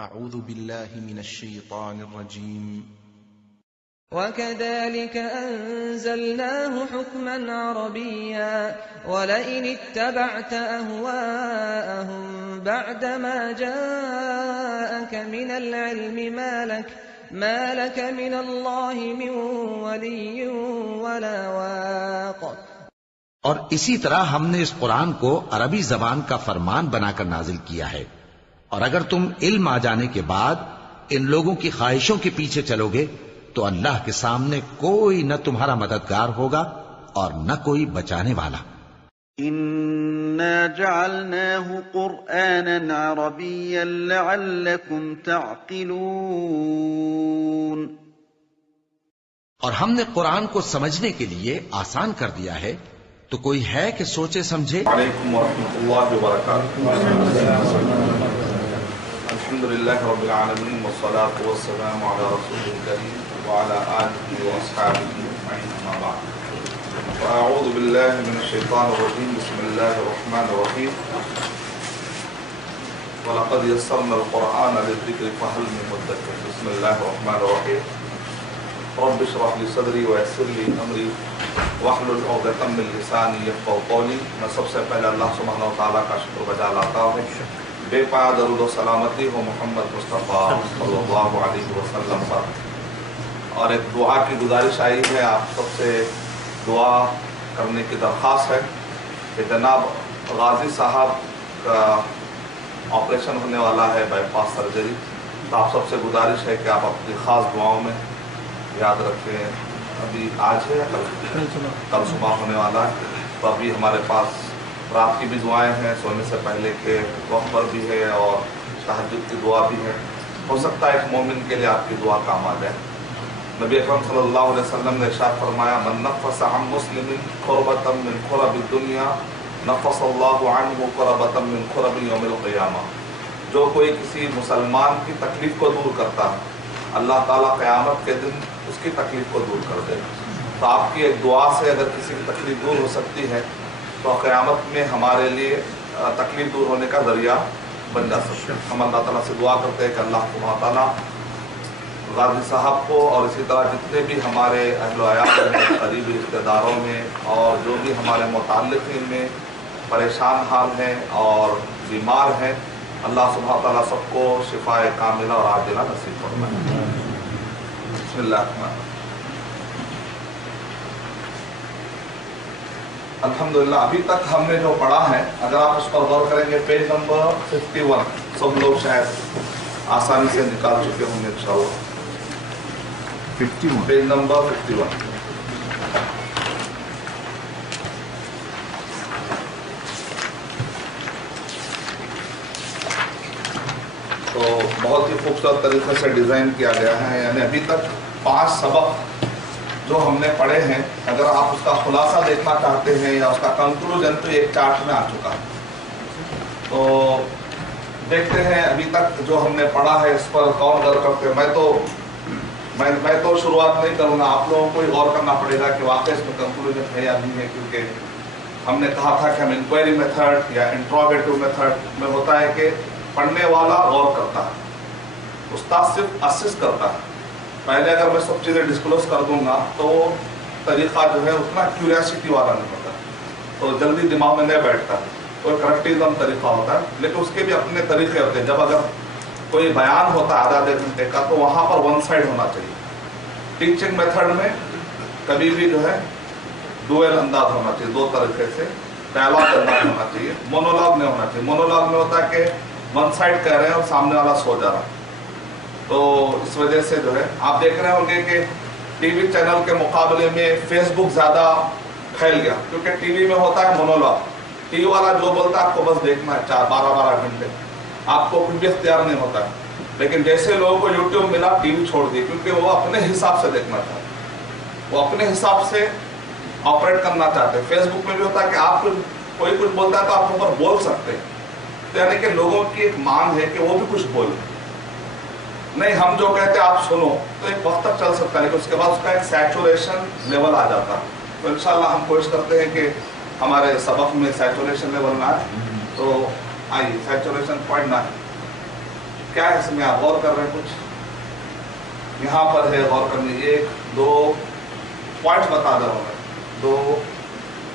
أعوذ بالله من الشيطان الرجيم. وكذلك أنزلناه حكما عربيا ولئن اتبعت أهواءهم بعدما جاءك من العلم ما لك من الله من ولي ولا واق. اور اسی طرح ہم نے اس قرآن کو عربی زبان کا فرمان بنا کر نازل کیا ہے، اور اگر تم علم آ جانے کے بعد ان لوگوں کی خواہشوں کے پیچھے چلو گے تو اللہ کے سامنے کوئی نہ تمہارا مددگار ہوگا اور نہ کوئی بچانے والا. إِنَّا جَعَلْنَاهُ قُرْآنًا عَرَبِيًّا لَعَلَّكُمْ تَعْقِلُونَ. اور ہم نے قرآن کو سمجھنے کے لیے آسان کر دیا ہے، تو کوئی ہے کہ سوچے سمجھے. علیکم ورحمۃ اللہ وبرکاتہ. الحمد للہ رب العالمین والصلاة والسلام علی رسول الکریم وعلى آلہ واصحابہ اجمعین، اما بعد. اعوذ باللہ من الشیطان الرجیم. بسم اللہ الرحمن الرحیم. وَلَقَدْ يَسَّرْنَا الْقُرْآنَ لِلذِّكْرِ فَهَلْ مِن مُّدَّكِرٍ. بسم اللہ الرحمن الرحیم. رب اشرح لي صدری ويسر لي امری واحلل عقدۃ من لسانی یفقهوا قولی. میں سب سے پہلے اللہ سبحانہ و تعالیٰ کا شکر بجا لاتا ہوں. بے پایا درود و سلامتی ہو محمد مصطفیٰ صلی اللہ علیہ وسلم پر. اور ایک دعا کی گزارش آئی ہے، آپ سب سے دعا کرنے کی درخواست ہے کہ جناب غازی صاحب کا آپریشن ہونے والا ہے، بائی پاس سرجری. تو آپ سب سے گزارش ہے کہ آپ اپنی خاص دعاؤں میں یاد رکھیں. ابھی آج ہے یا کل صبح ہونے والا ہے، تو ابھی ہمارے پاس رات کی بھی دعائیں ہیں، سونے سے پہلے کے وقت پر بھی ہے، اور تہجد کی دعا بھی ہے. ہو سکتا ہے ایک مومن کے لیے آپ کی دعا کام آ جائے. نبی اکرم صلی اللہ علیہ وسلم نے ارشاد فرمایا، من نفس عن مسلم کربۃ من کرب الدنیا نفس اللہ عنہ کربۃ من کرب یوم القیامہ. جو کوئی کسی مسلمان کی تکلیف کو دور کرتا ہے، اللہ تعالیٰ قیامت کے دن اس کی تکلیف کو دور کر دے. تو آپ کی ایک دعا سے اگر کسی کی تکلیف دور ہو سکتی ہے تو قیامت میں ہمارے لیے تکلیف دور ہونے کا ذریعہ بن جا سکتے ہیں. ہم اللہ تعالیٰ سے دعا کرتے ہیں کہ اللہ سبحانہ تعالیٰ غازی صاحب کو اور اسی طرح جتنے بھی ہمارے اہل و عیال میں، قریبی رشتہ داروں میں، اور جو بھی ہمارے متعلقین میں پریشان حال ہیں اور بیمار ہیں، اللہ سبحانہ تعالیٰ سب کو شفاء کاملہ اور عاجلہ نصیب فرمائے. بسم اللہ الرحمن الرحیم. الحمدللہ ابھی تک ہم نے جو پڑھا ہے، اگر آپ اس پر غور کریں گے، پیج نمبر 51 سب لوگ شاید آسانی سے نکال چکے ہوں گے انشاءاللہ. 51 پیج نمبر 51. تو بہت ہی خوبصورت طریقے سے ڈیزائن کیا گیا ہے. یعنی ابھی تک 5 سبق جو ہم نے پڑھے ہیں، اگر آپ اس کا خلاصہ دیکھنا چاہتے ہیں یا اس کا کنکلوژن، تو ایک چارٹ میں آ چکا ہے. تو دیکھتے ہیں ابھی تک جو ہم نے پڑھا ہے اس پر غور کرتے ہیں. میں تو شروعات نہیں کروں گا، آپ لوگوں کو ہی غور کرنا پڑے گا کہ واقعی اس میں کنکلوژن ہے یا نہیں ہے. کیونکہ ہم نے کہا تھا کہ ہم انکوائری میتھڈ یا انٹروگیٹو میتھڈ میں ہوتا ہے کہ پڑھنے والا غور کرتا ہے، استاد صرف اسسٹ کرتا ہے. پہلے اگر میں سب چیزیں ڈسکلوز کر دوں گا تو وہ طریقہ جو ہے اتنا کیوریاسٹی والا نہیں ہوتا، تو جلدی دماغ میں نہیں بیٹھتا. کوئی کریکٹیزم طریقہ ہوتا ہے، لیکن اس کے بھی اپنے طریقے ہوتے ہیں. جب اگر کوئی بیان ہوتا ہے آدھا گھنٹے کا، تو وہاں پر ون سائڈ ہونا چاہیے. ٹیچنگ میتھڈ میں کبھی بھی جو ہے ڈوئل انداز ہونا چاہیے، دو طریقے سے ڈائلاگ انداز ہونا چاہیے. مونولاگ نہیں ہونا چاہیے. مونولاگ میں ہوتا ہے کہ ون سائڈ کہہ رہے ہیں اور سامنے والا سو جا رہا ہے. تو اس وجہ سے جو ہے آپ دیکھ رہے ہوں گے کہ ٹی وی چینل کے مقابلے میں فیس بک زیادہ پھیل گیا، کیونکہ ٹی وی میں ہوتا ہے مونولاگ. ٹی وی والا جو بولتا ہے آپ کو بس دیکھنا ہے 12 گھنٹے، آپ کو کچھ بھی اختیار نہیں ہوتا ہے. لیکن جیسے لوگوں کو یوٹیوب ملا، ٹی وی چھوڑ دی، کیونکہ وہ اپنے حساب سے دیکھنا چاہتے، وہ اپنے حساب سے آپریٹ کرنا چاہتے. فیس بک میں بھی ہوتا ہے کہ آپ کوئی کچھ بولتا ہے تو آپ اوپر بول سکتے ہیں. تو یعنی کہ لوگوں کی ایک مانگ ہے کہ وہ بھی کچھ بولیں. نہیں ہم جو کہتے ہیں آپ سنو، تو ایک وقت تک چل سکتا ہے، لیکن اس کے بعد اس کا ایک سیچوریشن لیول آ جاتا ہے. تو انشاءاللہ ہم کوشش کرتے ہیں کہ ہمارے سبق میں سیچوریشن لیول نہ آئے. تو آئیے سیچوریشن پوائنٹ نہ ہے. کیا ہے اس میں آپ غور کر رہے ہیں؟ کچھ یہاں پر ہے غور کرنے، 1 2 پوائنٹ بتا دوں میں، 2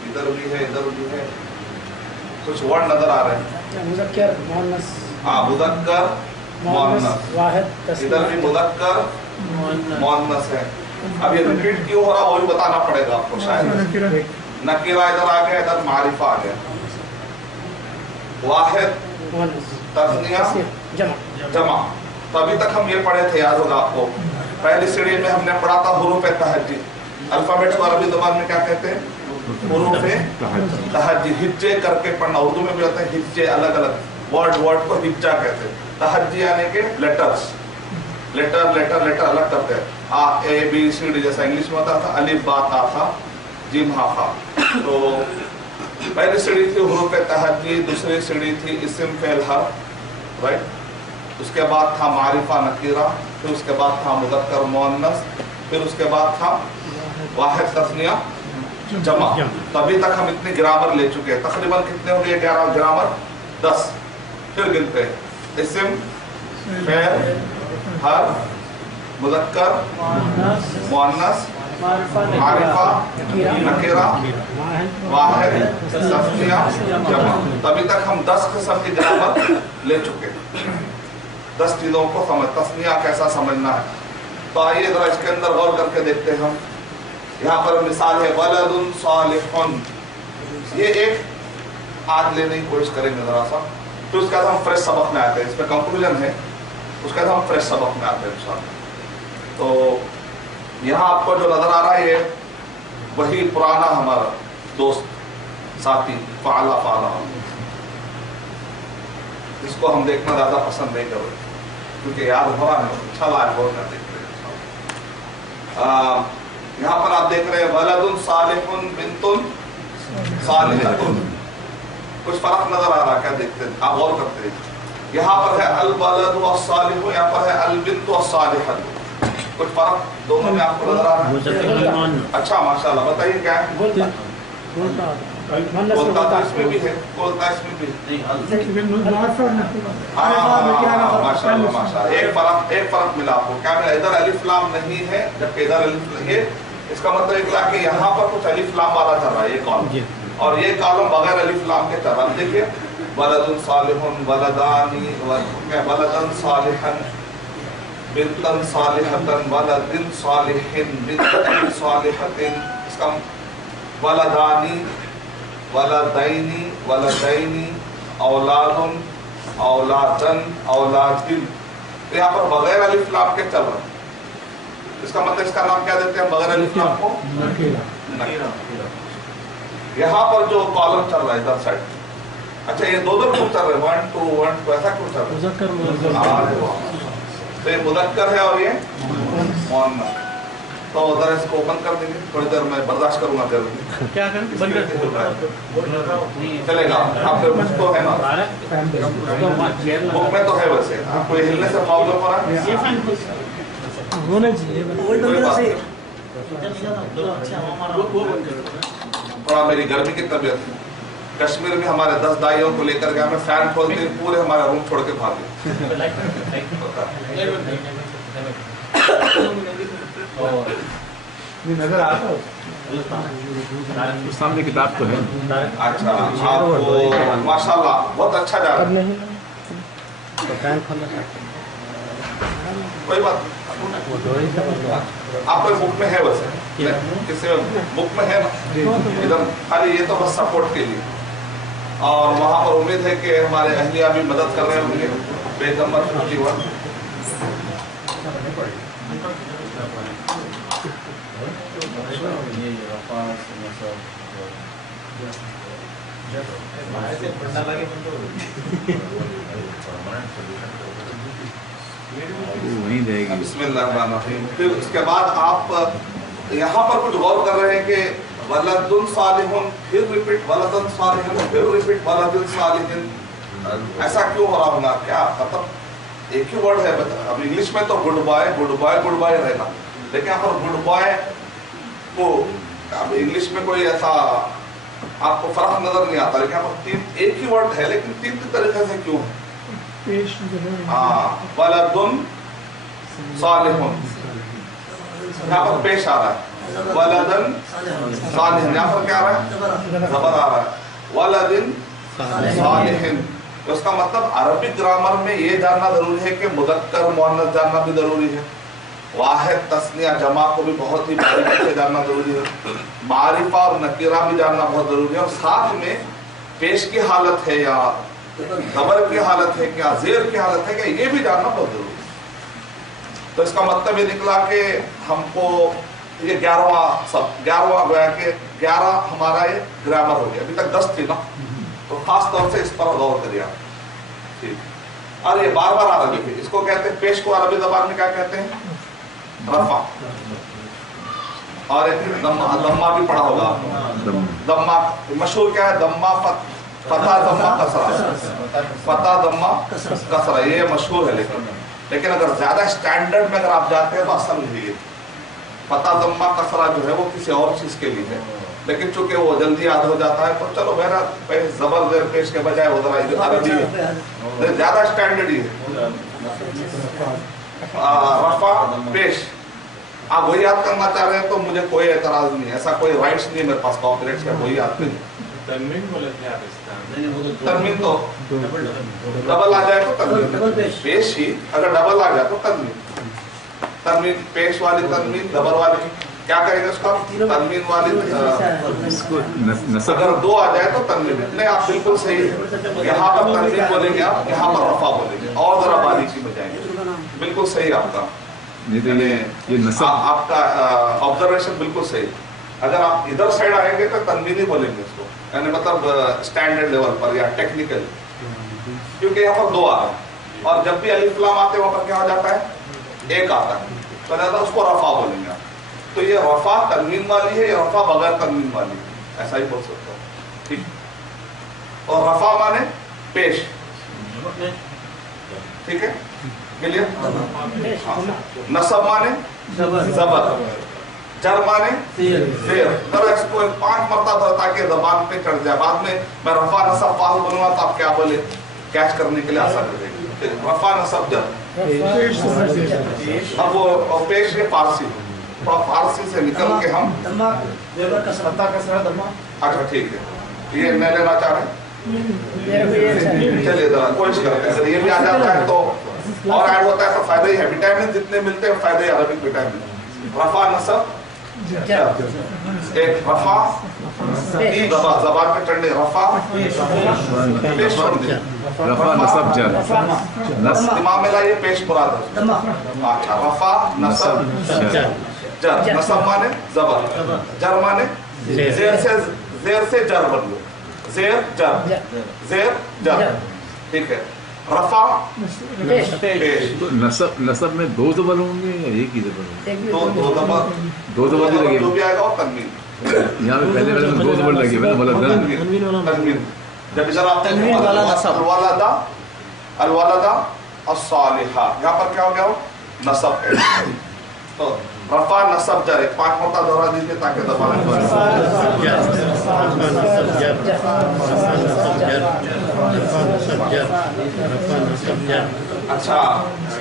ادھر بھی ہے ادھر بھی ہے، کچھ ورڈ نظر آ رہے ہیں؟ مذکر مؤنث، ہاں مذکر مؤنث، واحد ادھر بھی مذکر مؤنث ہے. اب یہ ریپیٹ کیوں ہو رہا وہ بھی بتانا پڑے گا آپ کو شاید. نکیرہ ادھر آ گیا، ادھر معرفہ آ گیا. واحد تثنیہ جمع. تو ابھی تک ہم یہ پڑھے تھے، یاد ہوگا آپ کو، پہلی سیڑھی میں ہم نے پڑھا تھا حروف تہجی. الفابیٹ کو عربی زبان میں کیا کہتے ہیں؟ حروف تہجی. ہجے کر کے پڑھنا، اردو میں بھی ہوتا ہے ہجے، الگ الگ ورڈ کو ہجا کہتے ہیں. تہجی یعنی کہ لیٹرز، لیٹر الگ کرتے ہیں. اے بی سی ڈی جیسا انگلش میں ہوتا تھا، الف با تا تھا جیم ہا خا. تو پہلی سیڑھی تھی حروف تہجی، دوسری سیڑھی تھی اسم فعل حرف، رائٹ. اس کے بعد تھا معرفہ نکیرہ، پھر اس کے بعد تھا مذکر مؤنث، پھر اس کے بعد تھا واحد تثنیہ جمع. تو ابھی تک ہم اتنے گرامر لے چکے ہیں. تقریباً کتنے ہو گئے گرامر؟ 10. پھر گنتے ہیں، اسم فعل حرف مذکر مؤنث معرفہ نکیرہ واحد تثنیہ جمع. تو ابھی تک ہم 10 قسم کی گرامر لے چکے ہیں. 10 چیزوں کو سمجھ، تثنیہ کیسا سمجھنا ہے. تو آئیے ذرا اس کے اندر غور کر کے دیکھتے ہیں. ہم یہاں پر مثال ہے ولد صالح. یہ ایک آج لینے کی کوشش کریں گے ذرا سا، پھر اس کے بعد ہم فریش سبق میں آتے ہیں. اس پہ کنکلوژن ہے، اس کے بعد ہم فریش سبق میں آتے ہیں انشاءاللہ. تو یہاں آپ کو جو نظر آ رہا ہے یہ وہی پرانا ہمارا دوست ساتھی فعلا. اس کو ہم دیکھنا زیادہ پسند نہیں کرو کیونکہ یاد ہو رہا ہے، اچھا لائق ہو رہا دیکھ رہے. یہاں پر آپ دیکھ رہے ہیں ولد صالح بنت صالحۃ. کچھ فرق نظر آ رہا، کیا دیکھتے ہیں آپ؟ غور کرتے ہیں. یہاں پر ہے الولد والصالح، یہاں پر ہے البنت والصالحۃ. کچھ فرق دونوں میں آپ کو نظر آ رہا ہے؟ اچھا ماشاء اللہ. بتائیے کیا ہے؟ بولتا تو اس میں بھی ہے، بولتا اس میں بھی. ماشاء اللہ ماشاء اللہ. ایک فرق ملا آپ کو. کیا ملا؟ ادھر الف لام نہیں ہے جبکہ ادھر الف. یہ اس کا مطلب نکلا کہ یہاں پر کچھ الف لام والا چل رہا ہے یہ کالم، اور یہ کالم بغیر الف لام کے چل رہا ہے. دیکھیے ولد صالح ولدانی ولدن صالحا بنتن صالحتن ولد صالح بنت صالحت. اس کا ولدانی ولدینی ولدینی اولاد اولادن اولادن. یہاں پر بغیر الف لام کے چل رہا ہے. اس کا مطلب اس کا نام کیا دیتے ہیں بغیر الف لام کو؟ نکیرہ. یہاں پر جو کالم چل رہا ہے ادھر سائڈ، اچھا یہ دو کیوں چل رہے ہیں؟ 1 2 1 2 ایسا کیوں چل رہا ہے؟ تو یہ مذکر ہے اور یہ مؤنث. تو ذرا اس کو اوپن کر دیں گے تھوڑی دیر، میں برداشت کروں گا. کیا چلے گا؟ آپ کے بک تو ہے نا، بک میں تو ہے. ویسے آپ کو یہ ہلنے سے پرابلم ہو رہا ہے؟ تھوڑا میری گرمی کی طبیعت ہے. کشمیر میں ہمارے 10 دائیوں کو لے کر گیا، میں فین کھولتے ہی پورے ہمارا روم چھوڑ کے بھاگ گئے. نظر آتا سامنے کتاب تو ہے. اچھا آپ کو ماشاء اللہ بہت اچھا جا رہا ہے. کوئی بات آپ کو بک میں ہے ویسے کسی بک میں ہے نا ادھر خالی یہ تو بس سپورٹ کے لیے. اور وہاں پر امید ہے کہ ہمارے اہلیہ بھی مدد کر رہے ہوں گے. پیغمبر کی وقت بسم اللہ الرحمن الرحیم. پھر اس کے بعد آپ یہاں پر کچھ غور کر رہے ہیں کہ ولد صالح، پھر ریپیٹ ولدن صالح، پھر ریپیٹ ولد صالح. ایسا کیوں ہو رہا ہوگا؟ کیا مطلب ایک ہی ورڈ ہے. اب انگلش میں تو goodbye goodbye goodbye رہے گا، لیکن یہاں پر گڈ بائے کو اب انگلش میں کوئی ایسا آپ کو فرق نظر نہیں آتا. لیکن یہاں پر ایک ہی ورڈ ہے لیکن 3 طریقے سے کیوں ہے؟ ولدن صالح، یہاں پر پیش آ رہا ہے ولدن صالح، یہاں پر کیا آ رہا ہے؟ زبر آ رہا ہے ولدن صالح۔ اس کا مطلب عربک گرامر میں یہ جاننا ضروری ہے کہ مذکر مؤنث جاننا بھی ضروری ہے، واحد تثنیہ جمع کو بھی بہت ہی باریکی سے جاننا ضروری ہے، معرفہ اور نکرہ بھی جاننا بہت ضروری ہے، اور ساتھ میں پیش کی حالت ہے یا خبر کی حالت ہے کیا، زیر کی حالت ہے کیا، یہ بھی جاننا بہت ضروری ہے۔ تو اس کا مطلب یہ نکلا کہ ہم کو یہ 11واں گویا کہ 11 ہمارا یہ گرامر ہو گیا، ابھی تک 10 تھی نا، تو خاص طور سے اس پر غور کریے آپ، ٹھیک۔ اور یہ بار بار عربی ہے، اس کو کہتے ہیں پیش کو عربی زبان میں کیا کہتے ہیں؟ رفع۔ اور ایک دمہ بھی پڑھا ہوگا آپ نے، دمہ مشہور کیا ہے؟ دمہ فتح دمہ کسرہ، فتح دمہ کسرہ، یہ مشہور ہے، لیکن اگر زیادہ اسٹینڈرڈ میں اگر آپ جاتے ہیں تو اصل نہیں ہے، فتح دمہ کسرہ جو ہے وہ کسی اور چیز کے لیے ہے، لیکن چونکہ وہ جلدی یاد ہو جاتا ہے تو چلو بہرحال زبر زیر پیش کے بجائے وہ ذرا عربی ہے، زیادہ اسٹینڈرڈ ہی ہے۔ رفع پیش، آپ وہی یاد کرنا چاہ رہے ہیں تو مجھے کوئی اعتراض نہیں، ایسا کوئی رائٹس نہیں میرے پاس کاپی رائٹس کا، وہی یاد کریں۔ تنوین تو ڈبل آ جائے تو تنوین، پیش ہی اگر ڈبل آ جائے تو تنوین، تنوین پیش والی تنوین، ڈبل والی کیا کہیں گے اس کا؟ تنوین والی، اگر 2 آ جائے تو تنوین، نہیں آپ بالکل صحیح ہے، یہاں پر تنوین بولیں گے آپ، یہاں پر رفع بولیں گے، اور ذرا باریکی میں جائیں گے، بالکل صحیح آپ کا، آپ کا آبزرویشن بالکل صحیح۔ اگر آپ ادھر سائڈ آئیں گے تو تنوین ہی بولیں گے اس کو، یعنی مطلب اسٹینڈرڈ لیول پر یا ٹیکنیکل، کیونکہ یہاں پر 2 آ رہا ہے، اور جب بھی الف لام آتے ہیں وہاں پر کیا ہو جاتا ہے؟ 1 آتا ہے، تو لہٰذا اس کو رفع بولیں گے آپ۔ تو یہ رفع تنوین والی ہے، یہ رفع بغیر تنوین والی ہے، ایسا ہی بول سکتا ہوں، ٹھیک۔ اور رفع مانے پیش، ٹھیک ہے، کلیئر؟ نصب مانے زبر، جر مانے زیر، ذرا اس کو 5 مرتبہ تاکہ زبان پہ چڑھ جائے، بعد میں رفع نصب فاعل بولوں گا تو آپ کیا بولے، کیچ کرنے کے لیے آسان رہے گا۔ رفع نصب جر، اب وہ پیش ہے فارسی، فارسی سے نکل کے ہم اچھا ٹھیک ہے، یہ میں لینا چاہ رہے ہیں، چلیے ذرا کوشش کرتے ہیں، یہ بھی آ جاتا ہے تو اور ایڈ ہوتا ہے تو فائدہ ہی ہے، وٹامن جتنے ملتے ہیں فائدہ ہی عربک وٹامن۔ رفع نصب ایک رفع زبان پہ چڑھنے، رفع پیش چھوڑ دیں، رفع نصب جر، امام میں لائیے پیش مراد ہے، اچھا رفع نصب جر، نصب مانے زبر، جر مانے زیر سے جر بدلو، زیر جر، زیر جر، ٹھیک ہے۔ رفع پیش، نصب میں 2 زبر ہوں گے یا ایک ہی زبر ہوگی؟ 2 زبر بھی لگے، جو بھی آئے گا وہ تنوین، یہاں پہ پہلے والے میں 2 زبر لگے ہوئے تنوین، جب ذرا آپ الولدہ الولدہ الصالحہ، یہاں پر کیا ہو گیا؟ نصب ہے، تو رفع نصب جر، 5 مرتبہ دوہرا دیجیے تاکہ زبان اچھا۔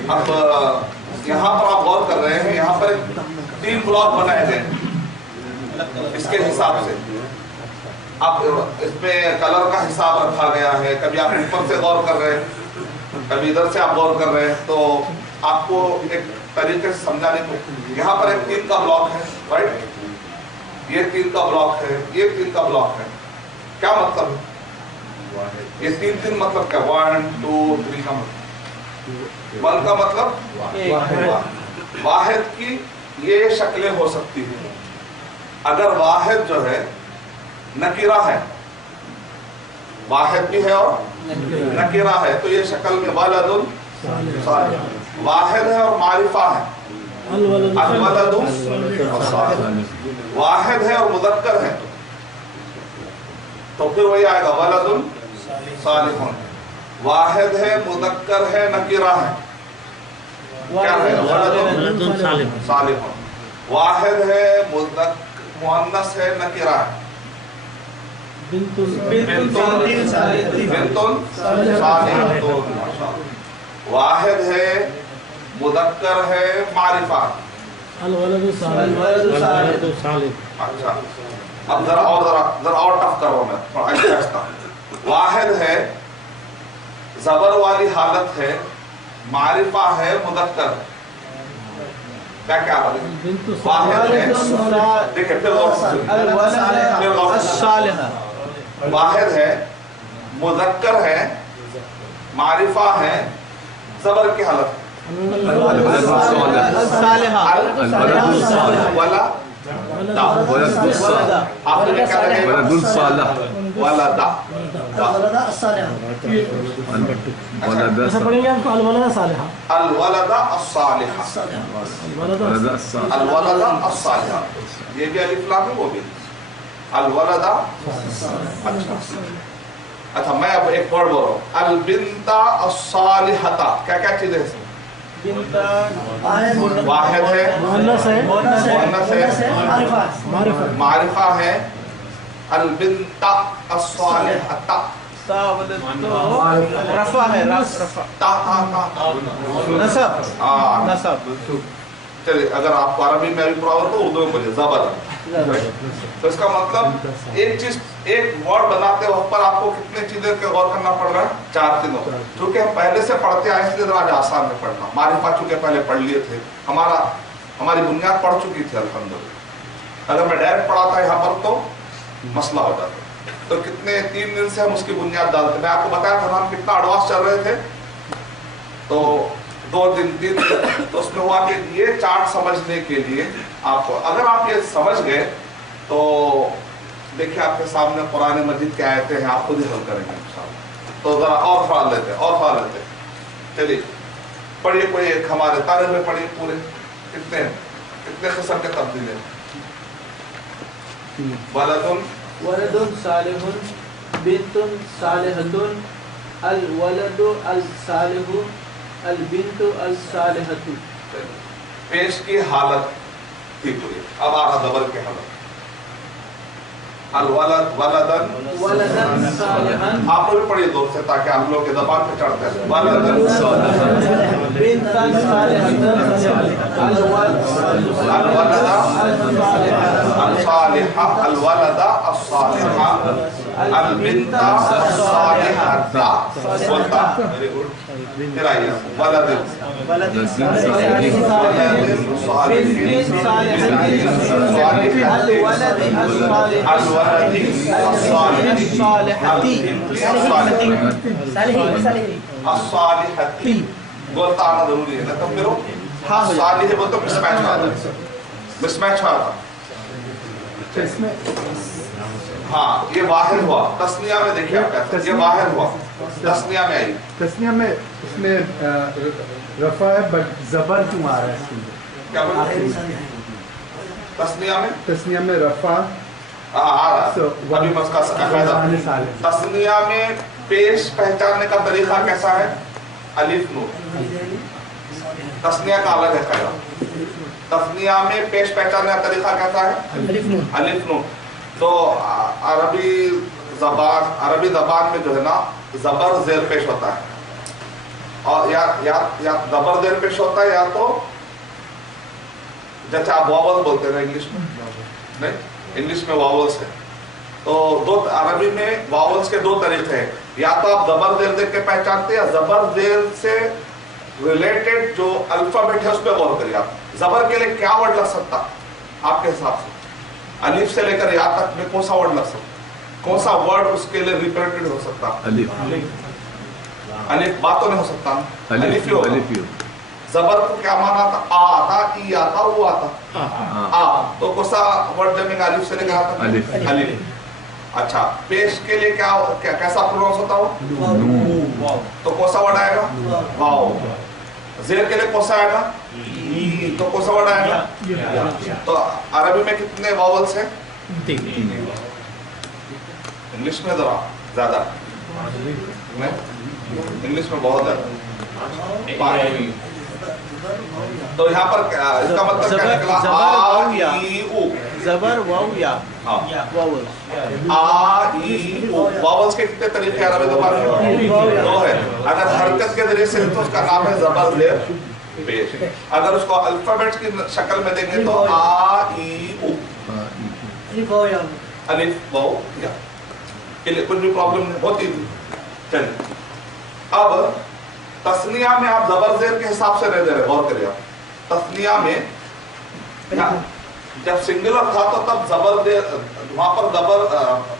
اب یہاں پر آپ غور کر رہے ہیں، یہاں پر 3 بلاک بنائے گئے اس کے حساب سے، اب اس میں کلر کا حساب رکھا گیا ہے، کبھی آپ اوپر سے غور کر رہے ہیں، کبھی ادھر سے آپ غور کر رہے ہیں، تو آپ کو ایک طریقے سے سمجھانے کو، یہاں پر ایک 3 کا بلاک ہے، رائٹ، یہ 3 کا بلاک ہے، یہ 3 کا بلاک ہے، کیا مطلب ہے یہ 3 مطلب کیا؟ 1 2 3 کا مطلب، 1 کا مطلب واحد کی یہ شکلیں ہو سکتی ہیں، اگر واحد جو ہے نکرہ ہے، واحد بھی ہے اور نکرہ ہے، تو یہ شکل میں ولد صالح، واحد ہے اور معرفہ ہے، الولد واحد ہے اور مذکر ہے، تو پھر وہی آئے گا ولد صالح، واحد ہے مذکر ہے نکرہ ہے، کیا ہے؟ ولد صالح، واحد ہے مؤنث ہے نکرہ ہے، بنت صالحۃ، वाहिद है, मुदक्कर है, मारिफा। अच्छा, अब जरा और टफ कर रहा हूं मैं, थोड़ा आहिस्ता। वाहिद है, जबर वाली हालत है, मारिफा है, मुदक्कर है। क्या क्या वाहिद है, देखिए फिर वाहिद है, मुदक्कर है, मारिफा है, जबर की हालत है। आपने क्या लगेगा? वलदा। अलवलदा अस्सालिहा। अलवलदा अस्सालिहा, ये भी अलिफ लाम है, वो भी अलवलदा। अच्छा, मैं अब एक वर्ड बोल रहा हूँ, अलबिंता अस्सालिहता। क्या क्या चीजें हैं? वाहिद है, मुअन्नस है, मारिफा है, अलबिंता अस्सालिहता। रफा है, नसब। चलिए, अगर आपको अरबी में अभी प्रॉब्लम तो उर्दू में बोलिए जबर। तो इसका मतलब एक चीज, एक वर्ड बनाते वक्त पर आपको कितने चीजें के गौर करना पड़ रहा है? 4 चीजों। चूंकि हम पहले से पढ़ते आए इसलिए आज आसान में पढ़ना। मारिफा चूंकि पहले पढ़ लिए थे, हमारी बुनियाद पढ़ चुकी थी अल्हम्दुलिल्लाह। अगर मैं डायरेक्ट पढ़ाता यहाँ पर तो मसला हो जाता। तो कितने 3 दिन से हम उसकी बुनियाद डालते। मैं आपको बताया था हम कितना एडवांस चल रहे थे, तो 2 दिन 3 दिन। तो उसमें हुआ कि ये चार्ट समझने के लिए आपको, अगर आप ये समझ गए तो देखिए आपके सामने कुरान मजीद के आयतें हैं, आप खुद ही हल करेंगे इंशाअल्लाह। तो जरा और सवाल लेते हैं। चलिए पढ़िए, कोई एक हमारे तारे में पढ़िए पूरे। कितने किस्म के तब्दील है? वलदुन सालिहुन, बिन्तुन सालिहतुन, अल वलदु अल सालिहु, अल बिन्तु अल सालिहतु। पेश की हालत थी पूरी, अब आ रहा जबर की हालत। अल वलद वलदन सालिहन। आप लोग भी पढ़िए दूर से ताकि हम लोग के जबान पे चढ़ते हैं। वलदन बिन्तन सालिहतन, अल वलदा अस्सालिहा, अल वलदा अस्सालिहा, अल बिन्ता अस्सालिहता। बोलता वेरी गुड। फिर आइए वलदिन वलदिन सालिहिन, अस्सालिहती। बोलता आना जरूरी है ना, तब फिर सालिह बोलते मिसमैच हुआ था। हाँ, ये वाहिद हुआ। तस्निया में देखिए आप कहते हैं, ये वाहिद हुआ। तस्निया में आई, तस्निया में उसमें रफा है बट जबर क्यों आ रहा है इसमें? क्या बोला? तस्निया में रफा आ रहा है। अभी मैं उसका तस्निया में पेश पहचानने का तरीका कैसा है? अलिफ नून। तस्निया का अलग है कायदा। तस्निया में पेश पहचानने का तरीका कैसा है? अलिफ नून। तो अरबी जबान में जो है ना, जबर जेर पेश होता है, और या जबर जेर पेश होता है, या तो जैसे आप वावल बोलते हैं ना इंग्लिश में, नहीं, इंग्लिश में वावल्स है। तो अरबी में वावल्स के 2 तरीके हैं, या तो आप जबर जेर देख के पहचानते हैं, या जबर जेर से रिलेटेड जो अल्फाबेट है उस पर गौर करिए आप। जबर के लिए क्या वर्ड लग सकता आपके हिसाब से? अलिफ से लेकर या तक में कौन सा वर्ड लग सकता? कौन सा वर्ड उसके लिए रिप्रेजेंटेड हो सकता? अलिफ बात तो नहीं हो सकता, अलिफ ही होगा। जबर को क्या माना था? आ आता, ई आता, वो आता। आ तो कौन सा वर्ड जमेगा अलिफ से लेकर आता? अलिफ। अच्छा, पेश के लिए क्या कैसा प्रोनाउंस होता हो? तो कौन सा वर्ड आएगा? वाओ। जेर के लिए कौन सा आएगा? तो कौन सा वर्ड आएगा? तो अरबी में कितने वावल्स हैं? 3। इंग्लिश में जरा ज्यादा, इंग्लिश में बहुत ज्यादा। तो यहाँ पर इसका मतलब क्या निकला? आ ई उ। زبر واو یا ہاں واول آ ای او واولز کے کتنے طریقے ہیں عربی زبان میں؟ دو ہے. اگر حرکت کے ذریعے سے تو اس کا نام ہے زبر زیر پیش. اگر اس کو الفابیٹ کی شکل میں دیں گے تو آ ای او الف واو یا. کچھ بھی پرابلم نہیں ہوتی. چلیے اب تسنیہ میں آپ زبر زیر کے حساب سے نہیں دے رہے, غور کریے آپ. تسنیہ میں جب سنگولر تھا تو تب زبر دیر وہاں پر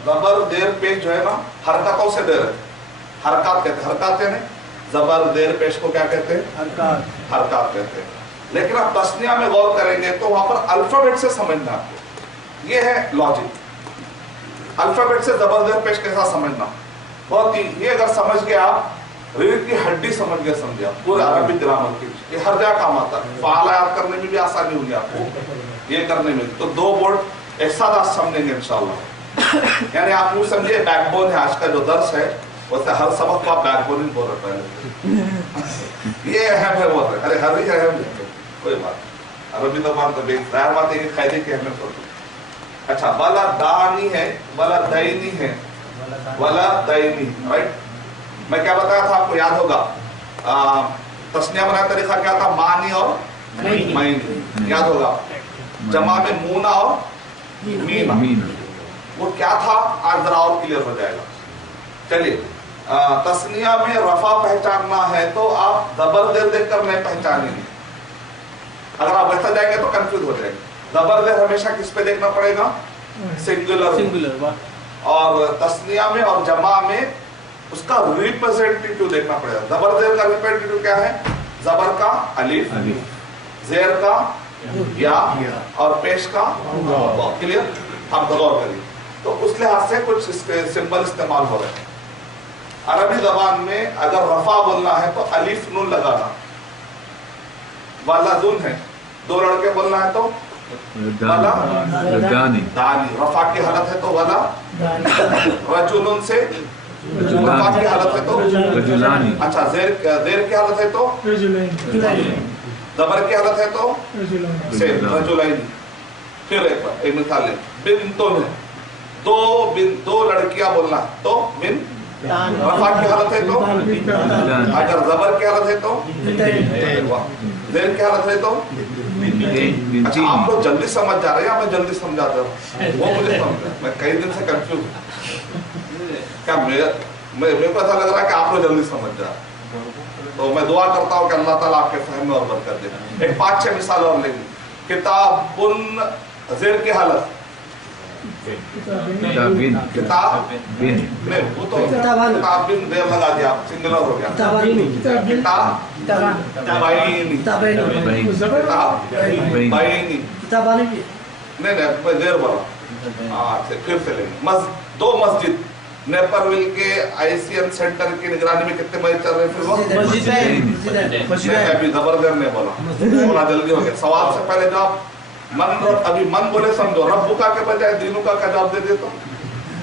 زبر دیر پیش جو ہے نا حرکتوں سے دے رہے, حرکات کہتے ہیں. حرکات یعنی زبر دیر پیش کو کیا کہتے ہیں؟ حرکات کہتے ہیں. لیکن آپ تسنیہ میں غور کریں گے تو وہاں پر الفابیٹ سے سمجھنا آپ کو. یہ ہے لاجک. الفابیٹ سے زبر دیر پیش کیسا سمجھنا بہت ہی. یہ اگر سمجھ گئے آپ ریڑھ کی ہڈی سمجھ گئے, سمجھے آپ پورے عربی گرامر کی. یہ ہر جگہ کام آتا ہے. فعال یاد کرنے میں بھی آسانی ہوگی آپ کو, یہ کرنے میں. تو دو بورڈ ایک ساتھ آپ سمجھیں گے انشاءاللہ. یعنی آپ یوں سمجھیے بیک بون ہے آج کا جو درس ہے, ویسے ہر سبق کو آپ بیک بون ہی بول رہے پہلے. یہ اہم ہے بہت ہے. ارے ہر ہی اہم ہے, کوئی بات. عربی زبان تو ظاہر بات ہے کہ قاعدے کی اہمیت ہوتی ہے. اچھا ولا دانی ہے, ولا دینی ہے, ولا دینی, رائٹ. میں کیا بتایا تھا آپ کو یاد ہوگا, تسنیہ بنایا طریقہ کیا تھا؟ مانی اور مینی, یاد ہوگا. جمع میں مونا اور مینا, وہ کیا تھا آج ذرا اور کلیئر ہو جائے گا. چلیے تسنیہ میں رفع پہچاننا ہے تو آپ زبر دیر دیکھ کر نہیں پہچانیں گے. اگر آپ ویسا جائیں گے تو کنفیوز ہو جائے گا. زبر دیر ہمیشہ کس پہ دیکھنا پڑے گا؟ سنگولر. اور تسنیہ میں اور جمع میں اس کا ریپرزینٹیٹیو دیکھنا پڑے گا. زبر دیر کا ریپرزینٹیٹیو کیا ہے؟ زبر کا الف, زیر کا یا, اور پیش کا واو. کلیئر؟ ہم غور کریے. تو اس لحاظ سے کچھ اس کے سمبل استعمال ہو رہے ہیں. عربی زبان میں اگر رفع بولنا ہے تو الف نون لگانا. ولدن ہے, دو لڑکے بولنا ہے تو دانی. رفع کی حالت ہے تو ولا. رجلن سے رفع کی حالت ہے تو رجلانی. اچھا زیر کی حالت ہے تو زبر کی حالت ہے تو رجلین. پھر ایک مثال ہے, بنتن ہے, دو لڑکیاں بولنا ہے تو بن. رفع کی حالت ہے تو, اگر زبر کی حالت ہے تو, زیر کی حالت ہے تو. اچھا آپ لوگ جلدی سمجھ جا رہے ہیں یا میں جلدی سمجھاتا ہوں؟ وہ مجھے سمجھ, میں کئی دن سے کنفیوز ہوں. کیا میرے کو ایسا لگ رہا ہے کہ آپ لوگ جلدی سمجھ جا رہے ہیں. تو میں دعا کرتا ہوں کہ اللہ تعالیٰ آپ کے فہم میں اور برکت دے. ایک 5-6 مثال اور لیں گے. کتابن زیر کی حالت, کتابن زیر لگا دیا آپ, سنگولر ہو گیا. نہیں زیر بولا. پھر سے لیں گے. دو مسجد, نیپرویل کے آئی سی ایم سینٹر کی نگرانی میں کتنے مسجد چل رہے ہیں؟ پھر ابھی زبر دیر نہیں بولا, تھوڑا جلدی ہو گیا. سوال سے پہلے جواب من, ابھی من بولے سمجھو, ربو کا کے بجائے دینوں کا جواب دے دے تو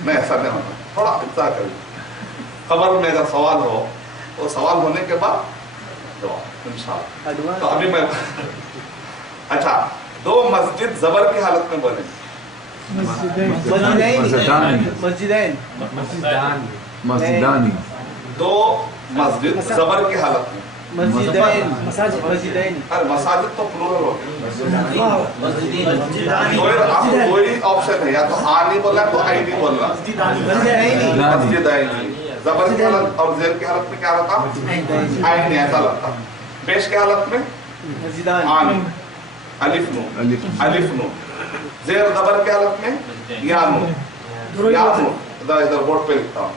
نہیں, ایسا نہیں ہوتا. تھوڑا ابتدا کریے. خبر میں اگر سوال ہو تو سوال ہونے کے بعد جواب انشاءاللہ. تو ابھی میں اچھا دو مسجد زبر کی حالت میں بولیں. مسجدانی. دو مسجد زبر کی حالت میں. مساجد تو پلورل ہو گیا. کوئی آپشن ہے, یا تو آنی بولنا ہے تو آئی نہیں بولنا. مسجدین. زبر کی حالت اور زیر کی حالت میں کیا رہتا؟ آئی نہیں, ایسا لگتا. پیش کی حالت میں آنی, الف نون, الف نون. زیر زبر کی حالت میں یا نون, یا نون. ادھر بورڈ پہ لکھتا ہوں,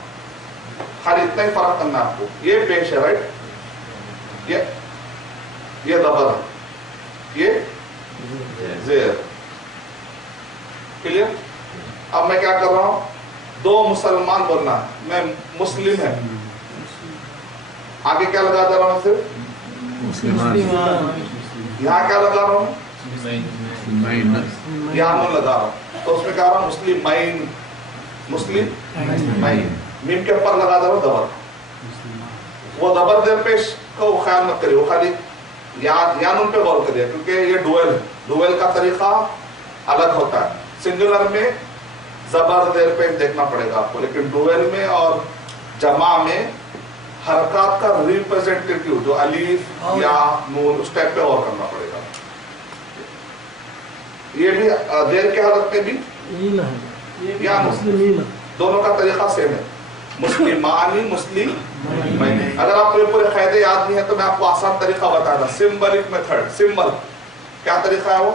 خالی اتنا ہی فرق کرنا آپ کو. یہ پیش ہے, رائٹ. یہ زبر ہے, یہ زیر. کلیئر؟ اب میں کیا کر رہا ہوں, دو مسلمان بولنا ہے, میں مسلم ہے, آگے کیا لگا دے رہا ہوں؟ صرف یہاں کیا لگا رہا ہوں؟ یہاں نون لگا رہا ہوں. تو اس میں کہہ رہا ہوں مسلمین, مسلمین. میم کے اوپر لگا دے رہا ہوں زبر. وہ زبر دیر پیش کو خیال مت کریے, وہ خالی یا نون پہ غور کریے, کیونکہ یہ ڈویل ہے. ڈویل کا طریقہ الگ ہوتا ہے. सिंगुलर में जबर देर पे देखना पड़ेगा आपको, लेकिन डुअल में और जमा में हरकत का रिप्रेजेंटेटिव जो अलीफ या नून उस टाइप पे और करना पड़ेगा। ये भी देर की हालत में भी या दोनों का तरीका सेम है, मुस्लिमानी मुस्लिम। अगर आपको ये पूरे कायदे याद नहीं है तो मैं आपको आसान तरीका बताता। सिंबलिक मेथड, सिंबल क्या तरीका है वो,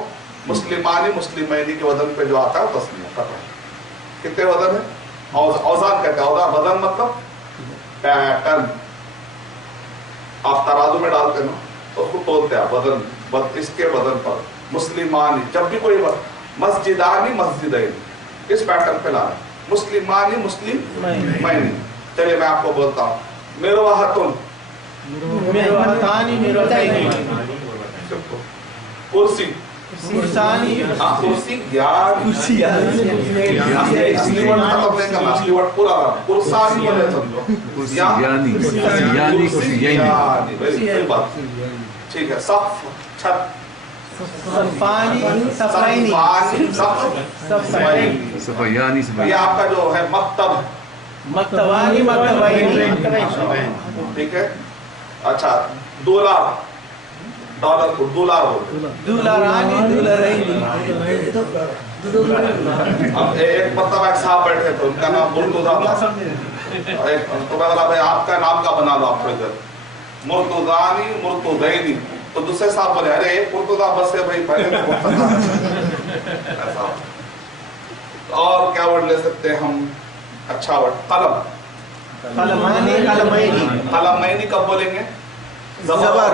मुस्लिमानी मुस्लिमैनी के वजन पे जो आता है तस्नीह करना। कितने वजन है, औजान कहते हैं, औजान वजन मतलब पैटर्न। आप तराजू में डालते ना तो उसको तोलते हैं वजन, इसके वजन पर मुस्लिमानी। जब भी कोई मस्जिदानी मस्जिदैन इस पैटर्न पे ला रहे, मुस्लिमानी मुस्लिमैनी। चलिए मैं आपको बोलता हूँ, मिरवाहतुन कुर्सी, कुर्सी यार असली वर्ड खत्म नहीं करना, असली वर्ड पूरा कुर्सानी बोले समझो, यानी सही बात, ठीक है। सफ छत, ये आपका जो है मक्तब, ठीक है। अच्छा डॉलर, डॉलर को डॉलर बोलते अब एक मतलब एक साहब बैठे थे, उनका नाम मुर्तुजा था। तो मैं बोला भाई आपका नाम का बना लो आप थोड़ी देर, मुर्तुजानी मुर्तुदैनी। तो दूसरे साहब बोले अरे एक मुर्तुजा बस है भाई, पहले ऐसा। और क्या वर्ड ले सकते हैं हम, अच्छा वर्ड कलम, कलमैनी कब बोलेंगे, जबर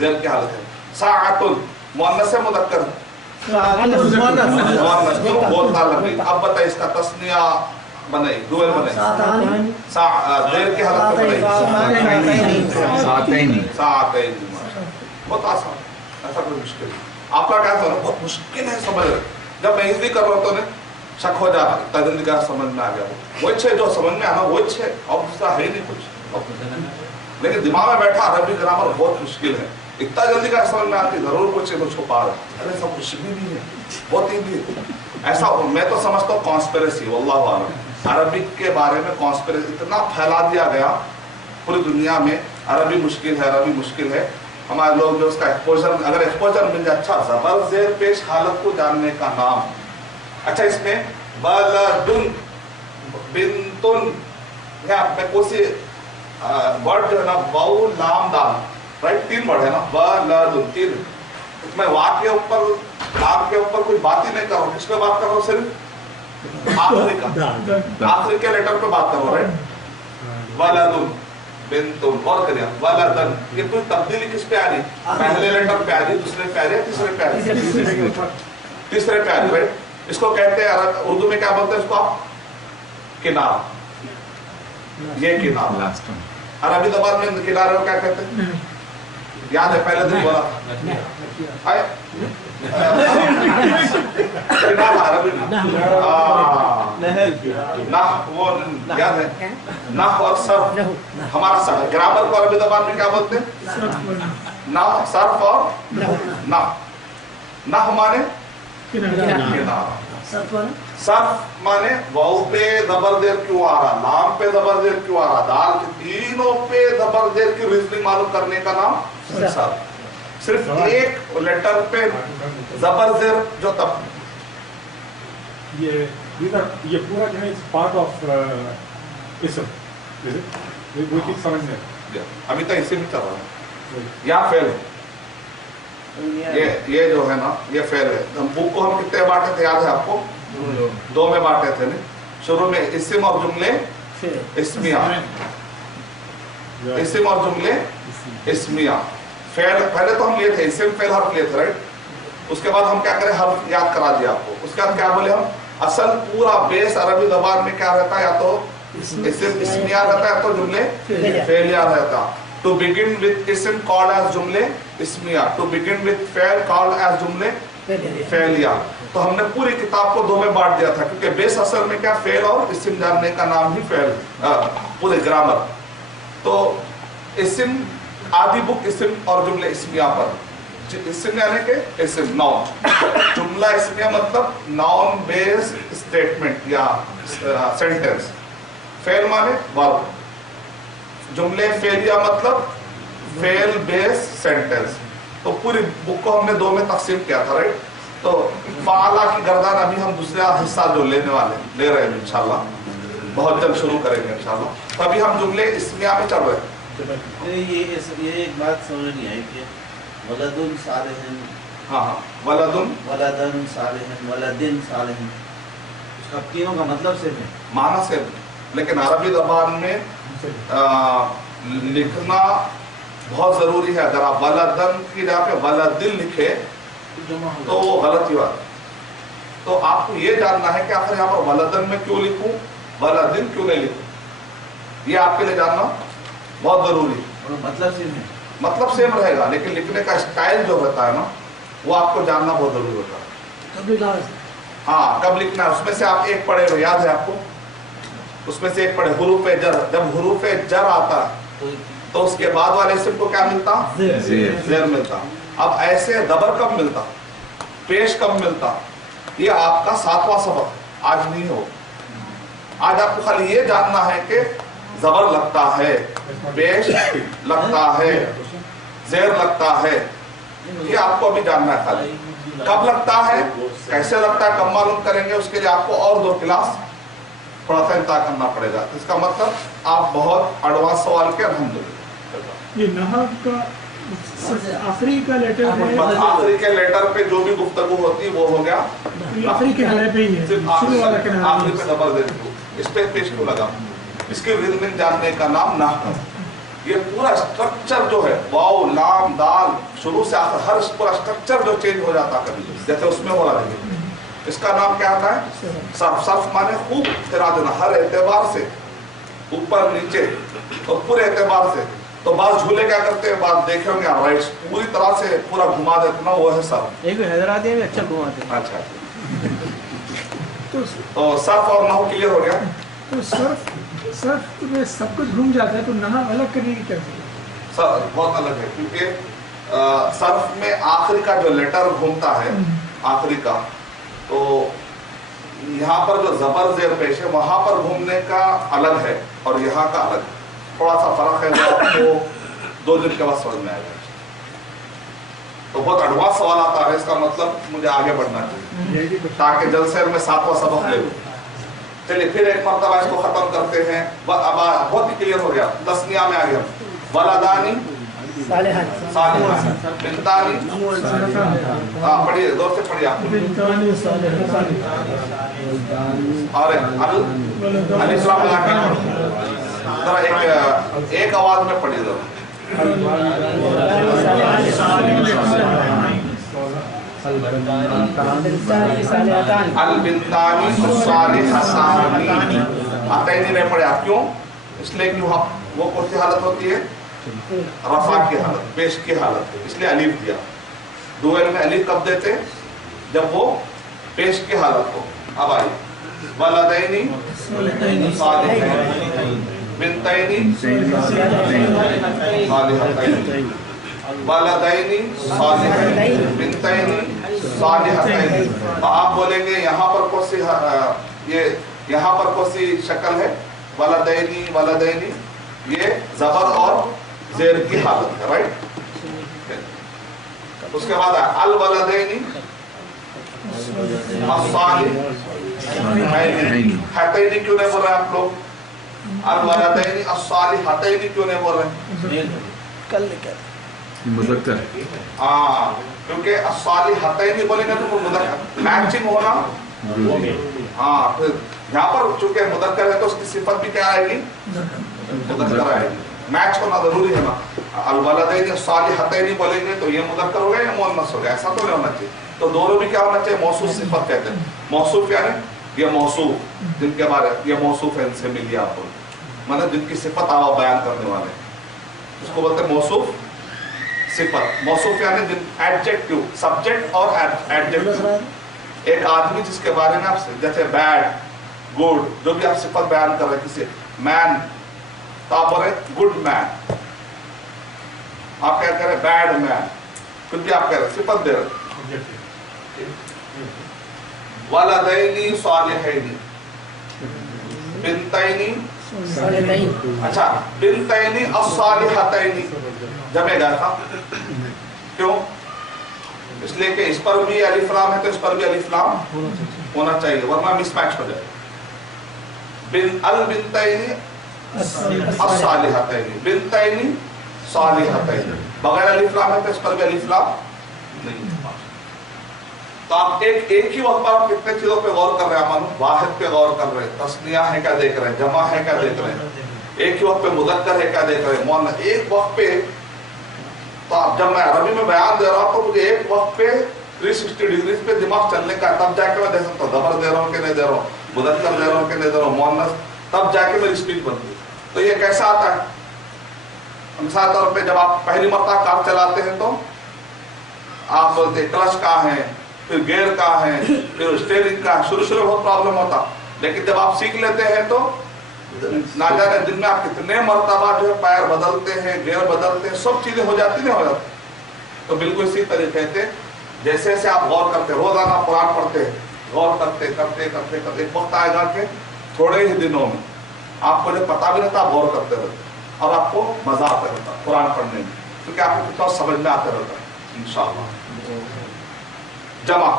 जेल की हालत है। साअतुल मुअन्नस है मुदक्कर, मुअन्नस क्यों बोलता लगी। अब बताइए इसका तस्निया बनाई, डुअल बनाई, देर की हालत में बनाई, साअतैनी। बहुत आसान, ऐसा कोई मुश्किल। आपका क्या समझ, बहुत मुश्किल है समझ। जब मैं इजली कर रहा हूँ तो शक हो जाता, इतना जल्दी का समझ में आ गया। वो छे जो समझ में आना वो छे, और दूसरा है नहीं कुछ। लेकिन दिमाग में बैठा अरबी ग्रामर बहुत मुश्किल है, इतना जल्दी का समझ में आती, जरूर कुछ है तो छुपा रहे। अरे सब कुछ भी नहीं है, बहुत ईजी ऐसा। मैं तो समझता हूँ कॉन्स्पिरेसी, वल्लाहु आलम। अरबिक के बारे में कॉन्स्पिरेसी इतना फैला दिया गया पूरी दुनिया में, अरबी मुश्किल है, अरबी मुश्किल है। हमारे लोग जो उसका एक्सपोजर, अगर एक्सपोजर मिल जाए, अच्छा जबर जेर पेश हालत को जानने का नाम। अच्छा इसमें बलदुन बिंतुन, मैं कोई वर्ड जो है ना, वाउ लाम दाल, राइट, तीन वर्ड है ना, बलदुन तीन। मैं वाक के ऊपर, लाम के ऊपर कोई बात ही नहीं कर रहा हूँ, किस पे बात कर रहा हूँ, सिर्फ आखिरी का, आखिरी के लेटर पे बात कर रहा हूँ, राइट। वलदुन बिंतुन, और करिए वलदन, ये कोई तब्दीली किस पे आ रही, पहले लेटर पे आ रही, दूसरे पे आ रही, तीसरे पे आ रही, तीसरे पे आ रही, राइट। इसको कहते हैं उर्दू में क्या बोलते हैं इसको आप, किनारा। ये किनारा, अरबी जबान में किनारे को क्या कहते हैं, याद है पहले दिन बोला था, किनारा अरबी नाह, वो याद है, नाह और सर्फ। हमारा सर्फ, ग्रामर को अरबी जबान में क्या बोलते हैं, नाह, सर्फ और नाह। नाह माने किनारा, सर्फ माने वाउ पे जबर देर क्यों आ रहा, लाम पे जबर देर क्यों आ रहा, दाल के तीनों पे जबर देर की रीजनिंग मालूम करने का नाम सर्फ। सिर्फ एक लेटर पे जबर देर जो तब ये पूरा जो है पार्ट ऑफ इसम, वो चीज समझ में अभी तक इसी में चल रहा है, यहाँ फेल है। ये जो है ना, ये फेल है। हम बुक को हम कितने बांटे थे, याद है आपको, दो में बांटे थे नहीं, शुरू में इस्म और जुमले इस्मिया, इस्म और जुमले इस्मिया। फेल पहले तो हम लिए थे, इस्म फेल हर्फ लिए थे, राइट। उसके बाद हम क्या करें, हर्फ याद करा दिया आपको। उसके बाद क्या बोले हम, असल पूरा बेस अरबी जबान में क्या रहता है, या तो इस्म इस्मिया रहता है, तो जुमले फेलिया रहता। To begin with ism called as जुमले इस्मिया, to begin with fail called as जुमले फेलिया। तो हमने पूरी किताब को दो में बांट दिया था, क्योंकि बेस असल में क्या, फेल और इस्म जानने का नाम ही फेल, पूरे ग्रामर। तो इस्म आधी बुक इस्म और जुमले इस्मिया पर, इसम यानी कि इसम नाउन, जुमला इसमिया मतलब नाउन बेस्ड स्टेटमेंट या सेंटेंस, फेल माने वर्ब, जुमले फेलिया मतलब फेल बेस्ड सेंटेंस। तो पूरी बुक को हमने दो में तकसीम किया था, राइट। तो फाला की गर्दान अभी हम दूसरा हिस्सा जो ले रहे हैं इंशाल्लाह, बहुत जल्द शुरू करेंगे इंशाल्लाह। तभी हम जुमले इसमिया में चल रहे हैं। ये एक बात समझ नहीं आई कि वलदुन सालिहिन, हाँ वलदुन, वलदन सालिहिन, वलदिन सालिहिन, उसका तीनों का मतलब सेम है, माना सेम, लेकिन अरबी ज़बान में लिखना बहुत जरूरी है। अगर आप वलदन की जगह पे वलदिन लिखे तो वो गलत ही बात। तो आपको ये जानना है कि आखिर यहाँ पर वलदन में क्यों लिखूं, वलदिन क्यों नहीं लिखूं, ये आपके लिए जानना बहुत जरूरी है। और मतलब सेम है, मतलब सेम रहेगा, लेकिन लिखने का स्टाइल जो होता है ना, वो आपको जानना बहुत जरूरी होता है। हाँ, कब लिखना है, उसमें से आप एक पढ़े, याद है आपको, उसमें से एक पढ़े हुरूफ जर। जब हुरूफ जर आता तो उसके बाद वाले इस्म को क्या मिलता, ज़ेर मिलता। अब ऐसे दबर कब मिलता, पेश कब मिलता, ये आपका 7वां सबक, आज नहीं हो। आज आपको खाली ये जानना है कि जबर लगता है, पेश लगता है, ज़ेर लगता है, ये आपको अभी जानना है खाली। कब लगता है, कैसे लगता है, कब मालूम करेंगे, उसके लिए आपको और 2 क्लास थोड़ा सा इंतजार करना पड़ेगा। इसका मतलब आप बहुत एडवांस सवाल के अल्हम्दुलिल्लाह। ये नहव का आखिरी का लेटर है, आखिरी के लेटर पे जो भी गुफ्तगू होती है वो हो गया, आखिरी के हरे पे ही है, शुरू वाला के नाम आखिरी पे दबर दे दो, इस पे पेश क्यों लगा, इसके रिदमिन जानने का नाम नहव। ये पूरा स्ट्रक्चर जो है, वाव लाम दाल शुरू से आखिर हर पूरा स्ट्रक्चर जो चेंज हो जाता है कभी, जैसे उसमें हो रहा है, इसका नाम क्या आता है, सर्फ। सर्फ माने खूब फिरा देना, हर एतबार से, ऊपर नीचे, तो पूरे एतबार से। तो बात झूले क्या करते हैं, बात देखे होंगे राइट, पूरी तरह से पूरा घुमा देते ना, वो है सर्फ। एक हैदराबादी में अच्छा घुमाते हैं। अच्छा, तो सर्फ और नहव क्लियर हो गया। तो सर्फ में सब कुछ घूम जाता है, तो नहव अलग करने की क्या जरूरत? सर्फ बहुत अलग है, क्योंकि सर्फ में आखिरी का जो लेटर घूमता है, आखिरी का, तो यहाँ पर जो जबर ज़ेर पेश है वहां पर घूमने का अलग है और यहाँ का अलग है, थोड़ा सा फर्क है, वो आपको 2 दिन के बाद समझ में आएगा। तो बहुत एडवांस सवाल आता है, इसका मतलब मुझे आगे बढ़ना चाहिए ताकि जल्द से मैं 7वां सबक ले लूं। चलिए फिर एक मरतबा इसको खत्म करते हैं। अब बहुत ही क्लियर हो गया, तस्निया में आ गया, वलदानी सालिहान, बिंतानी, पढ़िए जोर से पढ़िए आप, और अलिफ लाम लगा के जरा एक आवाज में पढ़िए जरा। अल-बिंतानी सालिहातानी, अतैनी नहीं पढ़े आप, क्यों, इसलिए कि वो कौन सी हालत होती है, रफा की हालत, पेश की हालत, इसलिए अलीफ दिया। दुआल में अलीफ कब देते, जब वो पेश की हालत हो। अब आइए, वलदैनी सालिहैन, बिंतैनी सालिहतैन, वलदैनी सालिहैन, बिंतैनी सालिहतैन। तो आप बोलेंगे यहाँ पर कौन सी, ये यहाँ पर कौन सी शक्ल है, वलदैनी, वलदैनी, ये जबर और ज़ेर की हालत है, राइट। उसके बाद अल वलदैनी हतैनी क्यों नहीं बोल रहे आप लोग, अल वलदैनी अस्सालिहतैनी क्यों नहीं बोल रहे, कल मुज़क्कर, हाँ, क्योंकि अस्सालिहतैनी बोलेंगे तो मुज़क्कर मैचिंग होना, हाँ, फिर यहाँ पर चूंकि मुज़क्कर है तो उसकी सिफत भी क्या आएगी, मुज़क्कर आएगी, मैच होना जरूरी है ना। अल-वलदैनी सालिहतैनी बोलेंगे तो ये मुज़क्कर हो गया या मुअन्नस हो गया, ऐसा तो नहीं होना चाहिए। तो दोनों भी क्या होना चाहिए, मौसूफ सिफत कहते हैं। मौसूफ यानी ये मौसूफ जिनके बारे, ये मौसूफ है, इनसे मिलिए आपको, मतलब जिनकी सिफत आप बयान करने वाले, उसको बोलते हैं मौसूफ सिफत। मौसूफ यानी जिन, एडजेक्टिव, सब्जेक्ट और एडजेक्टिव। एक आदमी जिसके बारे में आप, जैसे बैड, गुड, जो भी आप सिफत बयान कर रहे हैं, किसी मैन, तो आप बोल रहे गुड मैन, आप क्या कह रहे बैड मैन, क्योंकि आप कह रहे सिफत दे रहे वलदैनी सालिहैनी बिनतैनी अच्छा बिनतैनी अस्सालिहतैनी जमेगा था क्यों? इसलिए कि इस पर भी अलिफ लाम है तो इस पर भी अलिफ लाम होना चाहिए वरना मिसमैच हो जाएगा। बिन अल बिनतैनी अस्सालिहतैनी बिनतैनी सालिहतैनी बगैर अलिफ लाम है तो इस पर भी अलिफ लाम नहीं है। तो आप एक ही वक्त पर आप कितने चीजों पे गौर कर रहे हैं? मानो वाहिद पे गौर कर रहे हैं, तस्निया है क्या देख रहे हैं, जमा है क्या देख रहे हैं, एक ही वक्त पे मुदक्कर है क्या देख रहे हैं, मुअन्नस एक वक्त पे। तो आप जब मैं अरबी में बयान दे रहा हूं तो मुझे एक वक्त पे 360 डिग्री पे दिमाग चलने का, तब जाके मैं देख सकता हूँ ज़बर दे रहा हूँ कि नहीं दे रहा हूँ, मुदक्कर दे रहा हूँ कि नहीं दे रहा हूँ, मुअन्नस, तब जाके मेरी स्पीच बनती है। तो ये कैसा आता है? मिसाल तौर पे जब आप पहली मरतबा कार चलाते हैं तो आप बोलते क्लच कहाँ है, फिर गियर कहाँ है, फिर स्टीयरिंग का, शुरू में बहुत प्रॉब्लम होता, लेकिन जब आप सीख लेते हैं तो ना जाने दिन में आप कितने मरतबा जो है पैर बदलते हैं, गियर बदलते हैं, सब चीजें हो जाती नहीं हो जाती। तो बिल्कुल इसी तरीके से जैसे जैसे आप गौर करते, रोजाना कुरान पढ़ते, गौर करते करते करते करते एक वक्त आएगा कि थोड़े ही दिनों में आपको जो पता भी रहता आप गौर करते रहते और आपको मजा आता रहता कुरान पढ़ने में, क्योंकि आपको कितना समझ में आता रहता है इंशाअल्लाह। जमा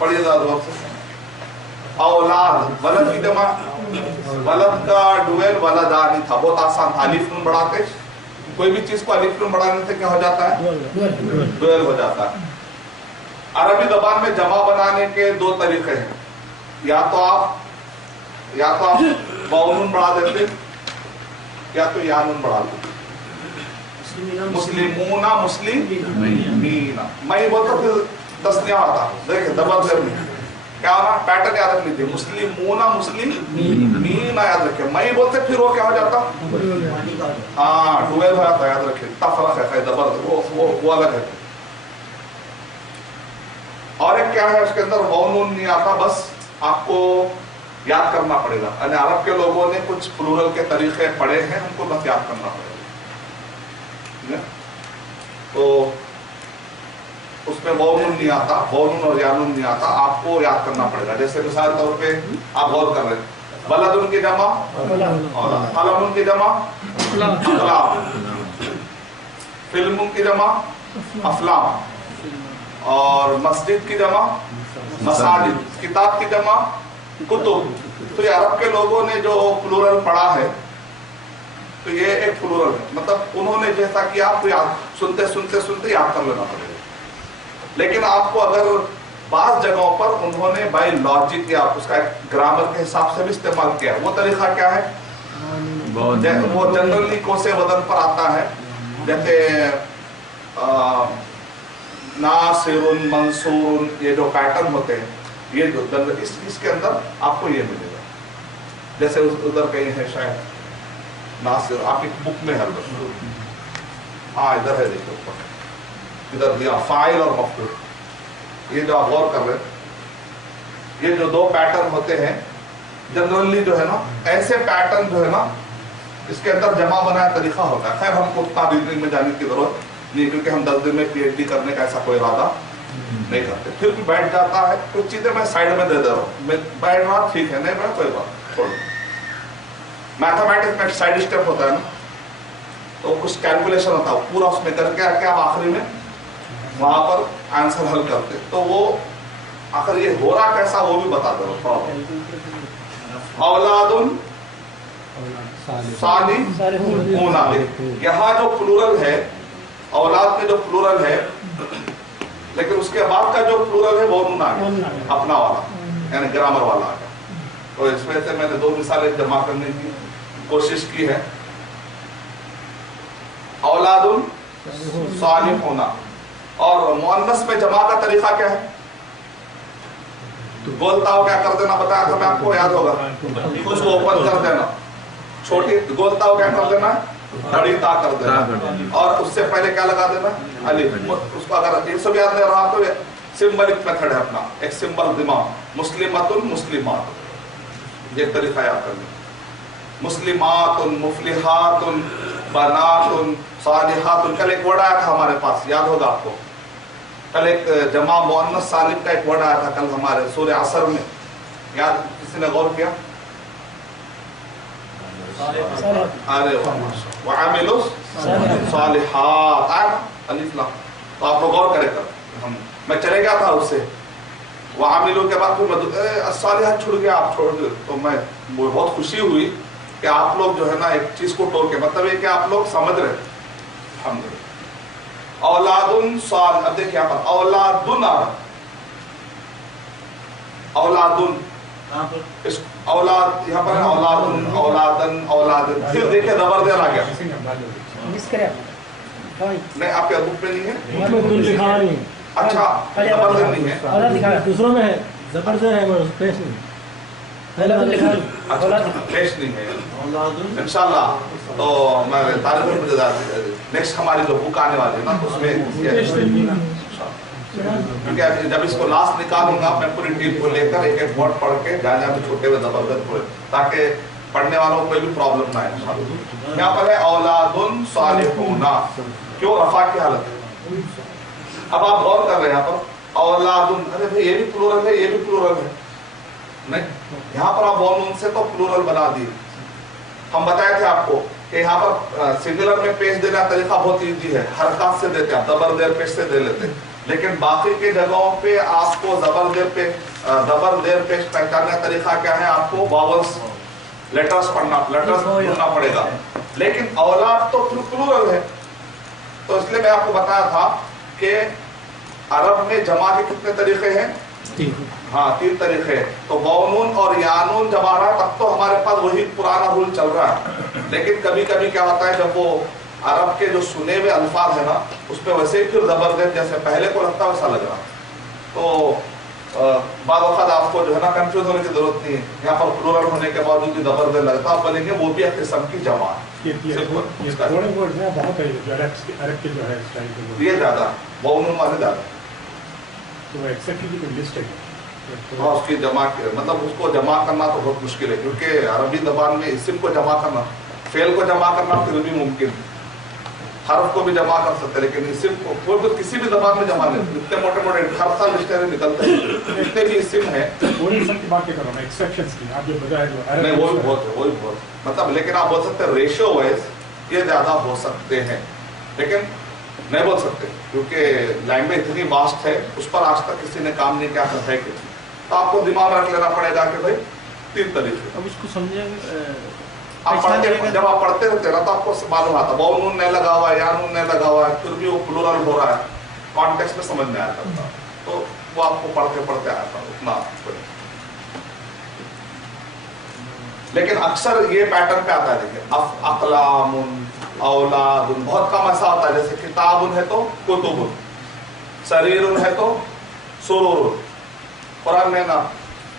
पढ़िए ज़रा से। औलाद, वलद की जमा, वलद का डुएल वलदानी था, बहुत आसान था, अलिफ नून बढ़ाते, कोई भी चीज को अलिफ नून बढ़ाने से क्या हो जाता है? डुएल हो जाता है। अरबी ज़बान में जमा बनाने के दो तरीके हैं, या तो आप वाव नून बढ़ा देते या तो या नून बढ़ा देते। मुस्लिमूना मुस्लिमीना, मैं बोलता फिर तस्निया आता, देखिए दबल से क्या होना, पैटर्न याद रख लीजिए, मुस्लिमूना मुस्लिमीना याद रखिए, मैं बोलते फिर वो क्या हो जाता? हाँ डुएल हो जाता, याद रखिए, तफरक है दबल, वो अलग है। और एक क्या है उसके अंदर वाव नून नहीं आता, बस आपको याद करना पड़ेगा। यानी अरब के लोगों ने कुछ प्लूरल के तरीके पढ़े हैं, हमको बस याद करना पड़ेगा। तो उसमें वाव नून नहीं आता, वाव नून और या नून नहीं आता, आपको याद करना पड़ेगा। जैसे मिसाल तौर पे आप गौर कर रहे हैं, वलदुन की जमा कलमुन की जमा अफलाम, फिल्मुन की जमा अफलाम, और मस्जिद की जमा मसाजिद, किताब की जमा कुतुब। तो ये अरब के लोगों ने जो प्लूरल पढ़ा है तो ये एक प्लूरल है, मतलब उन्होंने जैसा कि आपको याद सुनते सुनते सुनते याद कर लेना पड़ेगा। लेकिन आपको अगर बाज़ जगहों पर उन्होंने बाय लॉजिक या उसका ग्रामर के हिसाब से भी इस्तेमाल किया, वो तरीका क्या है? वो जनरली कोसे वजन पर आता है, जैसे नासिरुन मंसूरुन, ये जो पैटर्न होते हैं, ये जो इसके अंदर आपको ये मिलेगा। जैसे उधर कहीं है शायद नासिर, आपकी बुक में है, हाँ इधर है, देखो ऊपर इधर दिया फाइल और मफूल, ये जो आप गौर कर रहे हैं, ये जो दो पैटर्न होते हैं जनरली जो है ना, ऐसे पैटर्न जो है ना इसके अंदर जमा बनाया तरीका होता है। खैर हमको उतना डिटेल में जाने की जरूरत नहीं, क्योंकि हम 10 दिन में PhD करने का ऐसा कोई इरादा नहीं करते। फिर भी बैठ जाता है, कुछ चीजें मैं साइड में दे रहा हूँ, बैठ रहा ठीक है, नहीं बैठ कोई बात, छोड़। मैथमेटिक्स में साइड स्टेप होता है ना, तो कुछ कैलकुलेशन होता है, पूरा उसमें करके आके आप आखिरी में वहां पर आंसर हल करते, तो वो आखिर ये हो रहा कैसा वो भी बता दो। औलादुन सालिहूना, यहाँ जो प्लूरल है औलाद के जो प्लूरल है, लेकिन उसके बाद का जो प्लूरल है वो नून आ गया, अपना वाला यानी ग्रामर वाला आ गया। तो इसमें से मैंने दो मिसालें जमा करने की कोशिश की है। औलादुन सालिहूना, और मुअन्नस में जमा का तरीका क्या है? गोलताव क्या कर देना, बताया था मैं आपको, याद होगा, उसको ओपन कर देना, छोटी गोलताव क्या कर देना, बड़ी ता कर देना, और उससे पहले क्या लगा देना, अलिफ। उसको अगर ये सब याद नहीं रहा तो सिंबलिक मेथड है अपना, एक सिंबल दिमाग, मुस्लिमतुन मुस्लिमात, ये तरीका याद करना। मुस्लिमातुन मुफलिहातुन बनातुन सालिहातुन, कल एक वर्ड आया था हमारे पास, याद होगा आपको, कल एक जमा मुअन्नस सालिम का एक वर्ड आया था कल हमारे सूरह असर में, याद, किसी ने गौर किया? अरे वअमिलुस सालिहात आया अलिफ लाम, तो आप लोग गौर करें कल, मैं चले गया था उससे, वअमिलु के बाद फिर सालिहात छूट गया, आप छोड़ दो, तो मैं बहुत खुशी हुई कि आप लोग जो है ना एक चीज को टोक के, मतलब ये कि आप लोग समझ रहे। अल्हम्दुलिल्लाह। औलादुन साल, अब देखिए यहाँ पर औलादुन आ रहा, औलादुन, इस औलाद यहाँ पर औलादुन, औलादन, औलादन, फिर देखिए जबरदस्त आ गया, नहीं आपके बुक में नहीं है, अच्छा जबरदस्त नहीं है, दूसरों में है, जबरदस्त है, पेश नहीं, पेश नहीं है इंशाल्लाह। तो मैं तारीफ नेक्स्ट हमारी जो बुक आने वाली है ना उसमें, क्योंकि जब इसको लास्ट निकालूंगा मैं पूरी टीम को लेकर एक एक वर्ड पढ़ के जहाँ जहाँ छोटे हुए जबरदस्त पढ़े, ताकि पढ़ने वालों को कोई भी प्रॉब्लम ना आए। यहाँ पर है औलादुन सालिहूना, क्यों रफा की हालत है। अब आप गौर कर रहे हैं यहाँ पर औलादुन, अरे भाई ये भी प्लूरल है, ये भी प्लूरल है, नहीं, यहाँ पर आप वाउन से तो प्लूरल बना दिए। हम बताए थे आपको कि यहाँ पर सिंगुलर में पेश देना तरीका बहुत इजी है, हरकत से देते हैं, जबर देर पेश से दे लेते हैं, लेकिन बाकी के जगहों पे आपको जबर देर पेश पहचानने का तरीका क्या है, आपको वावल्स लेटर्स ढूंढना पड़ेगा। लेकिन औलाद तो प्लूरल है, तो इसलिए मैं आपको बताया था कि अरब में जमा के कितने तरीके हैं, हाँ 3 तरीके। तो वाउनून और यानून जब आ रहा है तब तो हमारे पास वही पुराना रूल चल रहा है, लेकिन कभी कभी क्या होता है जब वो अरब के जो सुने हुए अल्फाज है ना उस पर वैसे ही फिर जबरदस्त जैसे पहले को लगता है वैसा लग रहा, तो बाद वक्त आपको जो है ना कंफ्यूज होने की जरूरत नहीं है। यहाँ पर प्लूरल होने के बावजूद भी जबरदस्त लगता है, आप बोलेंगे वो भी एक किस्म की जमा है, ये ज्यादा वाउनून वाले ज्यादा, हाँ उसकी जमा मतलब उसको जमा करना तो बहुत मुश्किल है, क्योंकि अरबी जबान में इस्म को जमा करना, फेल को जमा करना फिर भी मुमकिन है, हर्फ को भी जमा कर सकते हैं, लेकिन इस्म को कोई भी किसी भी जबान में जमा नहीं, इतने मोटे मोटे हर साल डिक्शनरी निकलते हैं, इतने भी इस्म है, नहीं वो भी बहुत मतलब, लेकिन आप बोल सकते हैं रेशियो वाइज ये ज्यादा हो सकते हैं, लेकिन नहीं बोल सकते क्योंकि लैंग्वेज इतनी वास्ट है, उस पर आज तक किसी ने काम नहीं किया है कि, तो आपको दिमाग रख लेना पड़ेगा कि भाई 3 तरीके। अब उसको समझे आप पढ़ते, जब आप पढ़ते रहते ना तो आपको मालूम आता वाउनून नहीं लगा हुआ है, यानून नहीं लगा हुआ है, फिर भी वो प्लूरल हो रहा है, कॉन्टेक्स्ट में समझ में आया था, तो वो आपको पढ़ते पढ़ते आया था उतना। लेकिन अक्सर ये पैटर्न पे आता है, देखिए अक़लामुन, औलादुन, बहुत कम ऐसा होता है, जैसे किताबुन है तो कुतुबुन, सरीरुन है तो सुरूरुन, कुरान में ना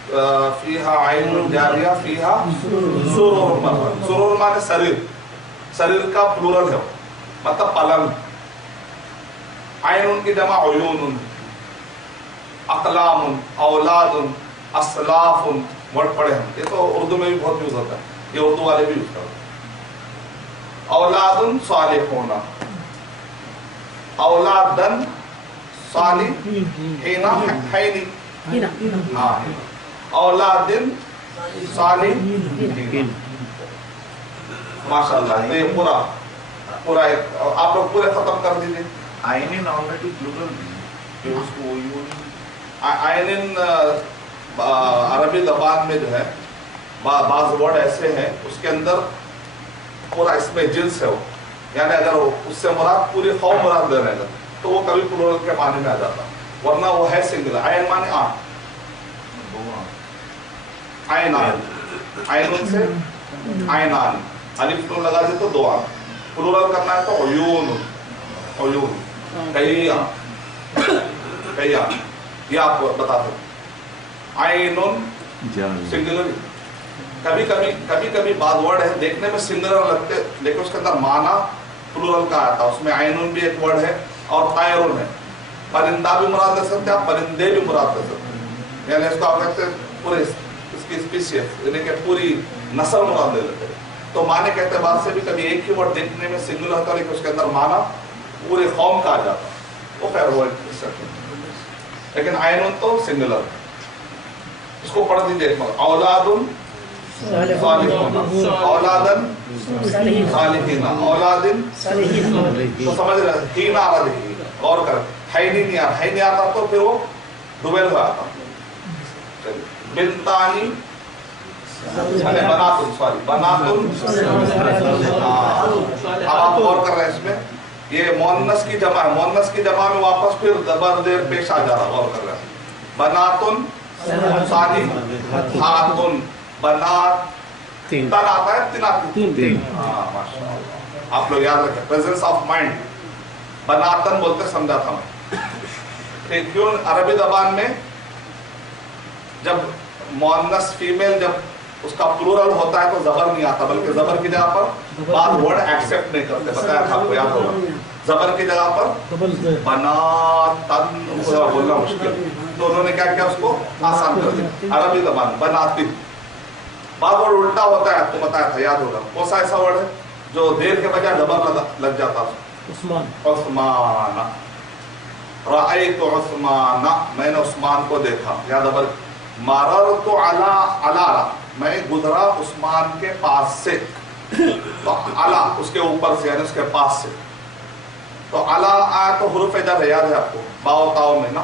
फीहा आइनुन जारिया फीहा सुरूरुन मरवा, सुरूर माने शरीर, शरीर का प्लूरल है मतलब पलंग, आइनुन की जमा उयूनुन, अक़लामुन, औलादुन, अस्लाफुन वर्ड पढ़े हम, ये तो उर्दू में भी बहुत यूज होता है, ये उर्दू वाले भी यूज करते हैं। औलादुन सालिहूना, औलादन सालिहीना हैनी, हाँ औलादिन सालिहीन, माशाअल्लाह। तो ये पूरा आप लोग पूरे खत्म कर दीजिए। आइनिन ऑलरेडी प्लूरल है, उसको आइनिन अरबी ज़बान में जो है बाज़ वर्ड ऐसे हैं उसके अंदर पूरा इसमें जिन्स है वो, यानी अगर उससे मुराद पूरी कौम मुराद ले रहेगा तो वो कभी प्लूरल के माने में आ जाता, वरना वो है सिंगल। आयन माने आंख, आयनान, आयनुन से आयनान, अलिफ नून लगा दे तो 2 आंख, प्लूरल करना है तो उयून, उयून, कई आंख, कई आंख, ये आप बताते हो। आयनुन सिंगुलर, कभी कभी बाद वर्ड है देखने में सिंगुलर लगते लेकिन उसके अंदर माना प्लूरल का आता, उसमें आयनुन भी एक वर्ड है और तायरुन है, परिंदा भी मुराद ले सकते हैं आप, परिंदे भी मुराद ले सकते हैं, यानी इसको आप कहते हैं पूरे इसकी स्पीशीज यानी कि पूरी नस्ल मुराद ले लेते हैं। تو معنی کے اعتبار سے بھی کبھی ایک ہی ورڈ دیکھنے میں سنگولر ہوتا لیکن اس کے اندر معنی پورے قوم کا آ جاتا، وہ خیر وہ لیکن عین تو سنگولر. اس کو پڑھ دیجیے اولاد صالحون، اولادن صالحین، اولادن تو سمجھ رہے ہیں. ہی نہ آ رہا دیکھیے غور کر، ہے نہیں آ رہا، ہے نہیں آتا تو پھر وہ ڈوبیل ہوا آتا. بنتانی بناتن، سوری بناتن. اب آپ غور کر رہے ہیں اس میں یہ مؤنث کی جمع ہے، مؤنث کی جمع میں واپس پھر زبر زیر پیش آ جا رہا. غور کر رہے ہیں بناتن صالحاتن، بنات تن آتا ہے، تن آتی ہے. ماشاء اللہ آپ لوگ یاد رکھیں، پریزنس آف مائنڈ. بناتن بولتے سمجھا تھا میں. کیوں عربی زبان میں جب مؤنث فیمیل جب اس کا پلورل ہوتا ہے تو زبر نہیں آتا، بلکہ زبر کی جگہ پر بعض ورڈ ایکسپٹ نہیں کرتے. بتایا تھا آپ کو، یاد ہوگا. زبر کی جگہ پر بناتن بولنا مشکل، تو انہوں نے کیا کیا اس کو آسان کر دیا. عربی زبان بناتن. بعض ورڈ الٹا ہوتا ہے، آپ کو بتایا تھا، یاد ہوگا. کون سا ایسا ورڈ ہے جو دیر کے بجائے زبر لگ جاتا؟ عثمان. عثمان. رأیت عثمان، میں نے عثمان کو دیکھا. یا زبر. مررت علی، میں گزرا عثمان کے پاس سے. تو علی اس کے اوپر سے، یعنی اس کے پاس سے. تو علی آیا تو حروف جر ہے، یاد ہے آپ کو، باؤ تاؤ میں نا.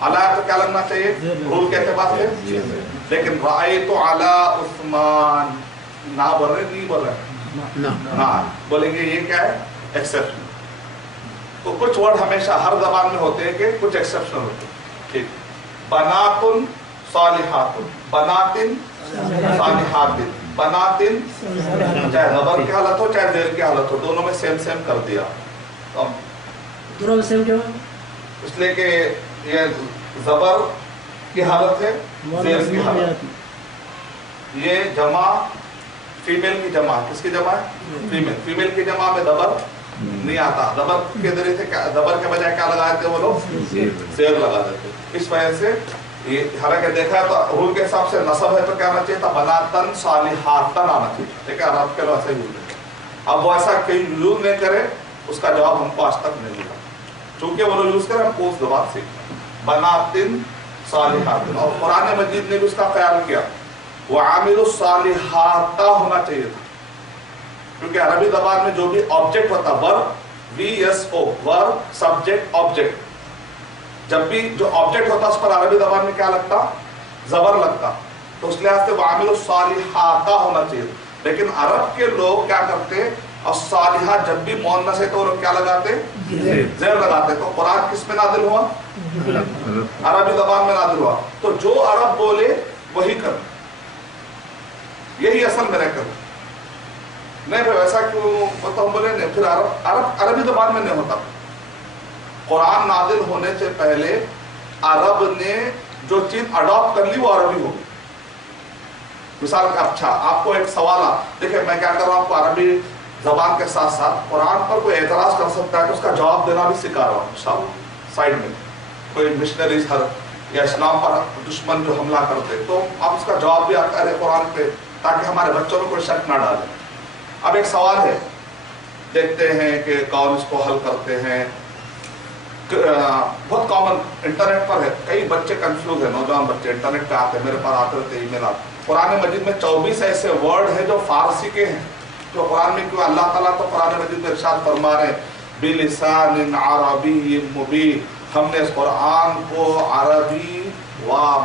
علی آیا تو کیا لگنا چاہیے رول کے اعتبار سے. لیکن رأیت علی عثمان نہ بول رہے، نہیں بول رہے، نہ بولیں گے. یہ کیا ہے؟ ایکسیپشن. تو کچھ ورڈ ہمیشہ ہر زبان میں ہوتے ہیں کہ کچھ ایکسیپشن ہوتے ہیں. ٹھیک. بناتن صالحات، بناتن صالحات، بناتن چاہے زبر کی حالت ہو چاہے زیر کی حالت ہو، دونوں میں سیم سیم کر دیا. دونوں میں سیم کیوں؟ اس لیے کہ یہ زبر کی حالت ہے، زیر کی حالت. یہ جمع فیمیل کی جمع، کس کی جمع ہے؟ فیمیل. فیمیل کی جمع میں زبر نہیں آتا. زبر کے ذریعے سے زبر کے بجائے کیا لگا دیتے وہ لوگ؟ زیر لگا دیتے. اس وجہ سے یہ حالانکہ دیکھا ہے تو رول کے حساب سے نصب ہے تو کیا آنا چاہیے تھا؟ بناتن صالحاتن آنا چاہیے. لیکن عرب کے لوگ ایسا یوز نہیں. اب وہ ایسا کہیں یوز نہیں کرے، اس کا جواب ہم کو آج تک نہیں ملا. چونکہ وہ لوگ یوز کرے ہم کو اس زبان سیکھنا. بناتن صالحاتن. اور قرآن مجید نے بھی اس کا خیال کیا، وعاملوا الصالحات ہونا چاہیے تھا. کیونکہ عربی زبان میں جو بھی آبجیکٹ ہوتا، ورب، VSO، ورب سبجیکٹ آبجیکٹ، جب بھی جو آبجیکٹ ہوتا اس پر عربی زبان میں کیا لگتا؟ زبر لگتا. تو اس لحاظ سے وعاملوا الصالحات ہونا چاہیے. لیکن عرب کے لوگ کیا کرتے، الصالحات جب بھی مؤنث ہے تو وہ لوگ کیا لگاتے؟ زیر لگاتے. تو قرآن کس میں نازل ہوا؟ عربی زبان میں نازل ہوا. تو جو عرب بولے وہی کر، یہی اصل میں رہ کر. نہیں بھائی ایسا کیوں ہم بولے نہیں. پھر عربی زبان میں نہیں ہوتا. قرآن نازل ہونے سے پہلے عرب نے جو چیز اڈاپٹ کر لی وہ عربی ہوگی. مثال کا اچھا آپ کو ایک سوال دیکھیں، میں کیا کر رہا ہوں، آپ کو عربی زبان کے ساتھ ساتھ قرآن پر کوئی اعتراض کر سکتا ہے تو اس کا جواب دینا بھی سکھا رہا ہوں. انشاءاللہ سائڈ میں کوئی مشنریز یا اسلام پر دشمن جو حملہ کرتے تو آپ اس کا جواب بھی آپ کریں قرآن پہ، تاکہ ہمارے بچوں میں کوئی شک نہ ڈالے. اب ایک سوال ہے، دیکھتے ہیں کہ کون اس کو حل کرتے ہیں. بہت کامن انٹرنیٹ پر ہے، کئی بچے کنفیوز ہیں، نوجوان بچے انٹرنیٹ پہ آتے ہیں، میرے پاس آتے رہتے ای میل آتے. قرآن مجید میں 24 ایسے ورڈ ہیں جو فارسی کے ہیں، جو قرآن میں کیوں اللہ تعالیٰ تو قرآن مجید میں ارشاد فرما رہے ہیں بِلِسَانٍ عَرَبِيٍّ مُبِينٍ. ہم نے اس قرآن کو عربی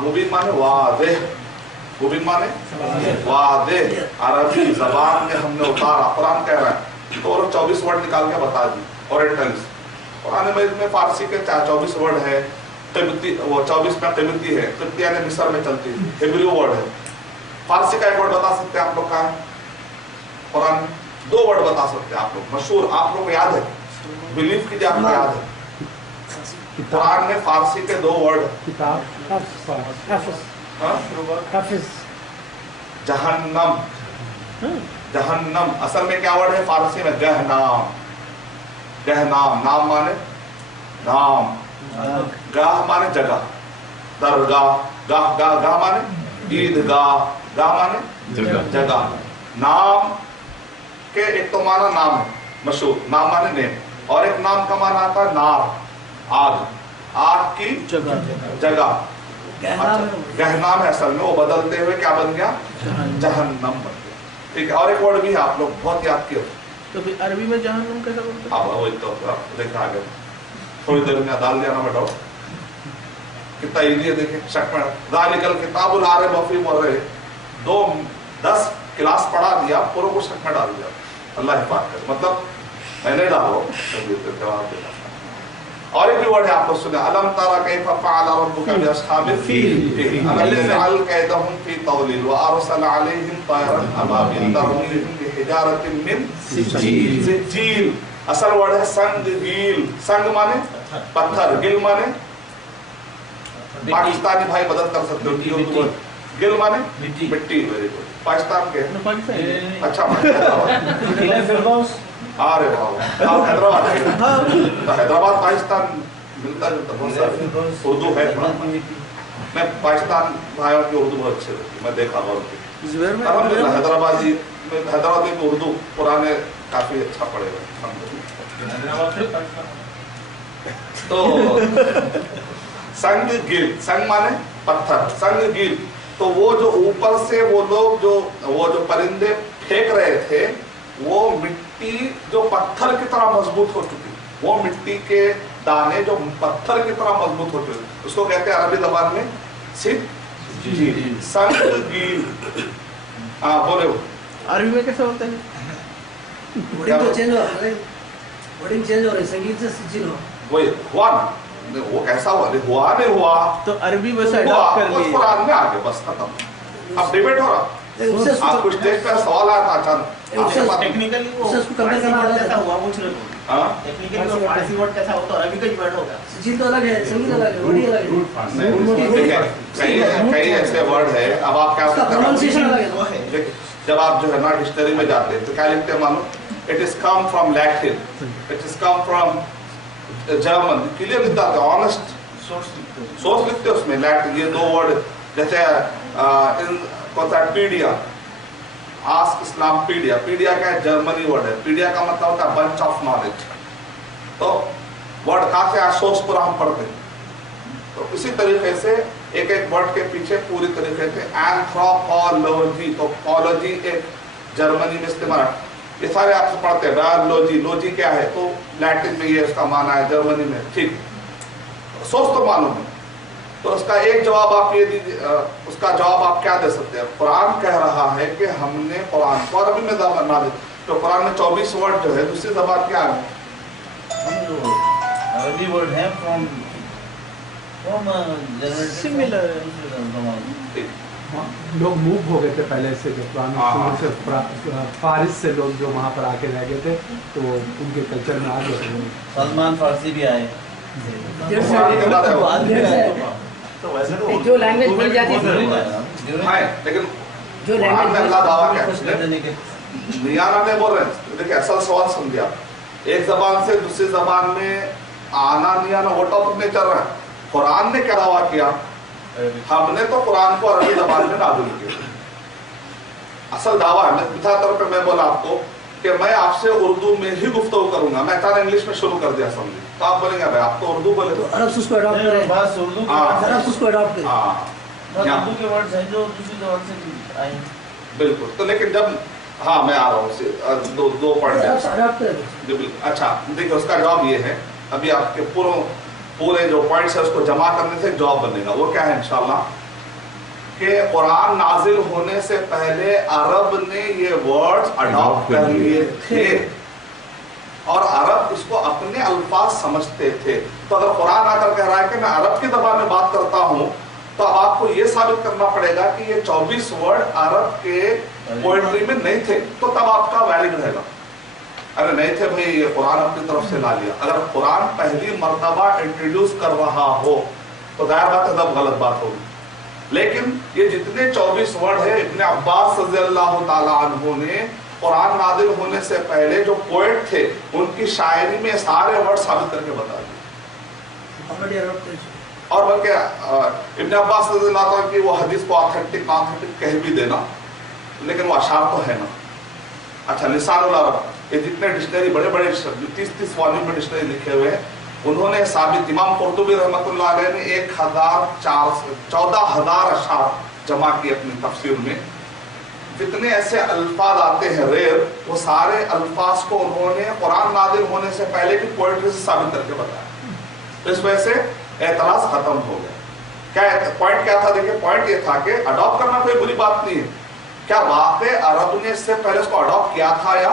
مبین مانے واضح، مبین مانے واضح عربی زبان میں ہم نے اتارا. قرآن کہہ رہا ہے تو وہ 24 ورڈ نکال کے بتا دی. اورینٹلس قرآن مجید میں فارسی کے 24 ورڈ ہے، قبطی وہ 24 میں قبطی ہے، قبطی یعنی مصر میں چلتی ہے، ہیبریو ورڈ ہے. فارسی کا ایک ورڈ بتا سکتے ہیں آپ لوگ کہاں ہے قرآن میں؟ 2 ورڈ بتا سکتے ہیں آپ لوگ مشہور، آپ لوگ کو یاد ہے؟ بلیو کیجیے آپ کو یاد ہے. قرآن میں فارسی کے 2 ورڈ، جہنم. جہنم اصل میں کیا ورڈ ہے فارسی میں؟ گہنام. گہنام نام مانے نام، گاہ مانے جگہ، درگاہ، گاہ گاہ گاہ مانے عیدگاہ، گاہ مانے جگہ. نام के एक तो माना नाम है, मशहूर, नाम माने नेम, और एक नाम का माना आता है नार, आग, आग की जगह। गहनाम है असल में, वो बदलते हुए क्या बन गया, जहन्नम बन गया। ठीक है, और एक वर्ड भी है आप लोग बहुत याद किए, तो फिर अरबी में जहन्नुम कैसा बोलते हैं? अब वही तो देखा आगे, थोड़ी देर में डाल दिया ना बेटा, कितना इजी है देखें, शक में ज़ालिकल किताबुल ला रैब फीह बोल रहे, 10 क्लास पढ़ा दिया, पूरा को शक में डाल दिया। अल्लाह हिफाज़त करे, मतलब मैंने डालो जवाब देना। और एक भी वर्ड है आप लोग सुने, अलम तरा कैफ़ फ़अल रब्बुका बिअस्हाबिल फील अलम यजअल कैदहुम फी तज़लील व अरसल अलैहिम तयरन अबाबिल तरमीहिम बिहिजारतिन मिन सिज्जील। असल वर्ड है संगील, संग माने पत्थर, गिल माने पाकिस्तानी भाई मदद कर सकते हो, गिल माने मिट्टी। वेरी गुड, पाकिस्तान के अच्छा अरे वाह, आप हैदराबाद है, हैदराबाद पाकिस्तान मिलता जुलता बहुत सारा उर्दू है। मैं पाकिस्तान भाइयों की उर्दू बहुत अच्छी लगती है, मैं देखा बहुत हैदराबादी में, हैदराबादी में उर्दू पुराने काफी अच्छा पड़ेगा। तो संग गिल, संग माने पत्थर, संग गिल, तो वो जो ऊपर से वो लोग वो जो परिंदे फेंक रहे थे, वो मिट्टी जो पत्थर की तरह मजबूत हो चुकी, वो मिट्टी के दाने जो पत्थर की तरह मजबूत हो चुके, उसको कहते हैं अरबी जबान में सिज्जील, संगील। हाँ बोले, अरबी में कैसे होता है? वर्डिंग तो चेंज हो रहा है, वर्डिंग चेंज हो रही है, संगीत से सिज्जील हो, वही हुआ ना, वो कैसा हुआ, हुआ नहीं हुआ तो अरबी बस अडॉप्ट कर लिए, कुरान में आगे बस खत्म। अब डिबेट हो रहा, आपको स्टेज पर सवाल आया था अचानक, टेक्निकली वो कैसा हुआ पूछ रहे हो? टेक्निकली वो फारसी वर्ड कैसा होता है, अरबी का वर्ड होगा, सिज्जील तो अलग है, संगीत अलग है, वर्डिंग अलग है, कई ऐसे वर्ड है। अब आप क्या प्रोनाउंसिएशन अलग है। जब आप जो है ना डिक्शनरी में जाते हैं तो क्या लिखते हैं मालूम, it is come from Latin, it is come from German, clear लिखता है, ऑनेस्ट सोर्स लिखते हैं उसमें लैटिन, ये 2 वर्ड जैसे कौन सा पीडिया, आस्क इस्लाम पीडिया, पीडिया क्या है, जर्मनी वर्ड है, पीडिया का मतलब होता है बंच ऑफ नॉलेज। तो वर्ड कहाँ से आया, सोर्स पूरा हम पढ़ते हैं। तो इसी तरीके से एक एक वर्ड के पीछे पूरी तरीके से एंथ्रोपोलॉजी, तो पॉलोजी एक जर्मनी में इस्तेमाल, ये सारे आप पढ़ते हैं, बायोलॉजी, लॉजी क्या है, तो लैटिन में ये उसका माना है, जर्मनी में, ठीक, सोच तो मालूम है। तो उसका एक जवाब आप ये दीजिए, उसका जवाब आप क्या दे सकते हैं, कुरान कह रहा है कि हमने कुरान को अरबी में ना दे, तो कुरान में 24 वर्ड जो है दूसरी जबान क्या है, अरबी वर्ड है फ्रॉम सिमिलर। लोग मूव हो गए थे पहले से, जो पुराने से फारिस से लोग जो वहाँ पर आके रह गए थे, तो उनके कल्चर में आ गए थे। सलमान फारसी भी आए, जो लैंग्वेज मिल जाती है, लेकिन जो लैंग्वेज अल्लाह दावा क्या मियाना ने बोल रहे हैं, देखिए असल सवाल समझिए आप, एक जबान से दूसरी जबान में आना नहीं आना वो टॉपिक नहीं चल रहा है। कुरान ने क्या दावा किया, हमने तो कुरान को अरबी जबान में नाज़िल किया, असल दावा है। मिसाल तौर पे मैं बोला आपको कि मैं आपसे उर्दू में ही गुफ्तगू करूंगा, मैं अचानक इंग्लिश में शुरू कर दिया समझिए, तो आप बोलेंगे भाई आप तो उर्दू बोले, तो अरब उसको अडॉप्ट करें, बस उर्दू के अरब उसको अडॉप्ट करें, उर्दू के वर्ड्स हैं जो दूसरी जबान से आए, बिल्कुल। तो लेकिन जब हाँ मैं आ रहा हूँ, दो पॉइंट। अच्छा देखिए उसका जवाब ये है, अभी आपके पूरे जो पॉइंट्स है उसको जमा करने से जवाब बनेगा। वो क्या है इंशाल्लाह, कि कुरान नाजिल होने से पहले अरब ने ये वर्ड्स अडॉप्ट कर लिए थे और अरब इसको अपने अल्फाज समझते थे। तो अगर कुरान आकर कह रहा है कि मैं अरब की ज़बान में बात करता हूँ, तो अब आपको ये साबित करना पड़ेगा कि ये 24 वर्ड अरब के पोएट्री में नहीं थे, तो तब आपका वैलिड रहेगा। अरे नहीं थे भाई, ये कुरान अपनी तरफ से ला लिया। अगर कुरान पहली मर्तबा इंट्रोड्यूस कर रहा हो तो जाहिर बात है तब गलत बात होगी। लेकिन ये जितने 24 वर्ड है, इब्ने अब्बास रज़ियल्लाहु ताला अन्हु ने कुरान नाज़िल होने से पहले जो पोएट थे उनकी शायरी में सारे वर्ड साबित करके बता दिए। और बल्कि इब्ने अब्बास रज़ियल्लाहु ताला की वो हदीस को ऑथेंटिक कह भी देना, लेकिन वो अशार तो है ना। अच्छा, लिसानुल अरब, ये जितने डिक्शनरी बड़े बड़े 30-30 वॉल्यूम में डिक्शनरी लिखे हुए हैं, उन्होंने साबित, इमाम कुर्तुबी रहमतुल्लाह अलैह ने 14,000 अशार जमा किए अपनी तफसीर में। जितने ऐसे अल्फाज आते हैं रेयर, वो सारे अल्फाज को उन्होंने कुरान नाजिल होने से पहले की पोएट्री से साबित करके बताया। तो इस वजह से एतराज खत्म हो गया। क्या पॉइंट क्या था? देखिए, पॉइंट ये था कि अडॉप्ट करना कोई बुरी बात नहीं है। क्या वाकई अरब ने इससे पहले उसको अडॉप्ट किया था या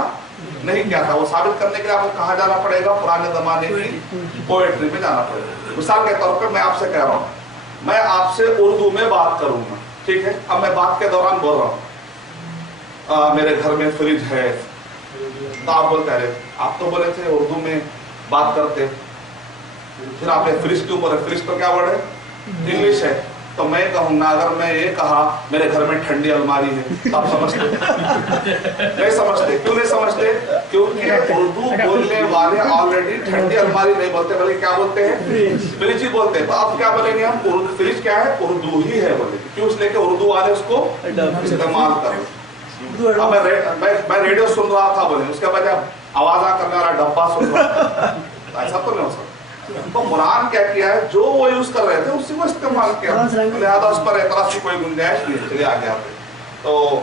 नहीं किया था, वो साबित करने के लिए आपको कहाँ जाना पड़ेगा? पुराने जमाने की पोएट्री में जाना पड़ेगा। मिसाल के तौर पर मैं आपसे कह रहा हूँ, मैं आपसे उर्दू में बात करूंगा, ठीक है? अब मैं बात के दौरान बोल रहा हूँ मेरे घर में फ्रिज है, तो आप बोलते हैं आप तो बोले थे उर्दू में बात करते, फिर आपने फ्रिज क्यों बोले? फ्रिज तो क्या वर्ड है? इंग्लिश है। तो मैं कहूंगा, अगर मैं ये कहा मेरे घर में ठंडी अलमारी है, तो आप समझते? नहीं समझते। क्यों नहीं समझते? क्योंकि उर्दू बोलने वाले ऑलरेडी ठंडी अलमारी नहीं बोलते, बल्कि क्या बोलते हैं? फ्रिज ही बोलते हैं। तो अब क्या बोलेंगे हम? फ्रिज क्या है? उर्दू ही है बोले। क्यों? इसलिए कि उर्दू वाले उसको इस्तेमाल कर। अब मैं रेडियो सुन रहा था बोले, उसके बाद आवाजा करने वाला डब्बा सुन रहा था, ऐसा तो नहीं हो सकता। तो कुरान क्या किया है? जो वो यूज कर रहे थे उसी को इस्तेमाल किया, लिहाजा उस पर एतराज की कोई गुंजाइश नहीं। चलिए आगे आते, तो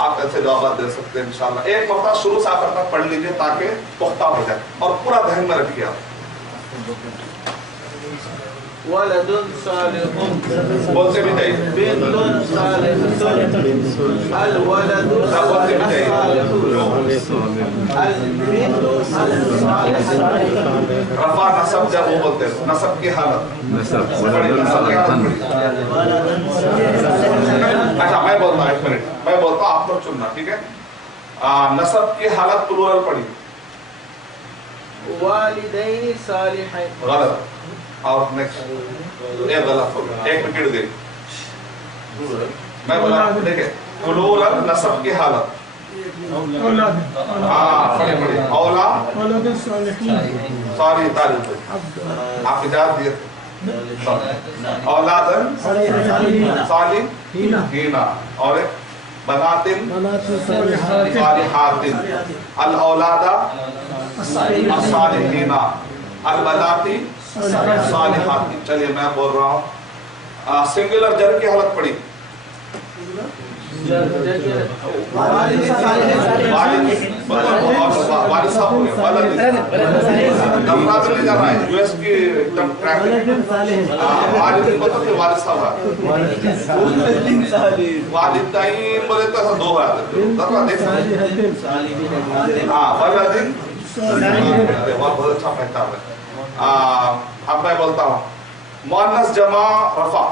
आप ऐसे जवाब दे सकते हैं इंशाल्लाह। एक मरतबा शुरू से आखिर तक पढ़ लीजिए ताकि पुख्ता हो जाए, और पूरा ध्यान में रखिए आप। वलदुन सालिहुन, बोलते भी जाइए। बिन्तुन सालिहतुन, अल वलदु सालिहुन, अल बिन्तु सालिहतुन। रफा नसब जब वो बोलते हैं, नसब की हालत, अच्छा मैं बोलता हूँ, 1 मिनट मैं बोलता हूँ, आप लोग चुनना, ठीक है? नसब की हालत प्लूरल पढ़ी। वालिदैनि सालिहैन, गलत। और नेक्स्ट ये गलत हो गया, 1 विकेट गई। मैं बोला देखिए, प्लूरल नसब की हालत, हाँ पढ़ी पढ़ी, औलाद सॉरी तारीफ आप इजाजत दिए थे। औलादन सालिहीना और बनातिन सालिहातिन, अल औलादा सालिहीना, अल बनाती सालिहातिन। चलिए मैं बोल रहा हूँ, सिंगुलर जर की हालत पड़ी। यूएस की एकदम वालिदाइन बोले तो ऐसा 2 बार। बहुत अच्छा पहचान है। अब मैं बोलता हूँ, मुअन्नस जमा रफा,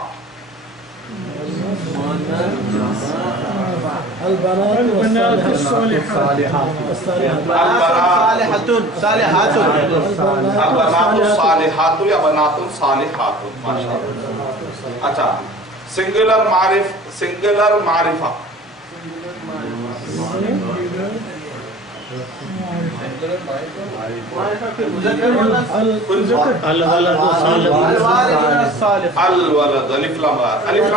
البنات الصالحات या बनातुन सालिहातुन, माशाअल्लाह। अच्छा, सिंगुलर मारिफा, अलवलद अलिफ लाम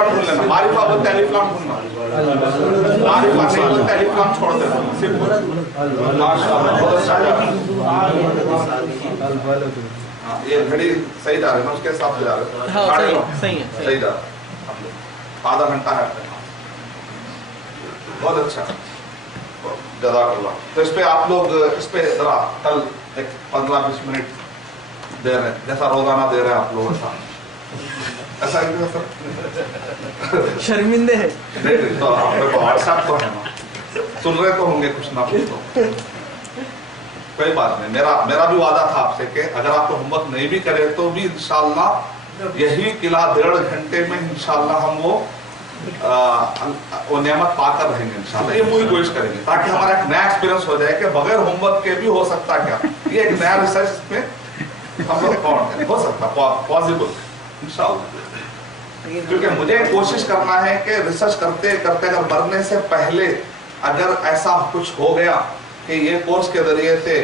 बोल लेना, मारिफा बोलते अलिफ लाम बोलना, मारिफा नहीं बोलते अलिफ लाम छोड़ देना, सिंपल। माशाअल्लाह, बहुत अच्छा। ये घड़ी सही जा रही है, उसके हिसाब से जा रहे हैं। सही है, सही जा रहा है, आधा घंटा है, बहुत अच्छा, जज़ाकल्लाह। तो इस पे आप लोग इस पे जरा कल 15-20 मिनट दे रहे हैं, जैसा रोजाना दे रहे हैं आप लोग, ऐसा शर्मिंदे है नहीं, तो आप लोग व्हाट्सएप तो है ना, सुन रहे तो होंगे कुछ ना कुछ, तो कोई बात नहीं। मेरा भी वादा था आपसे कि अगर आप तो होमवर्क नहीं भी करें तो भी इंशाल्लाह यही किला 1.5 घंटे में इंशाल्लाह हम वो नियामत पाकर रहेंगे इंशाल्लाह। ये पूरी कोशिश करेंगे ताकि हमारा एक नया एक्सपीरियंस हो जाए कि बगैर होमवर्क के भी हो सकता क्या, ये एक नया रिसर्च में हम लोग हो सकता पॉसिबल इंशाल्लाह। क्योंकि मुझे कोशिश करना है कि रिसर्च करते करते अगर मरने से पहले अगर ऐसा कुछ हो गया कि ये कोर्स के जरिए से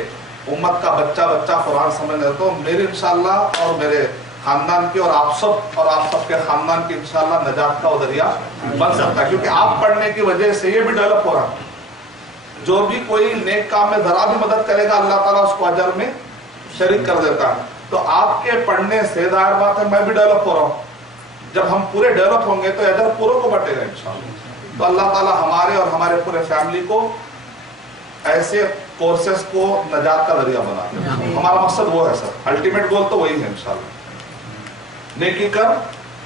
उम्मत का बच्चा कुरान समझ ले, तो मेरी इंशाल्लाह और मेरे खानदान की और आप सबके खानदान की इंशाल्लाह नजात का जरिया बन सकता है। क्योंकि आप पढ़ने की वजह से ये भी डेवलप हो रहा है, जो भी कोई नेक काम में जरा भी मदद करेगा अल्लाह ताला उसको अजर में शरीक कर देता है। तो आपके पढ़ने से जाहिर बात है मैं भी डेवलप हो रहा हूँ, जब हम पूरे डेवलप होंगे तो अजर पूरों को बटेगा इंशाअल्लाह। तो अल्लाह ताला हमारे और हमारे पूरे फैमिली को ऐसे कोर्सेस को नजात का जरिया बना दे। हमारा मकसद वो है सर, अल्टीमेट गोल तो वही है इंशाअल्लाह। नेकी कर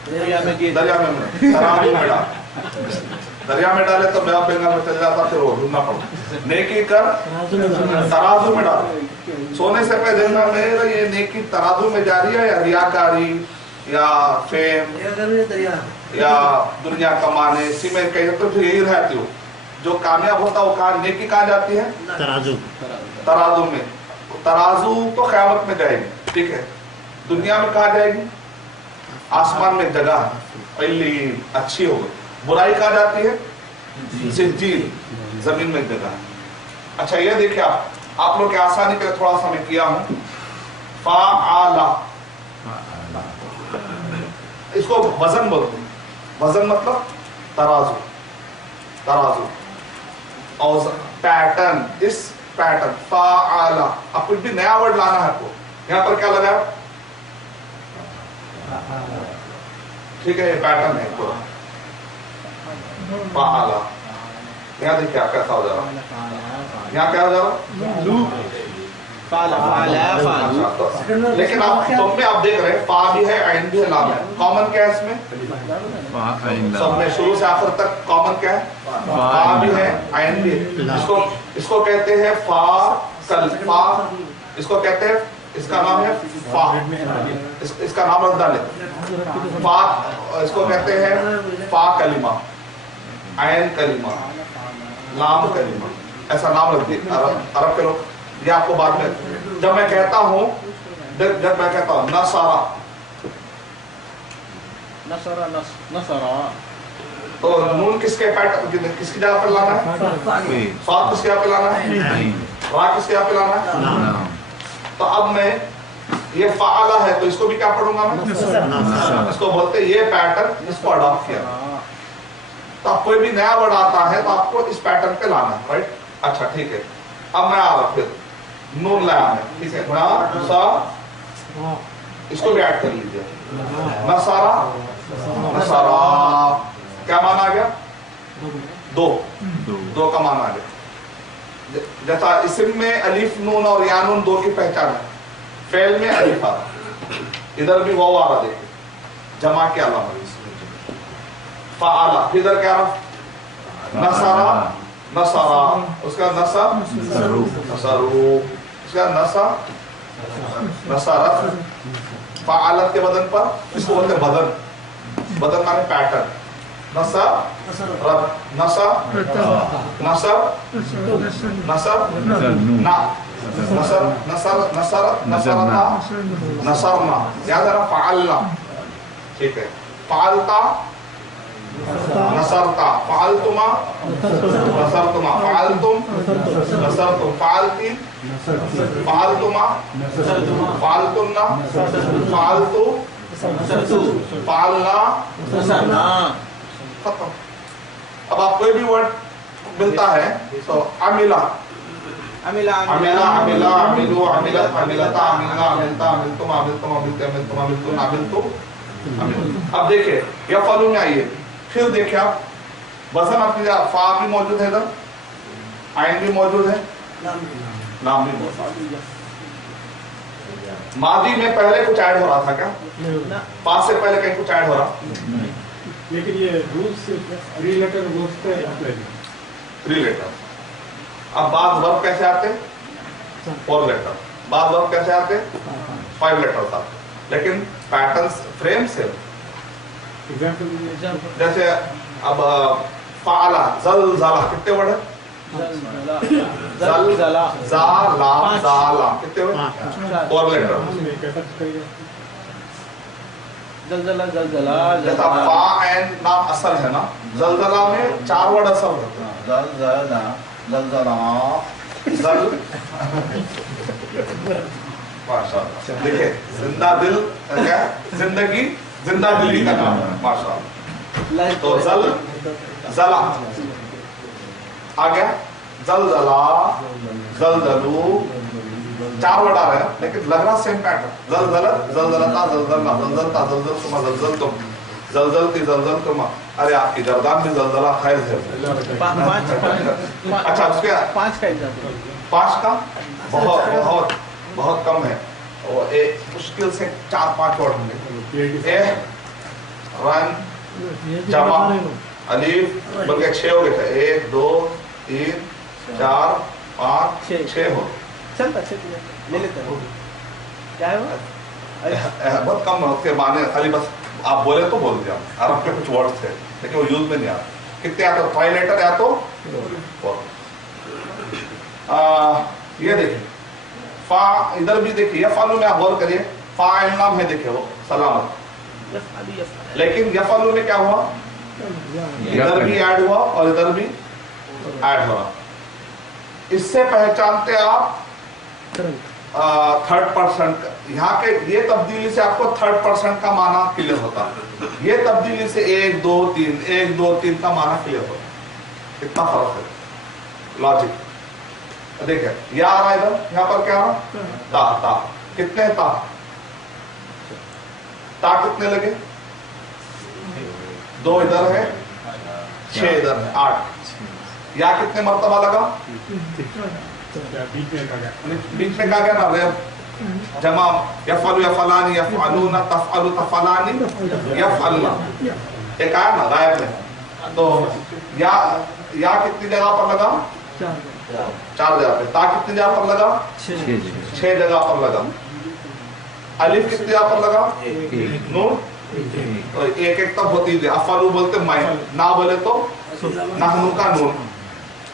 दरिया में तराजू में डाल, दरिया में डाले तो मैं बंगाल में चल जाता, फिर वो ढूंढना पड़ता। नेकी कर तराजू में डाल, सोने से पहले देखना मेरा ये नेकी तराजू में जा रही है या रियाकारी या फेम या दुनिया कमाने, इसी में कहीं तो फिर यही रहती हो। जो कामयाब होता है वो कहाँ, नेकी कहाँ जाती है? तराजू में। तराजू तो क़यामत में जाएगी, ठीक है। दुनिया में कहाँ जाएगी? आसमान में जगह है, पहली अच्छी हो गई। बुराई कहाँ जाती है? सिज्जील, जमीन में जगह है। अच्छा ये देखिए आप लोग के आसानी के लिए थोड़ा सा मैं किया हूं। फ़ाआला, इसको वजन बोलते हैं। वजन मतलब तराजू, तराजू। और पैटर्न, इस पैटर्न फ़ाआला, अब कुछ भी नया वर्ड लाना है आपको। यहाँ पर क्या लगा? ठीक है, ये पैटर्न है पूरा। फ़ाआला, यहाँ देखिए आप कैसा हो जा रहा, यहाँ क्या हो जा रहा? लेकिन आप सब में आप देख रहे हैं फा भी है, आइन भी है, लाम है। कॉमन क्या है इसमें? सब में शुरू से आखिर तक कॉमन क्या है? फा भी है, आइन भी है। इसको कहते हैं फा कल, फा इसको कहते हैं, इसका नाम है फा, इसका नाम रख डाले फा। इसको कहते हैं फा कलिमा, आइन कलिमा, लाम कलिमा, ऐसा नाम रख दिए अरब के लोग। ये आपको बाद में जब मैं कहता हूं, जब मैं कहता हूं नसारा, नसरा नसरा, तो नून किसके पैटर्न, किसकी जगह पर लाना है? सात किसकी जगह पे लाना है? रा किसकी जगह पे लाना है? तो अब मैं ये फ़ाअला है तो इसको भी क्या पढ़ूंगा मैं? इसको बोलते हैं ये पैटर्न, इसको अडॉप्ट किया। तो आप कोई भी नया वर्ड आता है तो आपको इस पैटर्न पे लाना है, राइट? अच्छा ठीक है, अब मैं आ रहा फिर नून लाया है, ठीक है। ना सा, इसको भी ऐड कर लीजिए। नसारा, नसारा, क्या माना आ गया? दो का माना आ गया। जैसा इस्म में अलिफ नून और या नून दो की पहचान है, फेल में अलिफ आ रहा, इधर भी वाव आ रहा, देखिए जमा के अलावा। फ़ाअला, इधर क्या रहा? नसारा, नसारा, उसका नसा नसरू, उसका नसा नसारत। फ़ाअलत के बदन पर इसको बोलते हैं बदन, बदन माने पैटर्न। नसा रत, नसा नसर नसर ना, नसर नसर नसर नसरना नसरना, याद है ना? फ़ाअलना, ठीक है। फ़ाअलता, नसरता, फ़ाअलतुमा, नसरतुमा, फ़ाअलतुम, नसरतुम, फ़ाअलती, फ़ाअलतुमा, फ़ाअलतुन्ना, फ़ाअलतु, फ़ाअलना, खत्म। अब आप कोई भी वर्ड मिलता है तो अमिला, अमिला, अमिला, अमिलू, अमिलत, अमिलता, अमिलना, अमिलता, अमिलतुम, अमिलतुम, अमिलते, अमिलतुम, अमिलतुन, अमिलतु। अब देखिए यफ़अलु में आइए, फिर देखिए आप वजन अपनी जगह, फा भी मौजूद है इधर, आइन भी मौजूद है, नाम भी मौजूद है। मादी में पहले कुछ ऐड हो रहा था क्या? फा से पहले कहीं कुछ ऐड हो रहा? लेकिन ये रूल्स रिलेटर रूल्स पे अप्लाई नहीं। रिलेटर। अब बाद वर्ब कैसे आते? 4 लेटर। बाद वर्ब कैसे आते? 5 लेटर्स आते, लेकिन पैटर्न्स फ्रेम से। एग्जाम्पल जैसे अब फ़ाअला, ज़लज़ला, कितने वर्ड है? ज़लज़ला, ज़ाला, कितने वर्ड? 4 लेटर। जलजला, जलजला, जैसा फा एंड नाम असल है ना, जलजला में 4 वर्ड असल होते हैं। जलजला, जलजला, जल, माशाअल्लाह। देखिए जिंदा दिल क्या? जिंदगी, जिंदा दिली का नाम है, माशाअल्लाह। तो जल, जला आ गया, जलजला, जलजलू, 4 वर्ड आ रहे हैं लेकिन लग रहा सेम पैटर्न। जलजलत, जलजलता, जलजलना, जलजलता, जलजलतुमा, जलजलतुम, जलजलती, जलजलतुमा। अरे आपकी गर्दान भी जलजला खैर है। अच्छा उसके 5 का एग्जाम्पल, 5 का बहुत बहुत बहुत कम है। और एक मुश्किल से 4-5 वर्ड होंगे। ए रन, जमा, अलीफ, बल्कि 6 हो गए थे। 1 2 3 4 5 6 हो चलता ले लेते हैं। क्या है वो? बहुत कम है उसके माने, खाली बस आप बोले तो बोल दिया। अरब के कुछ वर्ड्स थे लेकिन वो यूज में नहीं आते। कितने आते? 5 लेटर या तो ये देखिए फा, इधर भी देखिए यफालू में आप गौर करिए, फाइल नाम है, देखिए वो सलामत। लेकिन यफालू में क्या हुआ? इधर भी ऐड हुआ और इधर भी ऐड हुआ। इससे पहचानते आप 3rd पर्सन। यहाँ के ये तब्दीली से आपको 3rd पर्सन का माना क्लियर होता है। ये तब्दीली से 1 2 3 1 2 3 का माना क्लियर होता है। कितना फर्क है लॉजिक देखिए। या आ रहा है इधर, यहाँ पर क्या आ रहा? ता ता। कितने ता? ता कितने लगे? 2 इधर है, 6 इधर है, 8। या कितने मर्तबा लगा? बीच में कहा गया ना रे जमा। यफअलु यफअलानी, यफअलूना, तफअलु तफअलानी, यफअलना। एक आया ना गायब में। तो या कितनी जगह पर लगा? 4 जगह पे। ता कितनी जगह पर लगा? 6 जगह पर लगा। अलिफ कितनी जगह पर लगा? नून तो एक तब होती है। अफअलु बोलते मैं, ना बोले तो नहनु का नून,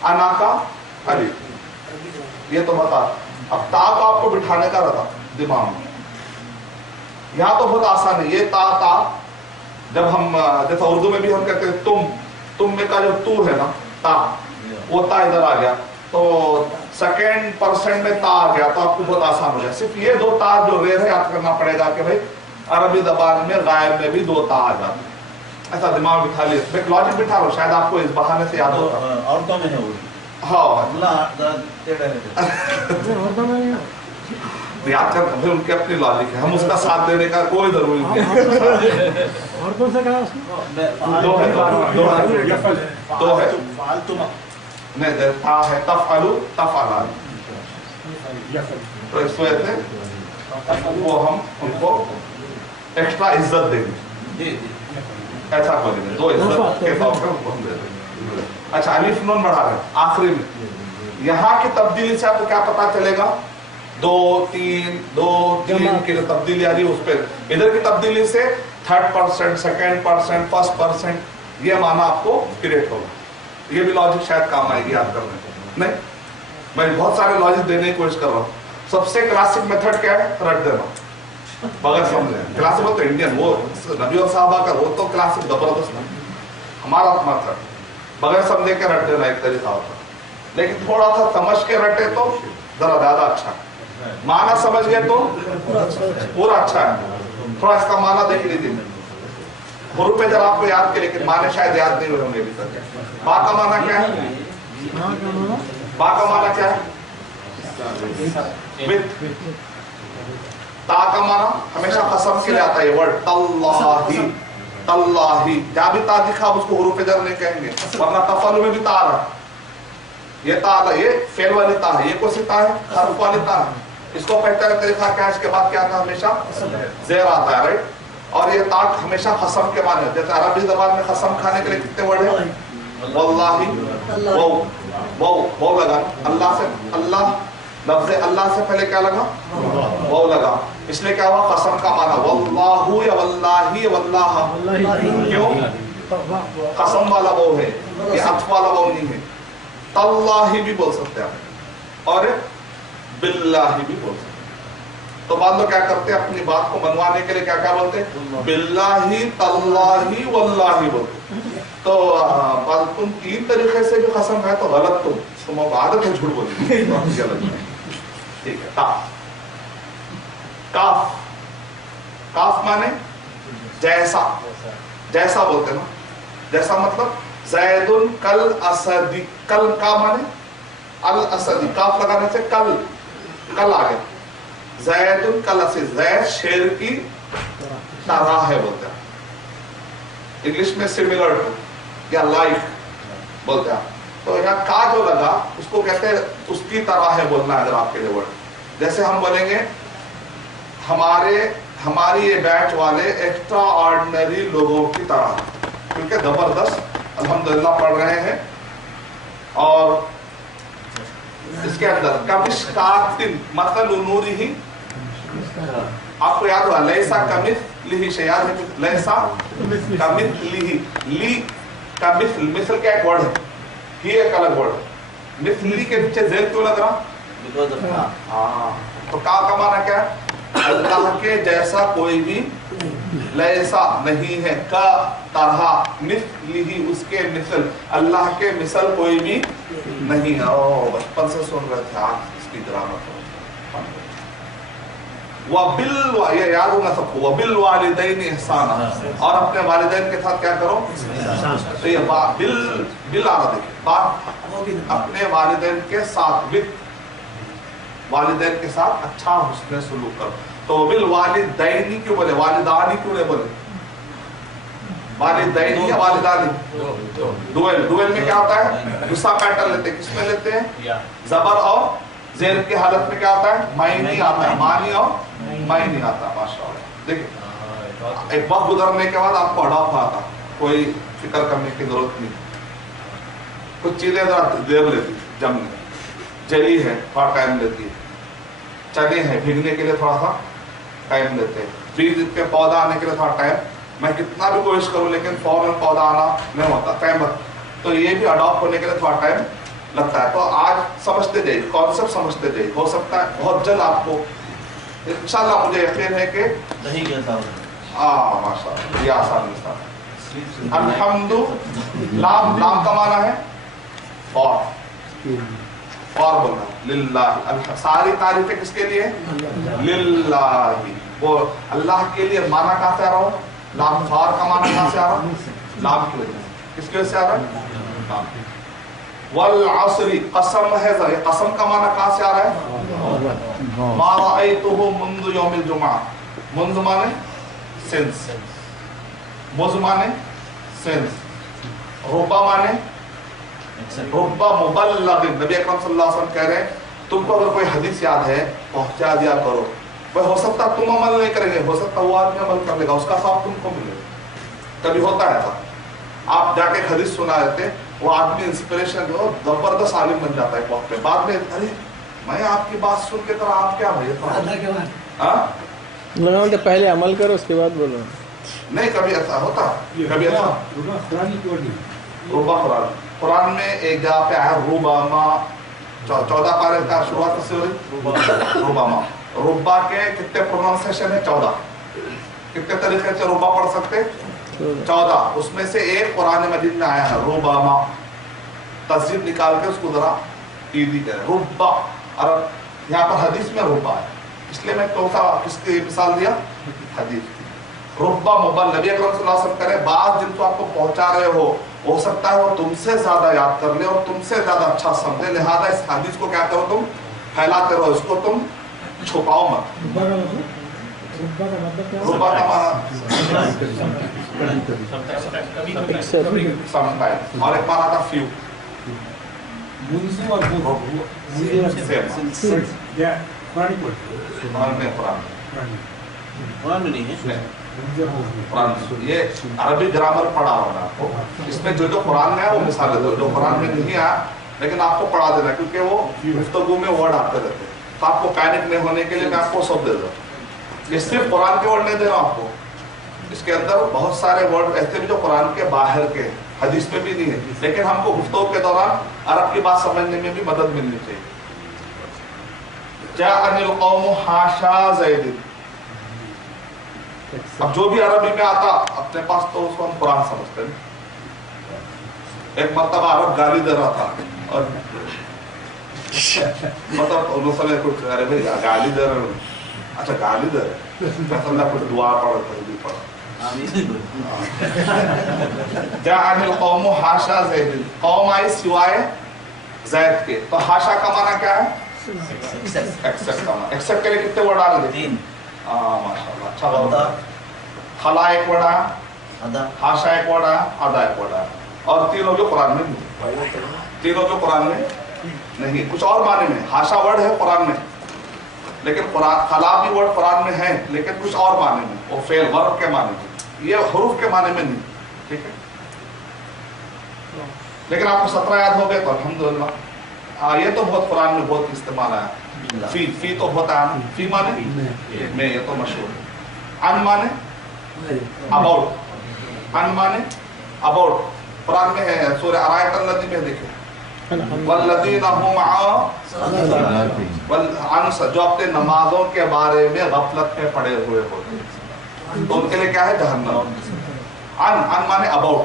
अना का अलिफ। ये तो बता। अब ता को आपको बिठाने का रहता दिमाग में। यहाँ तो बहुत आसान है। ये ता ता जब हम जैसा उर्दू में भी हम कहते हैं तुम में का जो तू है ना ता, वो ता इधर आ गया तो 2nd पर्सन में ता आ गया तो आपको बहुत आसान हो जाए। सिर्फ ये 2 ता जो रेर है याद करना पड़ेगा कि भाई अरबी जबान में गायब में भी 2 ता आ जाते हैं। ऐसा दिमाग बिठा लिया, लॉजिक बिठा लो, शायद आपको इस बहाने से याद होगा। और तो में है वो। हाँ याद कर, फिर उनकी अपनी लॉजिक है, हम उसका साथ देने का कोई जरूरी नहीं है। और कौन सा कहा? 2 है नहीं, ता है तफअलु तफअलान। तो इस वजह से वो हम उनको एक्स्ट्रा इज्जत देंगे, ऐसा बोलेंगे। 2 इज्जत के तौर पर उनको हम दे देंगे। अच्छा अलिफ नून बढ़ा रहे आखिरी में। यहाँ की तब्दीली से आपको क्या पता चलेगा? 2 3 2 3 की जो तब्दीली आ रही है उस पर। इधर की तब्दीली से 3rd person, 2nd person, 1st person, ये माना आपको क्रिएट होगा। ये भी लॉजिक शायद काम आएगी याद करने को। नहीं, मैं बहुत सारे लॉजिक देने की कोशिश कर रहा हूँ। सबसे क्लासिक मेथड क्या है? रट देना बगैर समझे। क्लासिक तो इंडियन, वो नबी और साहबा का वो तो क्लासिक जबरदस्त है। हमारा मेथड बगैर समझे के रट देना एक तरीका होता है, लेकिन थोड़ा सा समझ के रटे तो जरा ज्यादा अच्छा है। माना समझ गए तो पूरा अच्छा है। थोड़ा इसका माना देख लीजिए। हुरूफ पे जरा आपको याद के, लेकिन माने शायद याद नहीं हुए होंगे अभी तक। बा का माना क्या है? बा का माना क्या है? विथ। ता का माना हमेशा कसम के लिए आता है ये वर्ड, तल्लाही तल्लाही। जहाँ भी ता दिखा उसको हुरूफ पे जर नहीं कहेंगे, वरना तफअलु में भी ता रहा। ये ता, ये फेल वाली ता है। ये कौन सी ता है? हर्फ वाली ता है। इसको पहचान का तरीका क्या है? इसके बाद क्या आता है? हमेशा ज़ेर आता है, राइट। और ये ता हमेशा कसम के माने। जैसे अरबी ज़बान में कसम खाने के लिए कितने वर्ड है? वल्लाही, वो लगा अल्लाह से। अल्लाह लफ्ज़ अल्लाह से पहले क्या लगा? वो लगा। इसलिए क्या हुआ? कसम का माना वल्लाहु या वल्लाही वल्लाह। क्यों? कसम वाला वो है, ये अत्फ वाला वो नहीं है। तल्लाही भी बोल सकते हैं और बिल्लाही भी बोल सकते हैं। तो बाद लोग क्या करते हैं? अपनी बात को मनवाने के लिए क्या क्या बोलते हैं? बिल्लाही तल्लाही वल्लाही बोलते। तो तुम 3 तरीके से भी कसम है तो गलत। तुम आदत है झूठ बोलने की। ठीक है। काफ, काफ माने जैसा, जैसा बोलते ना। जैसा मतलब जैदुन कल असदी। कल का माने الاسد کاف لگانے سے کل کل آ گیا. زید کل اسد زید شیر کی طرح ہے بولتے ہیں. انگلش میں سملر ٹو یا لائک بولتے ہیں. تو یہاں کا جو لگا اس کو کہتے ہیں اس کی طرح ہے بولنا ہے. اگر آپ کے لیے ورڈ جیسے ہم بولیں گے ہماری یہ بیچ والے ایکسٹرا آرڈنری لوگوں کی طرح, کیونکہ زبردست الحمدللہ پڑھ رہے ہیں. اور اس کے اندر کمشکاتن مثل نورہ, آپ کو یاد ہوا لیسا کمثلہ شیء, یاد ہے لیسا کمثلہ, لی کا مثل کیا ایک ورڈ ہے, ہی ایک الگ ورڈ ہے. مثلی کے پیچھے زید کیوں لگ رہا؟ ہاں, تو کا معنی کیا ہے؟ اللہ کے جیسا کوئی بھی لیسا نہیں ہے, کا طرح, مثلہ اس کے مثل, اللہ کے مثل کوئی بھی نہیں ہے. بچپن سے سن رہے تھے آپ اس کی گرامر. یہ یاد ہوگا سب کو, وبالوالدین احسانا, اور اپنے والدین کے ساتھ کیا کرو. تو یہ بل آ رہا دیکھیں, اپنے والدین کے ساتھ, والدین کے ساتھ اچھا حسن سلوک کرو. تو بالوالدین کیوں بولے, والدانی کیوں نہیں بولے؟ والدین یا والدانی ڈویل میں کیا ہوتا ہے؟ دوسرا پیٹرن لیتے ہیں, کس میں لیتے ہیں؟ زبر اور زیر کی حالت میں کیا ہوتا ہے؟ معنی آتا ہے, معنی اور معنی آتا ہے. ماشاءاللہ دیکھیں ایک وقت گزرنے کے بعد آپ کو اڈاپٹ آتا, کوئی فکر کرنے کی ضرورت نہیں. کچھ چیزیں ذرا دیر لیتی جمنے, جلی ہے تھوڑا ٹائم لیتی ہے, چنے ہیں بھیگنے کے لیے تھوڑا سا ٹائم لیتے ہیں, بیج پہ پودا آنے کے لیے تھوڑا ٹائم, میں کتنا بھی کوشش کروں لیکن فوراً پودا آنا نہیں ہوتا, ٹائم لگتا. تو یہ بھی اڈاپٹ ہونے کے لیے تھوڑا ٹائم لگتا ہے. تو آج سمجھتے جائیے, کانسیپٹ سمجھتے جائیے, ہو سکتا ہے بہت جلد آپ کو انشاءاللہ مجھے یقین ہے کہ نہیں کہتا ہوں. ماشاءاللہ یہ آسان مثال ہے. الحمد, لام کا معنی ہے اور بولنا للہ, ساری تعریفیں کس کے لیے؟ للہ. وہ اللہ کے لیے. معنی کہاں سے آ رہا ہو؟ لام. فار کا معنی کہاں سے آ رہا؟ لام کی وجہ سے. کس کی وجہ سے آ رہا ہے؟ والعصر, قسم ہے. قسم کا معنی کہاں سے آ رہا ہے؟ ما رأیتہ منذ یوم الجمعہ. منذ معنی سنس, مذ معنی سنس, ربا معنی ربا مبلغ. نبی اکرم صلی اللہ علیہ وسلم کہہ رہے ہیں تم کو اگر کوئی حدیث یاد ہے پہنچا دیا کرو. وہ ہو سکتا تم عمل نہیں کریں گے, ہو سکتا وہ آدمی عمل کر لے گا, اس کا ثواب تم کو ملے گا. کبھی ہوتا ہے ایسا, آپ جا کے حدیث سنا دیتے, وہ آدمی انسپریشن جو زبردست عالم بن جاتا ہے وقت پہ, بعد میں ارے میں آپ کی بات سن کے طرح آپ کیا بھائی پہلے عمل کرو اس کے بعد بولو. نہیں کبھی ایسا ہوتا, کبھی ایسا ربا قرآن میں ایک جگہ پہ آیا روباما, 14 پارے کا شروعات سے ہو رہی روباما. ربا کے کتنے پروننسیشن ہے؟ 14. کتنے طریقے سے ربا پڑھ سکتے؟ 14. اس میں سے ایک قرآن مجید میں آیا ہے روباما. تصدیق نکال کے اس کو ذرا ایزی کرے, ربا. اور یہاں پر حدیث میں ربا ہے, اس لیے میں کس کی مثال دیا؟ حدیث. ربا مبلغ. نبی اکرم صلی اللہ علیہ وسلم کرے بعض جن کو آپ کو پہنچا رہے ہو سکتا ہے وہ تم سے زیادہ یاد کر لے اور تم سے زیادہ اچھا سمجھے, لہذا اس حدیث کو کیا کرو, تم پھیلاتے رہو, اس کو تم چھپاؤ مت. ربا کا معنی اور ایک معنی تھا فیو. یہ عربی گرامر پڑھا ہوگا آپ کو, اس میں جو قرآن میں ہے وہ مثال ہے, جو قرآن میں نہیں آیا لیکن آپ کو پڑھا دینا, کیونکہ وہ گفتگو میں ورڈ آتے رہتے ہیں. تو آپ کو پینک نہیں ہونے کے لیے میں آپ کو سب دے دوں. یہ صرف قرآن کے ورڈ نہیں دے رہا ہوں آپ کو, اس کے اندر بہت سارے ورڈ ایسے بھی جو قرآن کے باہر کے حدیث میں بھی نہیں ہے, لیکن ہم کو گفتگو کے دوران عرب کی بات سمجھنے میں بھی مدد ملنی چاہیے. جاءنی القوم حاشا زید. اب جو بھی عربی میں آتا اپنے پاس تو اس کو ہم قرآن سمجھتے ہیں. ایک مرتبہ عرب گالی دے رہا تھا اور مطلب انہوں سے کچھ ارے بھائی گالی دے رہے, اچھا گالی دے رہے, میں سمجھا کچھ دعا پڑھ تسبیح پڑھ. جاءنی القوم حاشا زید. قوم آئی سوائے जैद के। तो हाशा का माना क्या है? एक्सेप्ट का माना। एक्सेप्ट के लिए कितने वर्ड आ गए? 3। माशाल्लाह, अच्छा बहुत। खला एक वर्ड आया, हाशा एक वर्ड आया, अदा एक वर्ड आया, और तीनों जो कुरान में नहीं, तीनों जो कुरान में नहीं, कुछ और माने में। हाशा वर्ड है कुरान में, लेकिन कुरान खला भी वर्ड कुरान में है, लेकिन कुछ और माने में, वो फेल वर्ब के माने में, ये हरूफ के माने में नहीं। ठीक है, लेकिन आपको 17 याद हो गए तो अल्हम्दुलिल्लाह। ये तो बहुत कुरान में बहुत इस्तेमाल आया। फी तो बहुत आया, फी माने में, ये तो मशहूर है। अन माने अबाउट, अन माने अबाउट, कुरान में है, सूरह अरायत अल्लज़ी में देखे, वल्लज़ीना हुम जो अपने नमाजों के बारे में गफलत में पड़े हुए होते हैं, तो उनके लिए क्या है? जहन्नम। अन माने अबाउट,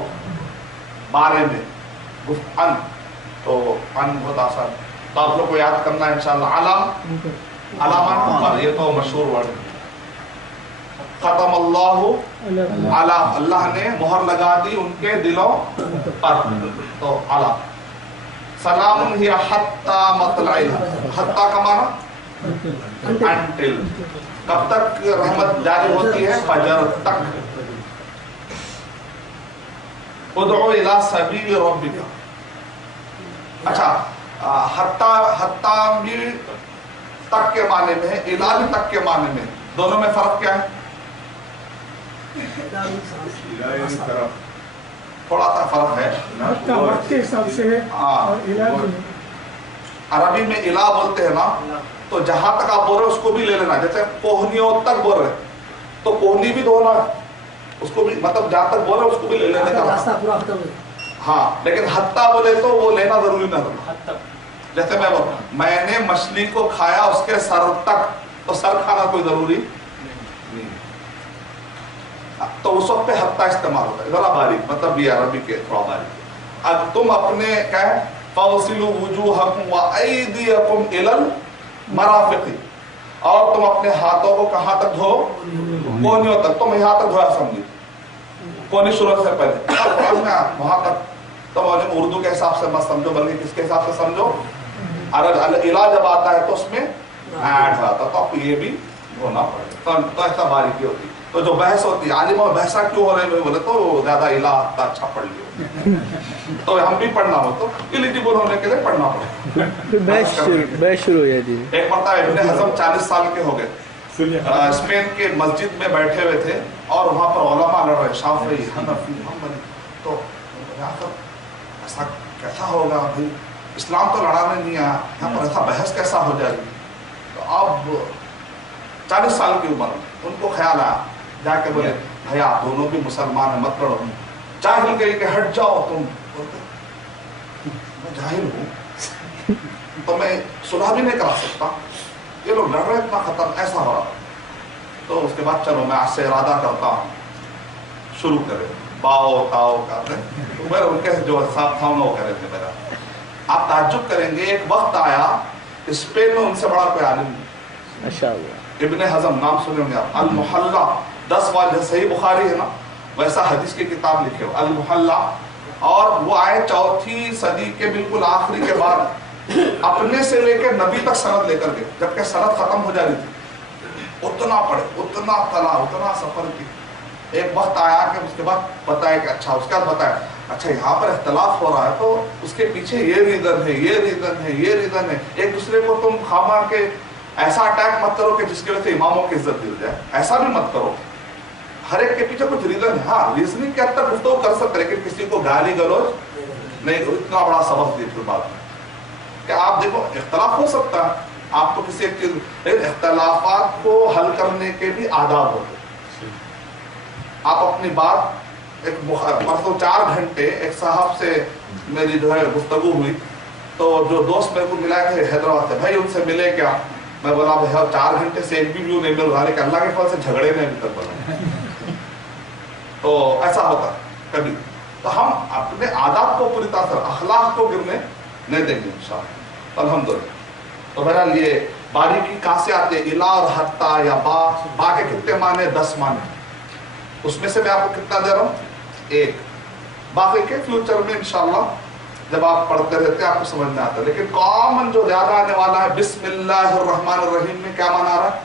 बारे में, अन, तो अन बहुत आसान, तो आप लोग को याद करना है इंशाअल्लाह। अलामा, ये तो मशहूर वर्ड है। खतम अल्लाहु अला, अल्लाह ने मोहर लगा दी उनके दिलों पर, तो अला। सलामुन हिया हत्ता मतलाइल, हत्ता का माना अंटिल, कब तक रहमत जारी होती है? फजर तक। उदउ इला सबील रब्बिका, अच्छा, हत्ता भी तक के माने में है, इला भी तक के माने में, दोनों में फर्क क्या है? थोड़ा सा फर्क है वक्त के हिसाब से। अरबी में इला बोलते हैं ना, तो जहां तक आप बोल रहे हो उसको भी ले लेना। जैसे कोहनियों तक बोल रहे तो कोहनी भी धोना, उसको भी, मतलब जहां तक बोल रहे उसको भी ले लेने का रास्ता पूरा खत्म है। हाँ, लेकिन हत्ता बोले तो वो लेना जरूरी ना हो। जैसे मैं बोल, मैंने मछली को खाया उसके सर तक, तो सर खाना कोई जरूरी नहीं, तो उस वक्त पे हत्ता इस्तेमाल होता है, जरा बारीक, मतलब ये अरबी के थोड़ा बारीक। अब तुम अपने क्या है, फवसिलु वुजूहकुम व अयदियकुम इलल मराफिक़, और तुम अपने हाथों को कहां तक धो? कोहनियों तक। तुम यहाँ तक धोया समझी, कोहनी शुरू से पहले वहां तक। तो उर्दू के हिसाब से मत समझो, बल्कि किसके हिसाब से समझो? अरब इला जब आता है तो उसमें ऐड आता, तो आपको ये भी होना पड़ेगा, तो ऐसा बारीकी होती। तो जो बहस होती है, आलिम और बहसा क्यों हो रहे हैं बोले तो ज्यादा इला अच्छा पढ़ लियो, तो हम भी पढ़ना हो तो एलिजिबल होने के लिए पढ़ना पड़ेगा। बहस शुरू हो जाती है। एक मरतबा इब्ने हज़म 40 साल के हो गए, स्पेन के मस्जिद में बैठे हुए थे, और वहां पर उलमा लड़ रहे, शाफी, हनफी, हम्बली। तो ऐसा कैसा होगा भाई, इस्लाम तो लड़ाने नहीं आया, यहाँ पर ऐसा बहस कैसा हो जाएगी? तो अब 40 साल की उम्र, उनको ख्याल आया, जाके बोले भाई आप दोनों भी मुसलमान हैं, मत लड़ो। जाहिल कह के हट जाओ तुम। मैं जाहिल हूँ तो मैं सुलह भी नहीं करा सकता, ये लोग लड़ रहे इतना खतर, ऐसा हो रहा। तो उसके बाद चलो मैं आज से इरादा करता हूँ, शुरू करें, बाओ ताओ कर रहे, मैं उनके जो साथ था वो करे थे मेरा। आप ताज्जुब करेंगे, एक वक्त आया स्पेन में उनसे बड़ा कोई आलिम, इब्ने हज़म, नाम सुने होंगे आप, अल मुहल्ला, 10 वाले, सही बुखारी है ना, वैसा हदीस की किताब लिखे हो, अल मुहल्ला। और वो आए 4वीं सदी के बिल्कुल आखिरी के बाद, अपने से लेकर नबी तक सनद लेकर गए, जबकि सनद खत्म हो जा रही थी। उतना पढ़े, उतना तला, उतना सफर की। एक वक्त आया कि उसके बाद बताया कि अच्छा, उसके बाद बताया अच्छा यहाँ पर इख्तलाफ हो रहा है, तो उसके पीछे ये रीजन है, ये रीजन है, ये रीजन है। एक दूसरे को तुम खामा के ऐसा अटैक मत करो कि जिसकी वजह से इमामों की इज्जत गिर जाए, ऐसा भी मत करो। हर एक के पीछे कुछ रीजन है। हाँ, रीजनिंग के हद तक गुफ्तगू कर सकते, लेकिन किसी को गाली गलौज नहीं। इतना बड़ा सबक दी फिर बात में कि आप देखो इख्तलाफ हो सकता है, आप तो किसी एक चीज, लेकिन इख्तलाफात को हल करने के भी आदाब होते। आप अपनी बात, एक परसों 4 घंटे एक साहब से मेरी जो है गुफ्तगू हुई, तो जो दोस्त मेरे को मिला थे हैदराबाद से, भाई उनसे मिले क्या? मैं बोला भैया 4 घंटे से एक भी व्यू नहीं मिल रहा, लेकिन अल्लाह के फल से झगड़े में अभी तक बना। तो ऐसा होता कभी, तो हम अपने आदाब को पूरी तरह से, अखलाक को गिरने नहीं देंगे इंशाअल्लाह। अल्हम्दुलिल्लाह। तो बहरहाल ये बारीकी कहाँ से आते हैं? इला और हत्ता या बा के कितने माने? 10 माने। उसमें से मैं आपको कितना दे रहा हूँ? 1। बाकी के फ्यूचर में इंशाअल्लाह جب آپ پڑھتے رہتے ہیں آپ کو سمجھ میں آتا ہے. لیکن کامن جو زیادہ آنے والا ہے بسم اللہ الرحمن الرحیم میں کیا مانا رہا ہے؟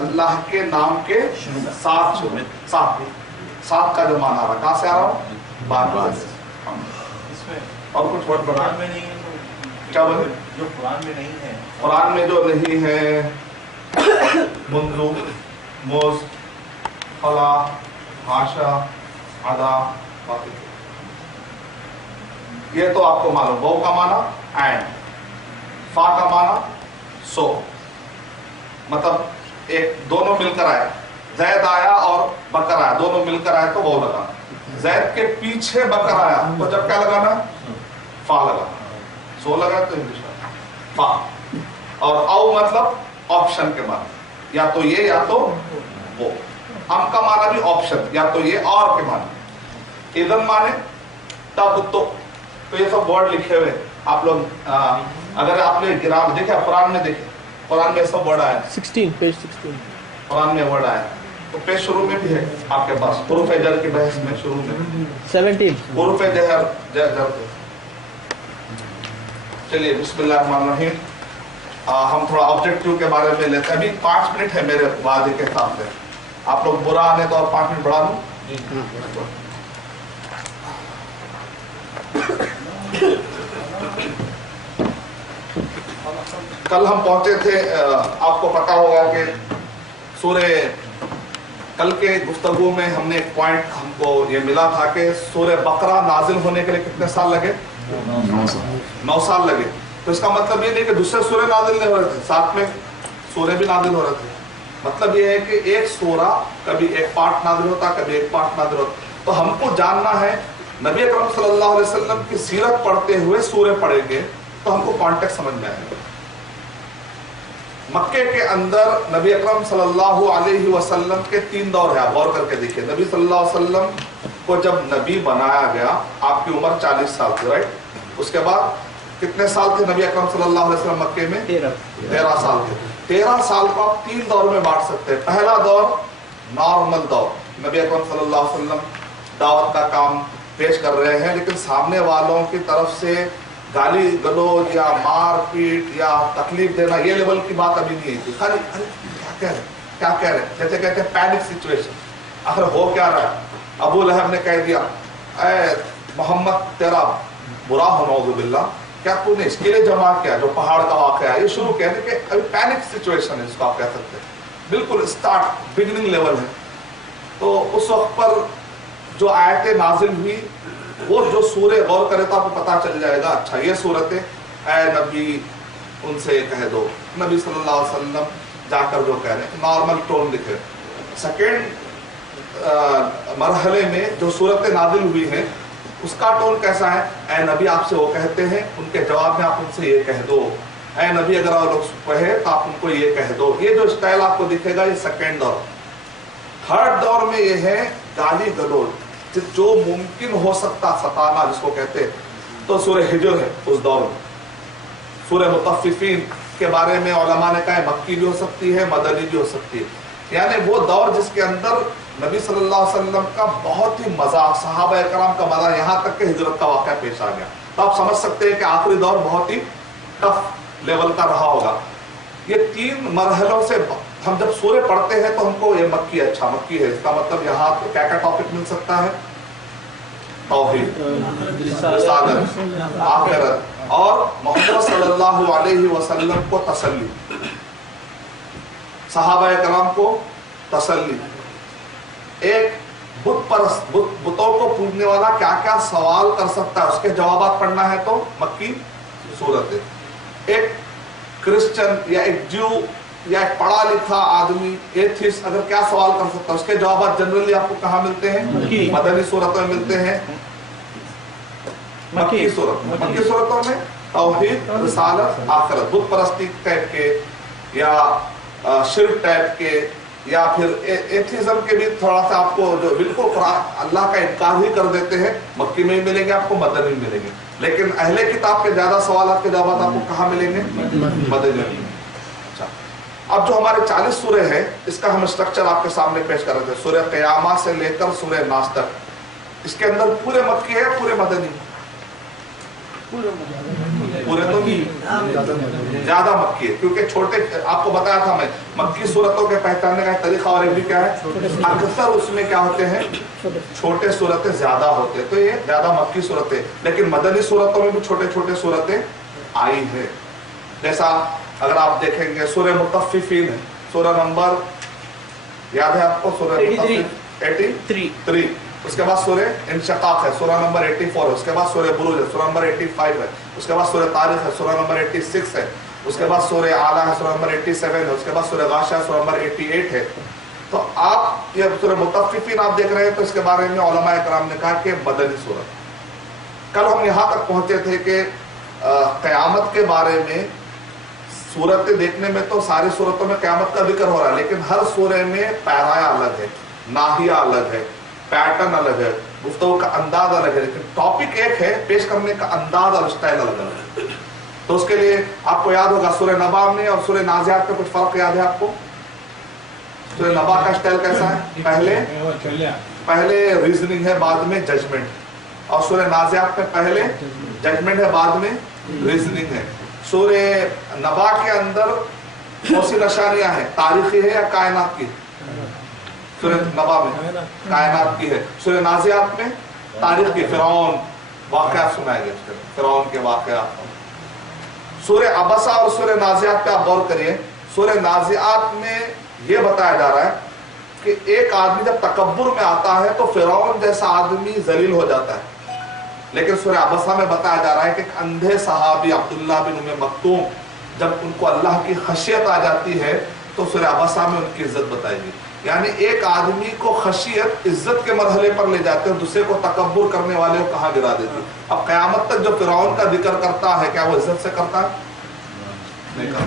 اللہ کے نام کے ساتھ ساتھ کا جو مانا رہا ہے. کہاں سے آ رہا ہوں؟ بات. اور کچھ ورڈ بڑھا کیا بولے جو قرآن میں نہیں ہے؟ قرآن میں جو نہیں ہے منذ، موز، خلا، حاشا، عدا، باقی یہ تو آپ کو معلوم. وہ کا معنی اینڈ، فا کا معنی سو، مطلب ایک دونوں مل کر آئے. زید آیا اور بکر آیا، دونوں مل کر آئے تو وہ لگا. زید کے پیچھے بکر آیا تو جب کیا لگانا؟ فا لگانا. سو لگا تو انگلش فا. اور او مطلب آپشن کے معنی، یا تو یہ یا تو وہ. ام کا معنی بھی آپشن، یا تو یہ اور کے معنی. اذن معنی تب تو یہ سب ورڈ لکھے ہوئے آپ لوگ اگر آپ نے گرام دیکھا قرآن میں دیکھیں، قرآن میں سب ورڈ آیا 16 پیج 16 قرآن میں ورڈ آیا. تو پیج شروع میں بھی ہے آپ کے پاس حروف جر کی بحث میں شروع میں 17 حروف جر. چلیے بسم اللہ الرحمن الرحیم. ہم تھوڑا آبجیکٹیو کے بارے میں لیتے ہیں. ابھی 5 منٹ ہے میرے وعدے کے حساب سے. آپ لوگ برا آنے تو اور 5 منٹ بڑھا لوں. کل ہم پہنچے تھے، آپ کو پتا ہوگا کہ سورہ کل کے گفتگو میں ہم نے ایک پوائنٹ ہم کو یہ ملا تھا کہ سورہ بقرہ نازل ہونے کے لیے کتنے سال لگے؟ 9 سال لگے. تو اس کا مطلب یہ نہیں کہ دوسرے سورے نازل نہیں ہو رہے تھے، ساتھ میں سورے بھی نازل ہو رہے تھے. مطلب یہ ہے کہ ایک سورہ کبھی ایک پارٹ نازل ہوتا، کبھی ایک پارٹ نازل ہوتا. تو ہم کو جاننا ہے نبی اکرم صلی اللہ علیہ وسلم کی سیرت پڑھتے ہوئے سورے پڑھیں گے تو ہم کو کانٹیکٹ سمجھ میں آئے گا. مکے کے اندر نبی اکرم صلی اللہ علیہ وسلم کے 3 دور ہیں. آپ غور کر کے دیکھیے. نبی صلی اللہ علیہ وسلم کو جب نبی بنایا گیا آپ کی عمر 40 سال تھی، رائٹ. اس کے بعد کتنے سال تھے نبی اکرم صلی اللہ علیہ وسلم مکے میں؟ 13 سال تھے. 13 سال کو آپ 3 دور میں بانٹ سکتے ہیں. پہلا دور نارمل دور، نبی اکرم صلی اللہ علیہ وسلم دعوت کا کام پیش کر رہے ہیں، لیکن سامنے والوں کی طرف سے گالی گلوچ یا مار پیٹ یا تکلیف دینا یہ لیول کی بات ابھی نہیں تھی. خالی کیا کہہ رہے جیسے کہتے ہیں پینک سچویشن. آخر ہو کیا رہا ہے؟ ابو لہب نے کہہ دیا اے محمد تیرا برا ہو نعوذ باللہ، کیا تو نے اس کے لیے جمع کیا جو پہاڑ کا واقعہ ہے. یہ شروع کہتے کہ ابھی پینک سچویشن ہے، اس کو آپ کہہ سکتے ہیں، بالکل اسٹارٹ بگننگ لیول ہے. تو اس وقت پر جو آیتیں نازل ہوئی وہ جو سورے غور کرے تو آپ کو پتا چل جائے گا اچھا یہ صورتیں اے نبی ان سے کہہ دو. نبی صلی اللہ علیہ وسلم جا کر جو کہہ رہے ہیں نارمل ٹون لکھے. سیکنڈ مرحلے میں جو صورتیں نازل ہوئی ہیں اس کا ٹون کیسا ہے؟ اے نبی آپ سے وہ کہتے ہیں، ان کے جواب میں آپ ان سے یہ کہہ دو. اے نبی اگر آپ لوگ کہے تو آپ ان کو یہ کہہ دو. یہ جو اسٹائل آپ کو دکھے گا یہ سیکنڈ دور. تھرڈ دور میں یہ ہے گالی گلوچ جو ممکن ہو سکتا ستانا جس کو کہتے ہیں. تو سورہ ہجر ہے اس دور میں. سورہ مطففین کے بارے میں علماء نے کہا مکی بھی ہو سکتی ہے مدنی بھی ہو سکتی ہے. یعنی وہ دور جس کے اندر نبی صلی اللہ علیہ وسلم کا بہت ہی مذاق، صحابہ کرام کا مذاق، یہاں تک کہ ہجرت کا واقعہ پیش آ گیا. تو آپ سمجھ سکتے ہیں کہ آخری دور بہت ہی ٹف لیول کا رہا ہوگا. یہ 3 مرحلوں سے ہم جب سورے پڑھتے ہیں تو ہم کو یہ مکی اچھا مکی ہے، اس کا مطلب یہاں کیا کیا ٹاپک مل سکتا ہے؟ توحید، رسالت، آخرت اور محمد صلی اللہ علیہ وسلم کو تسلی، صحابہ کرام کو تسلی. ایک بت پرست بتوں کو پوجنے والا کیا کیا سوال کر سکتا ہے اس کے جوابات پڑھنا ہے تو مکی صورت ہے. ایک کرسچن یا ایک جو یا ایک پڑھا لکھا آدمی ایتھیسٹ اگر کیا سوال کر سکتا ہے اس کے جوابات جنرلی آپ کو کہاں ملتے ہیں؟ مدنی صورتوں میں ملتے ہیں. مکی صورتوں میں توحید، رسالت، آخرت. بت پرستی ٹائپ کے یا شرک ٹائپ کے یا پھر ایتھیزم کے بھی تھوڑا سا آپ کو جو بالکل اللہ کا انکار ہی کر دیتے ہیں مکی میں ملیں گے، آپ کو مدنی میں ملیں گے. لیکن اہل کتاب کے زیادہ سوالات کے جوابات آپ کو کہاں ملیں گے؟ مدنی میں. اچھا، اب جو ہمارے 40 سورے ہیں اس کا ہم اسٹرکچر آپ کے سامنے پیش کر رہے تھے. سورہ قیامہ سے لے کر سورہ ناس تک اس کے اندر پورے مکی ہے پورے مدنی. پورے تو زیادہ مکی ہے، کیونکہ چھوٹے، آپ کو بتایا تھا میں مکی صورتوں کے پہچاننے کا طریقہ اور ایک بھی کیا ہے، اکثر اس میں کیا ہوتے ہیں چھوٹے صورتیں زیادہ ہوتے ہیں، تو یہ زیادہ مکی صورتیں، لیکن مدنی صورتوں میں بھی چھوٹے چھوٹے صورتیں آئی ہیں. جیسا اگر آپ دیکھیں گے سورہ مطففین ہے، سورہ نمبر یاد ہے آپ کو، سورہ 83، اس کے بعد سورہ انشقاق ہے سورہ نمبر 84 ہے، اس کے بعد سورہ بروج ہے سورہ نمبر 85 ہے، اس کے بعد سورہ طارق ہے سورہ نمبر 86 ہے، اس کے بعد سورہ اعلیٰ ہے سورہ نمبر 87 ہے، اس کے بعد سورہ غاشیہ سورہ نمبر 88 ہے. تو آپ یہ سورہ مطففین آپ دیکھ رہے ہیں، تو اس کے بارے میں علماء کرام نے کہا کہ مدنی سورت. کل ہم یہاں تک پہنچے تھے کہ قیامت کے بارے میں سورتیں دیکھنے میں تو ساری صورتوں میں قیامت کا ذکر ہو رہا ہے، لیکن ہر سورے میں پیرایا الگ ہے، ناحیہ الگ ہے، پیٹرن الگ ہے، گفتگو کا انداز الگ ہے، لیکن ٹاپک ایک ہے، پیش کرنے کا انداز اور اسٹائل الگ الگ ہے. تو اس کے لیے آپ کو یاد ہوگا سورہ نبا میں اور سورہ نازعات میں کچھ فرق یاد ہے آپ کو؟ سورہ نبا کا اسٹائل کیسا ہے؟ پہلے ریزننگ ہے، بعد میں ججمنٹ، اور سورہ نازعات میں پہلے ججمنٹ ہے، بعد میں ریزننگ ہے. سورہ نبا کے اندر کون سی نشانیاں ہیں، تاریخی ہے یا کائنات کی؟ سورہ نبا میں کائنات کی ہے. سورہ نازعات میں تاریخ کی، فرعون واقعات سنائے گئے، فرعون کے واقعات. سورہ عبسہ اور سورہ نازعات پہ آپ غور کریے. سورہ نازعات میں یہ بتایا جا رہا ہے کہ ایک آدمی جب تکبر میں آتا ہے تو فرعون جیسا آدمی ذلیل ہو جاتا ہے، لیکن سورہ عبسہ میں بتایا جا رہا ہے کہ ایک اندھے صحابی عبداللہ بن ام مکتوم جب ان کو اللہ کی خشیت آ جاتی ہے تو سورہ عبسہ میں ان کی عزت بتائی گئی. یعنی ایک آدمی کو خشیت عزت کے مرحلے پر لے جاتے ہیں، دوسرے کو تکبر کرنے والے کو کہاں گرا دیتی. اب قیامت تک جو فرعون کا ذکر کرتا ہے کیا وہ عزت سے کرتا ہے؟ نہیں کرتا.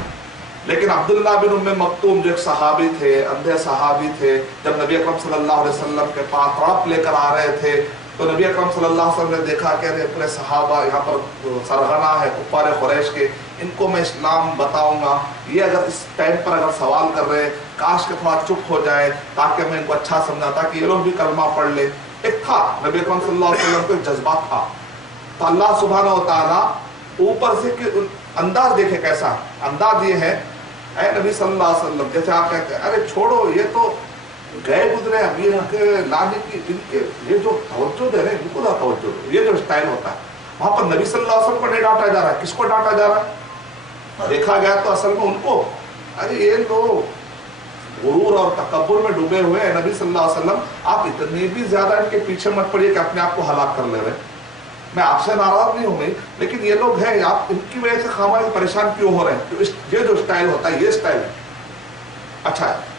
لیکن عبداللہ بن ام مکتوم جو ایک صحابی تھے، اندھے صحابی تھے، جب نبی اکرم صلی اللہ علیہ وسلم کے پاس تڑپ لے کر آ رہے تھے تو نبی اکرم صلی اللہ علیہ وسلم نے دیکھا کہ پورے صحابہ یہاں پر سرغنا ہے کفار قریش کے، ان کو میں اسلام بتاؤں گا، یہ اگر اس ٹائم پر اگر سوال کر رہے کاش کہ تھوڑا چپ ہو جائے تاکہ میں ان کو اچھا سمجھا، تاکہ یہ لوگ بھی کلمہ پڑھ لے. ایک تھا نبی اکرم صلی اللہ علیہ وسلم کو ایک جذبہ تھا. تو اللہ سبحانہ و تعالیٰ اوپر سے کہ انداز دیکھے کیسا، انداز یہ ہے اے نبی صلی اللہ علیہ وسلم، جیسے آپ کہتے ہیں ارے چھوڑو یہ تو گئے گزرے، ابھی ان کے لانے کی ان کے یہ جو توجہ دے رہے ہیں ان کو نہ توجہ دو، یہ جو اسٹائل ہوتا ہے وہاں پر نبی صلی اللہ علیہ وسلم کو نہیں ڈانٹا جا رہا ہے. کس کو ڈانٹا جا رہا ہے؟ دیکھا گیا تو اصل میں ان کو، ارے یہ لوگ غرور اور تکبر میں ڈوبے ہوئے ہیں. نبی صلی اللہ علیہ وسلم آپ اتنے بھی زیادہ ان کے پیچھے مت پڑیے کہ اپنے آپ کو ہلاک کر لے رہے. میں آپ سے ناراض نہیں ہوں گی، لیکن یہ لوگ ہیں آپ ان کی وجہ سے خواہ پریشان کیوں ہو رہے ہیں؟ یہ جو اسٹائل ہوتا ہے یہ اسٹائل ہے. اچھا ہے.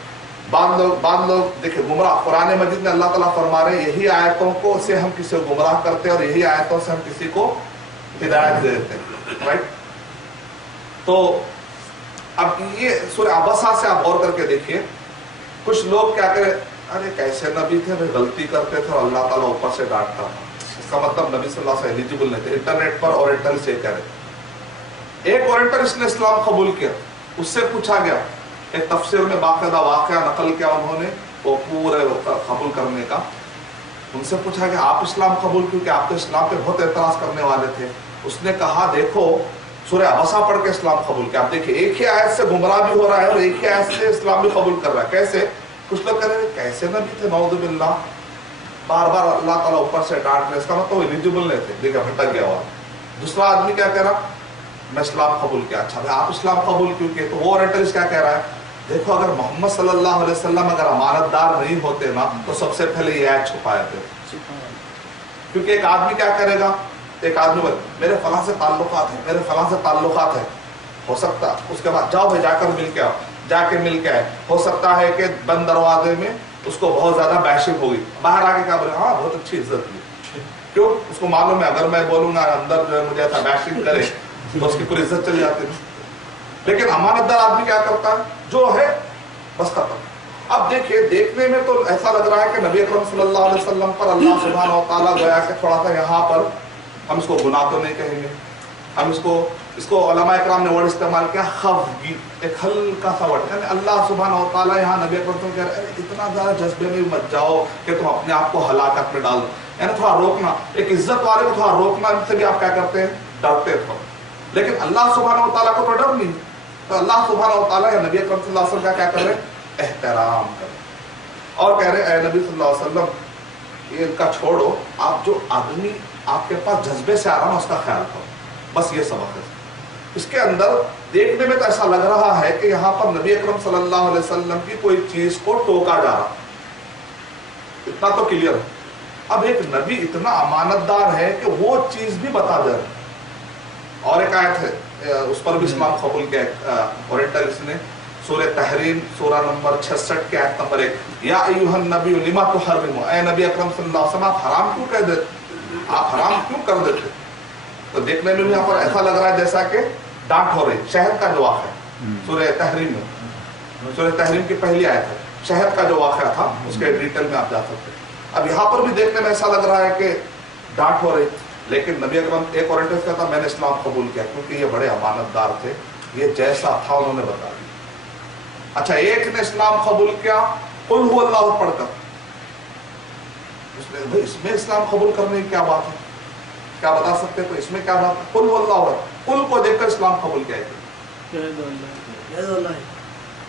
بعض لوگ دیکھیں گمراہ، قرآن مجید میں اللہ تعالیٰ فرما رہے ہیں یہی آیتوں کو سے ہم کسی کو گمراہ کرتے ہیں اور یہی آیتوں سے ہم کسی کو ہدایت دے دیتے ہیں، رائٹ؟ تو اب یہ سورہ عبسہ سے آپ غور کر کے دیکھیے، کچھ لوگ کیا کرے، ارے کیسے نبی تھے غلطی کرتے تھے اور اللہ تعالیٰ اوپر سے ڈانٹتا تھا. اس کا مطلب نبی صلی اللہ علیہ وسلم ایلیجیبل نہیں تھے. انٹرنیٹ پر اورینٹل سے کہہ رہے، ایک اورینٹلسٹ نے اسلام قبول کیا، اس سے پوچھا گیا، ایک تفسیر میں باقاعدہ واقعہ نقل کیا انہوں نے وہ پورے قبول کرنے کا. ان سے پوچھا کہ آپ اسلام قبول کیوں کہ آپ تو اسلام پہ بہت اعتراض کرنے والے تھے. اس نے کہا دیکھو سورہ عبسہ پڑھ کے اسلام قبول کیا. آپ دیکھیں ایک ہی آیت سے گمراہ بھی ہو رہا ہے اور ایک ہی آیت سے اسلام بھی قبول کر رہا ہے. کیسے؟ کچھ لوگ کہہ رہے ہیں کیسے نبی تھے نعوذ باللہ، بار بار اللہ تعالیٰ اوپر سے ڈانٹ رہے، اس کا مطلب ایلیجیبل نہیں تھے. دیکھا بھٹک گیا ہوا. دوسرا آدمی کیا کہہ رہا، میں اسلام قبول کیا. اچھا آپ اسلام قبول کیوں کیے؟ تو وہ اورینٹلسٹ کیا کہہ رہا ہے، دیکھو اگر محمد صلی اللہ علیہ وسلم اگر امانت دار نہیں ہوتے نا تو سب سے پہلے یہ آیت چھپائے تھے. کیونکہ ایک آدمی کیا کرے گا، ایک آدمی بولے میرے فلاں سے تعلقات ہیں، میرے فلاں سے تعلقات ہیں، ہو سکتا اس کے بعد جاؤ جا کر مل کے آؤ، جا کے مل کے آئے، ہو سکتا ہے کہ بند دروازے میں اس کو بہت زیادہ بیشنگ ہوگی، باہر آ کے کیا بولے ہاں بہت اچھی عزت کی. کیوں؟ اس کو معلوم ہے اگر میں بولوں گا اندر جو ہے مجھے ایسا بیشنگ کرے تو اس کی پوری عزت چلی جاتی ہے. لیکن امانت دار آدمی کیا کرتا ہے، جو ہے بس ختم. اب دیکھیے دیکھنے میں تو ایسا لگ رہا ہے کہ نبی اکرم صلی اللہ علیہ وسلم پر اللہ سبحانہ و تعالیٰ گویا کہ تھوڑا سا یہاں پر ہم اس کو گناہ تو نہیں کہیں گے، ہم اس کو علماء اکرام نے ورڈ استعمال کیا خفگی، ایک ہلکا سا ورڈ، یعنی اللہ سبحانہ و تعالیٰ یہاں نبی اکرم صلی اللہ علیہ وسلم کہہ رہے اتنا زیادہ جذبے میں مت جاؤ کہ تم اپنے آپ کو ہلاکت میں ڈال دو. یعنی تھوڑا روکنا، ایک عزت والے کو تھوڑا روکنا سے بھی آپ کیا کرتے ہیں، डरते थे, लेकिन अल्लाह सुब्हानहू व तआला को तो डर नहीं। तो अल्लाह सुब्हानहू व तआला या नबी अकरम सल्लल्लाहु अलैहि वसल्लम का क्या कर रहे हैं? एहतराम कर रहे और कह रहे हैं, नबी सल्लल्लाहु अलैहि वसल्लम ये इनका छोड़ो, आप जो आदमी आपके पास जज्बे से आ रहा है उसका ख्याल करो, बस ये सबक है। इसके अंदर देखने में तो ऐसा लग रहा है कि यहाँ पर नबी अकरम सल्लल्लाहु अलैहि वसल्लम की कोई चीज को टोका जा रहा, इतना तो क्लियर है। अब एक नबी इतना अमानतदार है कि वो चीज भी बता दे रहे। और एक आयत है उस पर भी इस्लाम कबूल किया ओरिएंटलिस्ट ने, सूरह तहरीम सूरह नंबर 66 के आयत नंबर 1, या अय्युहन नबी लिमा तुहर्रिमु, ऐ नबी अकरम सल्लल्लाहु अलैहि वसल्लम आप हराम क्यों कह देते, आप हराम क्यों कर देते। तो देखने में भी यहाँ पर ऐसा लग रहा है जैसा कि डांट हो रही। शहद का जो वाक़या है सूरह तहरीम में, सूरह तहरीम की पहली आयत है, शहद का जो वाक़या था उसके डिटेल में आप जा सकते हैं। अब यहाँ पर भी देखने में ऐसा लग रहा है कि डांट हो रही, लेकिन नबी अकरम एक ओरिएंटलिस्ट कहता मैंने इस्लाम कबूल किया क्योंकि ये बड़े अमानतदार थे, ये जैसा था उन्होंने बता दिया। अच्छा, एक ने इस्लाम कबूल किया कुल हु अल्लाहु पढ़कर, उसने भाई इसमें इस्लाम कबूल करने की क्या बात है, क्या बता सकते तो इसमें क्या बात है। कुल हु अल्लाहु, कुल को देखकर इस्लाम कबूल किया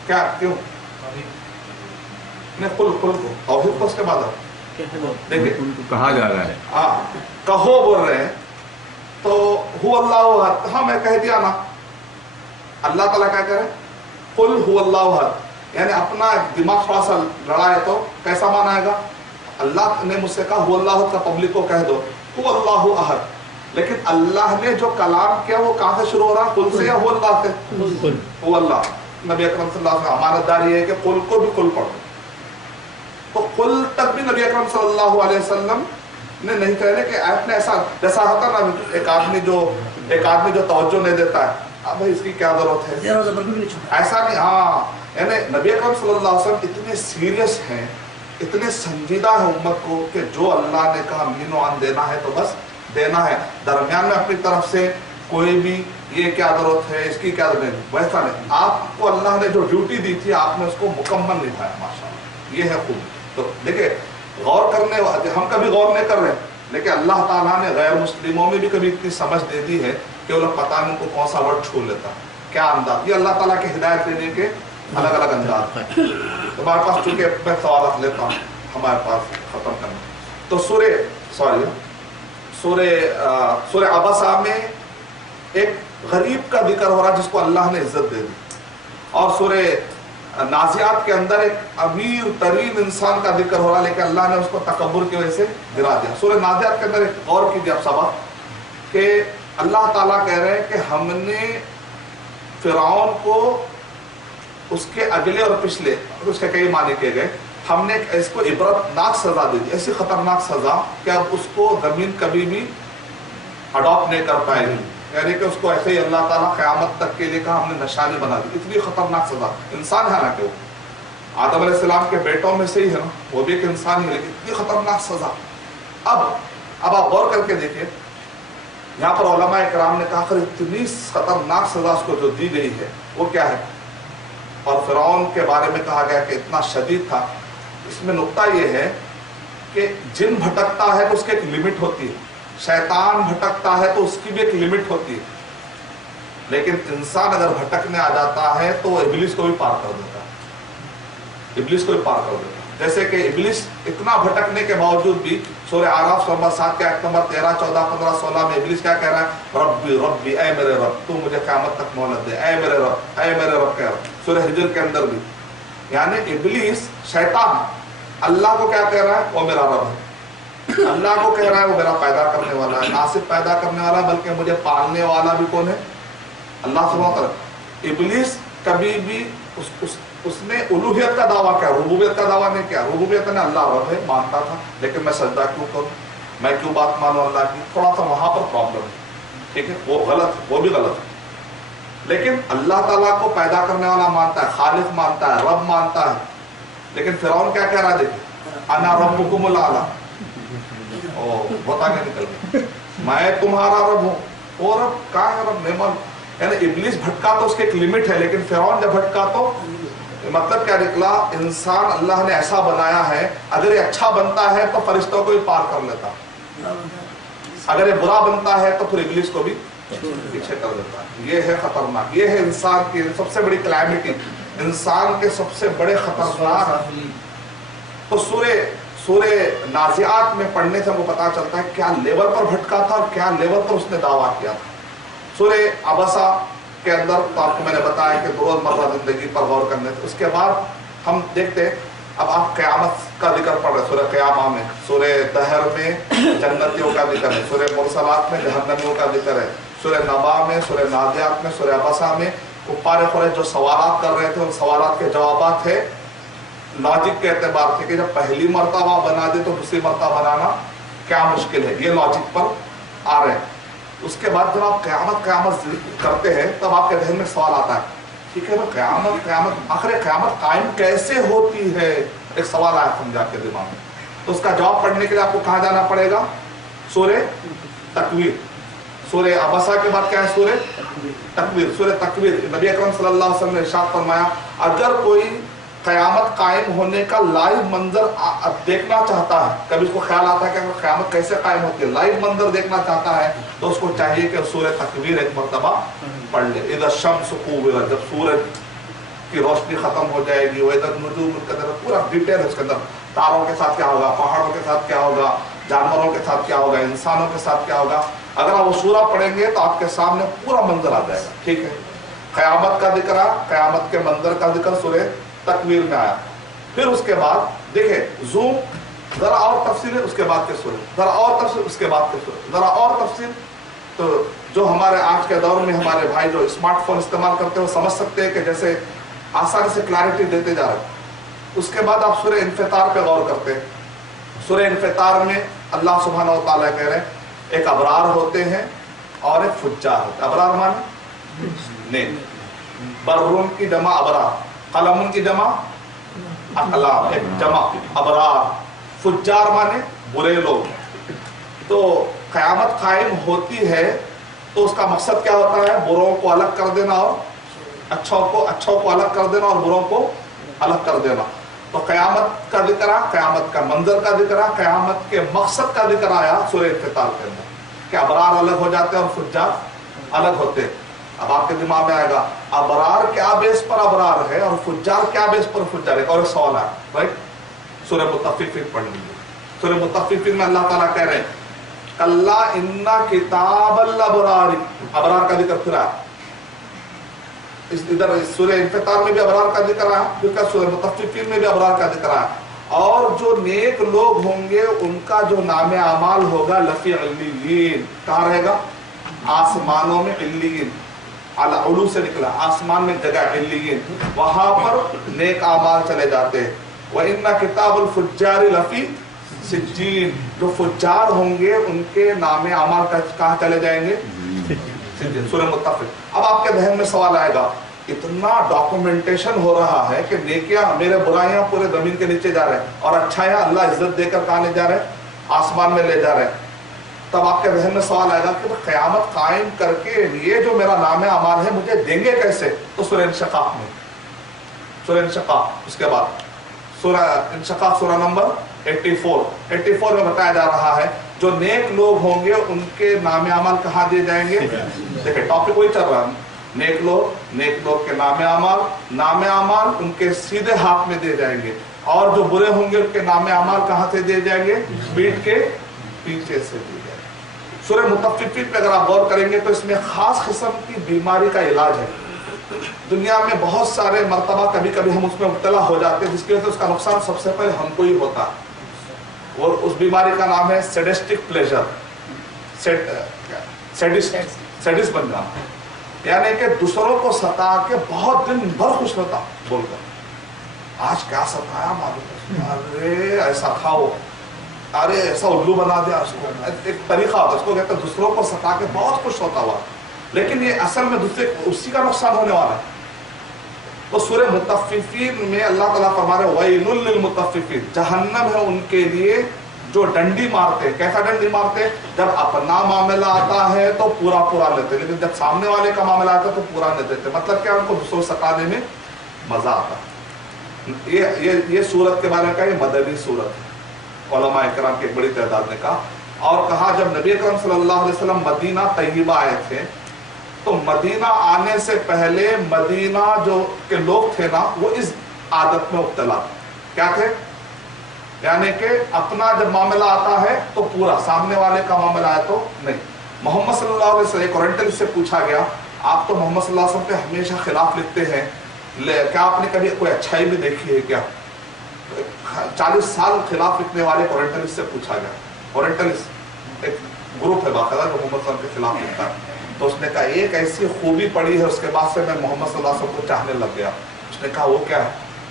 क्या, क्यों ने कुल को तौहीद को उसके बाद देखिए कहा जा रहा है, हाँ कहो बोल रहे हैं तो हु अल्लाहु अहद, हाँ मैं कह दिया ना। अल्लाह ताला क्या करे, कुल हु अल्लाहु अहद, यानी अपना दिमाग थोड़ा सा लड़ा है तो कैसा मानाएगा। अल्लाह ने मुझसे कहा हु अल्लाहु का पब्लिक को कह दो हु अल्लाहु अहद, लेकिन अल्लाह ने जो कलाम किया वो कहां से शुरू हो रहा, कुल से या हु अल्लाह से, हु अल्लाह। नबी अकरम सल्लल्लाहु अलैहि वसल्लम अमानतदारी है कि कुल को भी कुल पढ़ो, तो कुल तक भी नबी अकरम सल्लल्लाहु अलैहि वसल्लम ने नहीं कहने कि आपने ऐसा जैसा होता ना, एक आदमी जो तवज्जो नहीं देता है, अब भाई इसकी क्या जरूरत है, ऐसा नहीं। हाँ, यानी नबी अकरम सल्लल्लाहु अलैहि वसल्लम इतने सीरियस हैं, इतने संजीदा है उम्मत को कि जो अल्लाह ने कहा मीनो आन देना है तो बस देना है, दरमियान में अपनी तरफ से कोई भी ये क्या जरूरत है इसकी क्या जरूरत है, वैसा नहीं। आपको अल्लाह ने जो ड्यूटी दी थी आपने उसको मुकम्मल निभाया, माशाअल्लाह, ये है खूब। तो देखिए गौर करने, हम कभी गौर नहीं कर रहे, लेकिन अल्लाह ताला ने गैर मुस्लिमों में भी कभी इतनी समझ दे दी है कि वो लोग पता नहीं उनको कौन सा वर्ड छू लेता है, क्या अंदाज। ये अल्लाह ताला की हिदायत देने के अलग अलग अंदाज है। तो हमारे पास चूंकि मैं सवाल लेता हूँ हमारे पास खत्म करना, तो सूरह अबसा में एक गरीब का जिक्र हो रहा जिसको अल्लाह ने इज्जत दे दी, और सूरह नाजियात के अंदर एक अमीर तरीन इंसान का जिक्र हो रहा, लेकिन अल्लाह ने उसको तकब्बुर की वजह से गिरा दिया। सूरह नाजियात के अंदर एक गौर कीजिए आप सबक कि अल्लाह ताला कह रहे हैं कि हमने फिरौन को उसके अगले और पिछले, उसके कई माने किए गए, हमने इसको इबरतनाक सजा दे दी, ऐसी खतरनाक सजा कि अब उसको जमीन कभी भी अडॉप्ट नहीं कर पाएगी, यानी कि उसको ऐसे ही अल्लाह ताला क़यामत तक के लिए कहा हमने निशानी बना दी। इतनी खतरनाक सजा, इंसान है ना कि वो आदम अलैहिस्सलाम के बेटों में से ही है ना, वो भी एक इंसान ही, लेकिन इतनी खतरनाक सजा। अब आप गौर करके देखिए, यहाँ पर उलमा इकराम ने कहा इतनी खतरनाक सजा उसको जो दी गई है वो क्या है, और फिरौन के बारे में कहा गया कि इतना शदीद था। इसमें नुक्ता ये है कि जिन भटकता है तो उसकी एक लिमिट होती है, शैतान भटकता है तो उसकी भी एक लिमिट होती है, लेकिन इंसान अगर भटकने आ जाता है तो इब्लिस को भी पार कर देता है, इब्लिस को भी पार कर देता है। जैसे कि इब्लिस इतना भटकने के बावजूद भी सूरह आराफ नंबर 7 के आयत नंबर 13, 14, 15, 16 में इब्लिस क्या कह रहा है, रब्बी रब्बी, ऐ मेरे रब तू मुझे क़यामत तक मोहलत दे, ऐ मेरे रब, ऐ मेरे रब कह रहा। सूरह हिजर के अंदर भी, यानी इब्लिस शैतान अल्लाह को क्या कह रहा है, वो मेरा रब है, अल्लाह को कह रहा है वो मेरा पैदा करने वाला है, ना सिर्फ पैदा करने वाला बल्कि मुझे पालने वाला भी कौन है, अल्लाह सुब्हानहू व तआला। इब्लिस कभी भी उसने उलूहियत का दावा किया, रुबूबियत का दावा नहीं किया। रुबूबियत ने अल्लाह रब है मानता था, लेकिन मैं सजदा क्यों करूं, मैं क्यों बात मानूं अल्लाह की, थोड़ा सा वहां पर प्रॉब्लम है, ठीक है, वो गलत, वो भी गलत है। लेकिन अल्लाह ताला को पैदा करने वाला मानता है, खालिक मानता है, रब मानता है। लेकिन फिरौन क्या कह रहा है, देखिए, अना रब्बुकुमुल आला, ओ बता के निकल गया, मैं तुम्हारा रब हूं। वो रब कहाँ है, रब नहीं मालूम। यानी इब्लिस भटका तो उसकी एक लिमिट है, लेकिन फिरौन जब भटका तो मतलब क्या निकला, इंसान अल्लाह ने ऐसा बनाया है, अगर ये अच्छा बनता है तो फरिश्तों को भी पार कर लेता, अगर ये बुरा बनता है तो फिर इब्लिस को भी پیچھے کر دیتا ہے. یہ ہے خطرناک, یہ ہے انسان کی سب سے بڑی کلیمٹی, انسان کے سب سے بڑے خطرناک. تو سورہ نازعات میں پڑھنے سے ہم کو پتا چلتا ہے کیا لیول پر بھٹکا تھا اور کیا لیول پر اس نے دعویٰ کیا تھا. سورہ عبسہ کے اندر تو آپ کو میں نے بتایا کہ روزمرہ زندگی پر غور کرنے سے. اس کے بعد ہم دیکھتے ہیں, اب آپ قیامت کا ذکر پڑھ رہے, سورہ قیامہ میں, سورہ دہر میں جنتیوں کا ذکر ہے, سورہ مرسلات میں جہنمیوں کا ذکر ہے, سورہ نبا میں, سورہ نازعات میں, سورہ عبسہ میں کفار قریش جو سوالات کر رہے تھے ان سوالات کے جوابات تھے لاجک کے اعتبار سے کہ جب پہلی مرتبہ بنا دے تو دوسری مرتبہ بنانا کیا مشکل ہے, یہ لاجک پر آ رہے ہیں. اس کے بعد جب آپ قیامت کرتے ہیں تب آپ کے ذہن میں سوال آتا ہے, ٹھیک ہے قیامت آخر قیامت قائم کیسے ہوتی ہے, ایک سوال آیا سمجھا کے دماغ میں. تو اس کا جواب پڑھنے کے لیے آپ کو کہاں جانا پڑے گا, سورہ تکویر. سورہ عبسہ کے بعد کیا ہے, سورہ تکویر. سورہ تکویر نبی اکرم صلی اللہ علیہ وسلم نے ارشاد فرمایا اگر کوئی قیامت قائم ہونے کا لائیو منظر دیکھنا چاہتا ہے, کبھی اس کو خیال آتا ہے کہ اگر قیامت کیسے قائم ہوتی ہے, لائیو منظر دیکھنا چاہتا ہے تو اس کو چاہیے کہ سورہ تکویر ایک مرتبہ پڑھ لے. اذا الشمس كورت, جب سورج کی روشنی ختم ہو جائے گی, واذا النجوم انكدرت, پورا ڈیٹیل ہے اس کے اندر, تاروں کے ساتھ کیا ہوگا, پہاڑوں کے ساتھ کیا ہوگا, جانوروں کے ساتھ کیا ہوگا, انسانوں کے ساتھ کیا ہوگا. اگر آپ وہ سورہ پڑھیں گے تو آپ کے سامنے پورا منظر آ جائے گا. ٹھیک ہے, قیامت کا ذکر آیا, قیامت کے منظر کا ذکر سورہ تکویر میں آیا. پھر اس کے بعد دیکھیں زوم, ذرا اور تفصیل ہے, اس کے بعد کے سورہ, ذرا اور تفصیل, اس کے بعد کے سورہ, ذرا اور تفصیل. تو جو ہمارے آج کے دور میں ہمارے بھائی جو اسمارٹ فون استعمال کرتے ہیں وہ سمجھ سکتے ہیں کہ جیسے آسانی سے کلیئرٹی دیتے جا رہے ہیں. اس کے بعد آپ سورہ انفطار پہ غور کرتے ہیں. سورہ انفطار میں اللہ سبحانہ و تعالیٰ کہہ رہے ہیں ایک ابرار ہوتے ہیں اور ایک فجار ہوتے ہیں. ابرار مانے نیک, برون کی جمع ابرار, قلم کی جمع اقلام, ایک جمع ابرار. فجار مانے برے لوگ. تو قیامت قائم ہوتی ہے تو اس کا مقصد کیا ہوتا ہے, بروں کو الگ کر دینا اور اچھوں کو الگ کر دینا اور بروں کو الگ کر دینا. تو قیامت کا ذکر آیا, قیامت کا منظر کا ذکر آیا, قیامت کے مقصد کا ذکر آیا سورہ انفطار کے اندر کہ ابرار الگ ہو جاتے ہیں اور فجار الگ ہوتے ہیں. اب آپ کے دماغ میں آئے گا ابرار کیا بیس پر ابرار ہے اور فجار کیا بیس پر فجار ہے, اور ایک سوال ہے, رائٹ. سورہ مطففین پڑھ لیجیے. سورہ مطففین میں اللہ تعالیٰ کہہ رہے ہیں کلا ان کتاب الابرار, ابرار کا ذکر پھر آیا. ادھر سورہ انفطار میں بھی ابرار کا ذکر آیا, پھر سورہ مطففین میں بھی ابرار کا ذکر آیا. اور جو نیک لوگ ہوں گے ان کا جو نام اعمال ہوگا لفی علیین, کہاں رہے گا, آسمانوں میں. علیین علو سے نکلا, آسمان میں جگہ علیین, وہاں پر نیک اعمال چلے جاتے ہیں. وَإِنَّ کتاب الفجار لفی سجین, جو فجار ہوں گے ان کے نام اعمال کہاں چلے جائیں گے, سجین. سورہ متفق. اب آپ کے ذہن میں سوال آئے گا اتنا ڈاکومنٹیشن ہو رہا ہے کہ نیکیاں میرے برائیاں پورے زمین کے نیچے جا رہے ہیں اور اچھائیاں اللہ عزت دے کر کہاں لے جا رہے ہیں, آسمان میں لے جا رہے ہیں. تب آپ کے ذہن میں سوال آئے گا کہ قیامت قائم کر کے یہ جو میرا نام اعمال ہے مجھے دیں گے کیسے. تو سورہ انشقاق میں, سورہ انشقاق, اس کے بعد سورہ انشقاق سورہ نمبر 84 میں بتایا جا رہا ہے جو نیک لوگ ہوں گے ان کے نام اعمال کہاں دیے جائیں گے. دیکھیں ٹاپک وہی چل رہا ہے, نیک لوگ کے نام اعمال ان کے سیدھے ہاتھ میں دے جائیں گے, اور جو برے ہوں گے ان کے نام اعمال کہاں سے دے جائیں گے, پیٹھ کے پیچھے سے دے جائیں گے. سورہ مطففین پہ اگر آپ غور کریں گے تو اس میں خاص قسم کی بیماری کا علاج ہے. دنیا میں بہت سارے مرتبہ کبھی کبھی ہم اس میں مبتلا ہو جاتے ہیں جس کی وجہ سے اس کا نقصان سب سے پہلے ہم کو ہی ہوتا ہے, اور اس بیماری کا نام ہے سیڈسٹک پلیجر, سیڈس بن جانا, یعنی کہ دوسروں کو ستا کے بہت دن بھر خوش ہوتا بول کر, آج کیا ستایا معلوم, ارے ایسا کھاؤ, ارے ایسا الو بنا دیا اس کو. ایک طریقہ ہوتا ہے اس کو کہتے ہیں دوسروں کو ستا کے بہت خوش ہوتا ہوا, لیکن یہ اصل میں دوسرے اسی کا نقصان ہونے والا ہے. تو سورہ مطففین میں اللہ تعالیٰ فرما رہے وَيْلٌ لِّلْمُطَفِّفِينَ, جہنم ہے ان کے لیے جو ڈنڈی مارتے. کیسا ڈنڈی مارتے, جب اپنا معاملہ آتا ہے تو پورا لیتے, لیکن جب سامنے والے کا معاملہ آتا ہے تو پورا نہیں دیتے. مطلب کیا, ان کو دوسروں ستانے میں مزہ آتا. یہ سورت کے بارے میں کہا, یہ مدنی سورت ہے, علماء اکرام کی ایک بڑی تعداد نے کہا. اور کہا جب نبی اکرم صلی اللہ علیہ وسلم مدینہ طیبہ آئے تھے تو مدینہ آنے سے پہلے مدینہ جو کے لوگ تھے نا وہ اس عادت میں مبتلا کیا تھے، یعنی کہ اپنا جب معاملہ آتا ہے تو پورا، سامنے والے کا معاملہ آیا تو نہیں۔ محمد صلی اللہ علیہ وسلم ایک اورینٹلسٹ سے پوچھا گیا آپ تو محمد صلی اللہ علیہ وسلم پہ ہمیشہ خلاف لکھتے ہیں، کیا آپ نے کبھی کوئی اچھائی بھی دیکھی ہے کیا؟ 40 سال خلاف لکھنے والے اورینٹلسٹ سے پوچھا گیا، اورینٹلسٹ ایک گروپ ہے باقاعدہ جو محمد صلی اللہ علیہ وسلم کے خلاف لکھتا ہے، تو اس نے کہا ایک ایسی خوبی پڑی ہے اس کے بعد سے میں محمد صلی اللہ علیہ وسلم کو چاہنے لگ گیا۔ اس نے کہا وہ کیا ہے؟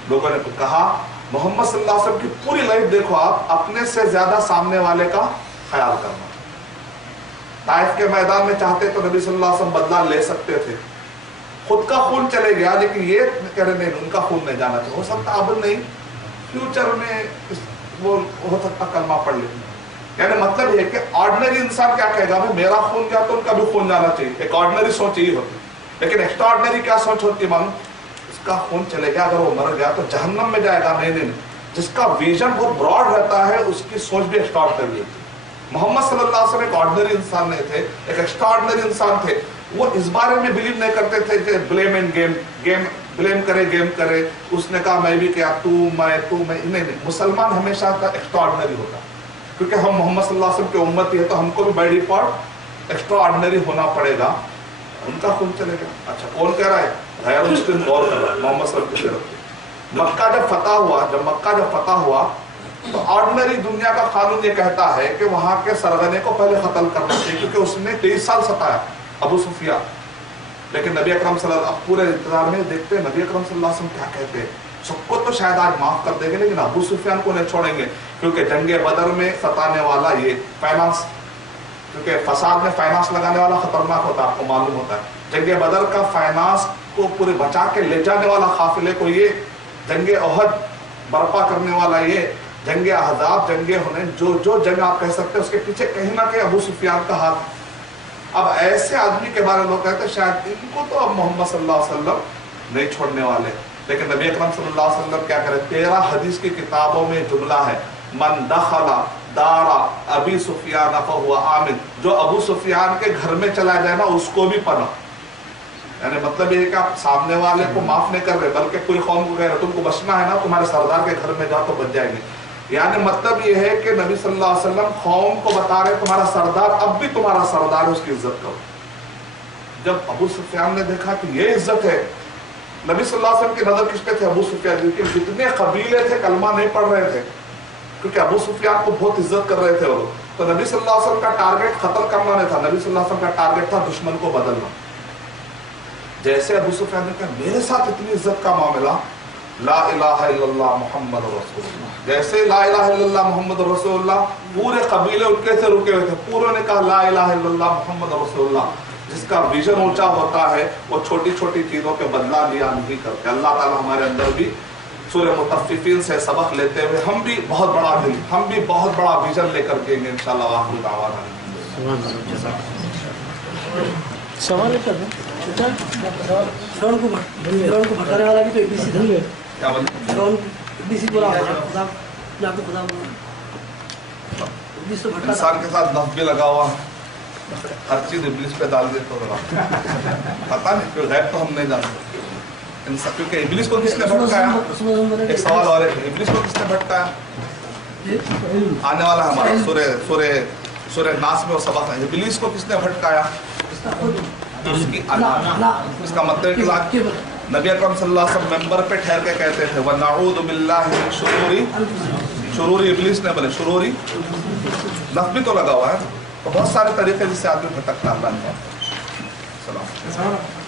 لوگوں نے کہا محمد صلی اللہ علیہ وسلم کی پوری لائف دیکھو آپ، اپنے سے زیادہ سامنے والے کا خیال کرنا۔ طائف کے میدان میں چاہتے تو نبی صلی اللہ علیہ وسلم بدلہ لے سکتے تھے، خود کا خون چلے گیا لیکن یہ کہہ رہے نہیں ان کا خون نہیں جانا چاہیے، ہو سکتا اب نہیں فیوچر میں وہ ہو سکتا کلمہ پڑھ لیں۔ یعنی مطلب یہ کہ آرڈنری انسان کیا کہے گا میرا خون گیا تو ان کا بھی خون جانا چاہیے، ایک آرڈنری سوچ یہی ہوتی، لیکن ایکسٹرا آرڈنری کیا سوچ ہوتی ہے معلوم؟ اس کا خون چلے گیا اگر وہ مر گیا تو جہنم میں جائے گا، نہیں۔ جس کا ویژن بہت براڈ رہتا ہے اس کی سوچ بھی ایکسٹرا آرڈنری ہوتی ہے۔ محمد صلی اللہ علیہ وسلم ایک آرڈنری انسان نہیں تھے، ایک ایکسٹرا آرڈنری انسان تھے، وہ اس بارے میں بلیو نہیں کرتے تھے کہ بلیم اینڈ گیم بلیم کرے گیم کرے، اس نے کہا میں بھی کیا تو میں نہیں۔ مسلمان ہمیشہ ایکسٹرا آرڈنری ہوتا، کیونکہ ہم محمد صلی اللہ علیہ وسلم کی امت ہی ہے تو ہم کو بھی بائی ڈیفالٹ ایکسٹرا آرڈنری ہونا پڑے گا۔ ان کا خون چلے گا، اچھا کون کہہ رہا ہے؟ غیر مسلم غور کر رہا ہے محمد صلی اللہ علیہ وسلم۔ مکہ جب فتح ہوا تو آرڈنری دنیا کا قانون یہ کہتا ہے کہ وہاں کے سرغنے کو پہلے قتل کرنا چاہیے، کیونکہ اس نے 23 سال ستایا ابو سفیان۔ لیکن نبی اکرم صلی اللہ علیہ وسلم پورے انتظار میں دیکھتے ہیں نبی اکرم صلی اللہ علیہ وسلم کیا کہتے ہیں۔ سب کو تو شاید آج معاف کر دیں گے لیکن ابو سفیان کو نہیں چھوڑیں گے، کیونکہ جنگ بدر میں ستانے والا یہ فائنانس، کیونکہ فساد میں فائنانس لگانے والا خطرناک ہوتا ہے، آپ کو معلوم ہوتا ہے۔ جنگ بدر کا فائنانس کو پورے بچا کے لے جانے والا قافلے کو یہ، جنگ احد برپا کرنے والا یہ، جنگ احزاب، جنگ حنین، جو جنگ آپ کہہ سکتے ہیں اس کے پیچھے کہیں نہ کہیں ابو سفیان کا ہاتھ۔ اب ایسے آدمی کے بارے میں لوگ کہتے ہیں شاید ان کو تو اب محمد صلی اللہ علیہ وسلم نہیں چھوڑنے والے، لیکن نبی اکرم صلی اللہ علیہ وسلم کیا کرے؟ 13 حدیث کی کتابوں میں جملہ ہے من دخل دار ابی سفیان فہو آمن، جو ابو سفیان کے گھر میں چلا جائے نا اس کو بھی پناہ۔ یعنی مطلب یہ ہے کہ آپ سامنے والے کو معاف نہیں کر رہے بلکہ پوری قوم کو کہہ رہے تم کو بچنا ہے نا تمہارے سردار کے گھر میں جاؤ تو بچ جائیں گے۔ یعنی مطلب یہ ہے کہ نبی صلی اللہ علیہ وسلم قوم کو بتا رہے تمہارا سردار اب بھی تمہارا سردار ہے، اس کی عزت کرو۔ جب ابو سفیان نے دیکھا کہ یہ عزت ہے، نبی صلی اللہ علیہ وسلم کی نظر کس پہ تھے؟ ابو سفیان کے جتنے قبیلے تھے کلمہ نہیں پڑھ رہے تھے کیونکہ ابو سفیان کو بہت عزت کر رہے تھے وہ، تو نبی صلی اللہ علیہ وسلم کا ٹارگٹ قتل کرنا نہیں تھا، نبی صلی اللہ علیہ وسلم کا ٹارگٹ تھا دشمن کو بدلنا۔ جیسے ابو سفیان نے کہا میرے ساتھ اتنی عزت کا معاملہ، لا الہ الا اللہ محمد رسول اللہ، جیسے لا الہ الا اللہ محمد رسول اللہ، پورے قبیلے ان کے سے رکے ہوئے تھے، پوروں نے کہا لا الہ الا اللہ محمد رسول اللہ۔ جس کا ویژن اونچا ہوتا ہے وہ چھوٹی چھوٹی چیزوں کے بدلہ لیا نہیں کرتے۔ اللہ تعالی ہمارے اندر بھی سورہ مطففین سے سبق لیتے ہوئے ہم بھی بہت بڑا دل، ہم بھی بہت بڑا ویژن لے کر کے انشاءاللہ وآخر دعوانا۔ سوال کر دیں فرعون کو بھٹکانے والا بھی تو ابلیس ہی تھا۔ کیا بولے؟ فرعون ابلیس ہی بولا، خدا اپنے آپ کو خدا بولا، ابلیس تو بھٹکا۔ انسان کے ساتھ نفس بھی لگا ہوا، ہر چیز ابلیس پہ ڈال دے تو پتا نہیں، کوئی غیب تو ہم نہیں جانتے انسان، کیونکہ ابلیس کو کس نے بھٹکایا؟ ایک سوال اور ہے، ابلیس کو کس نے بھٹکایا؟ آنے والا ہمارا سورہ ناس میں وہ سبق ہے، ابلیس کو کس نے بھٹکایا؟ اس کی اس کا مطلب کہ نبی اکرم صلی اللہ علیہ وسلم ممبر پہ ٹھہر کے کہتے تھے وَنَعُوذُ بِاللَّهِ مِن شُرُورِ ابلیس نے بولے شروری لفظ بھی تو لگا ہوا ہے، تو بہت سارے طریقے جس سے آدمی بھٹکتا ہے۔ اللہ سلام۔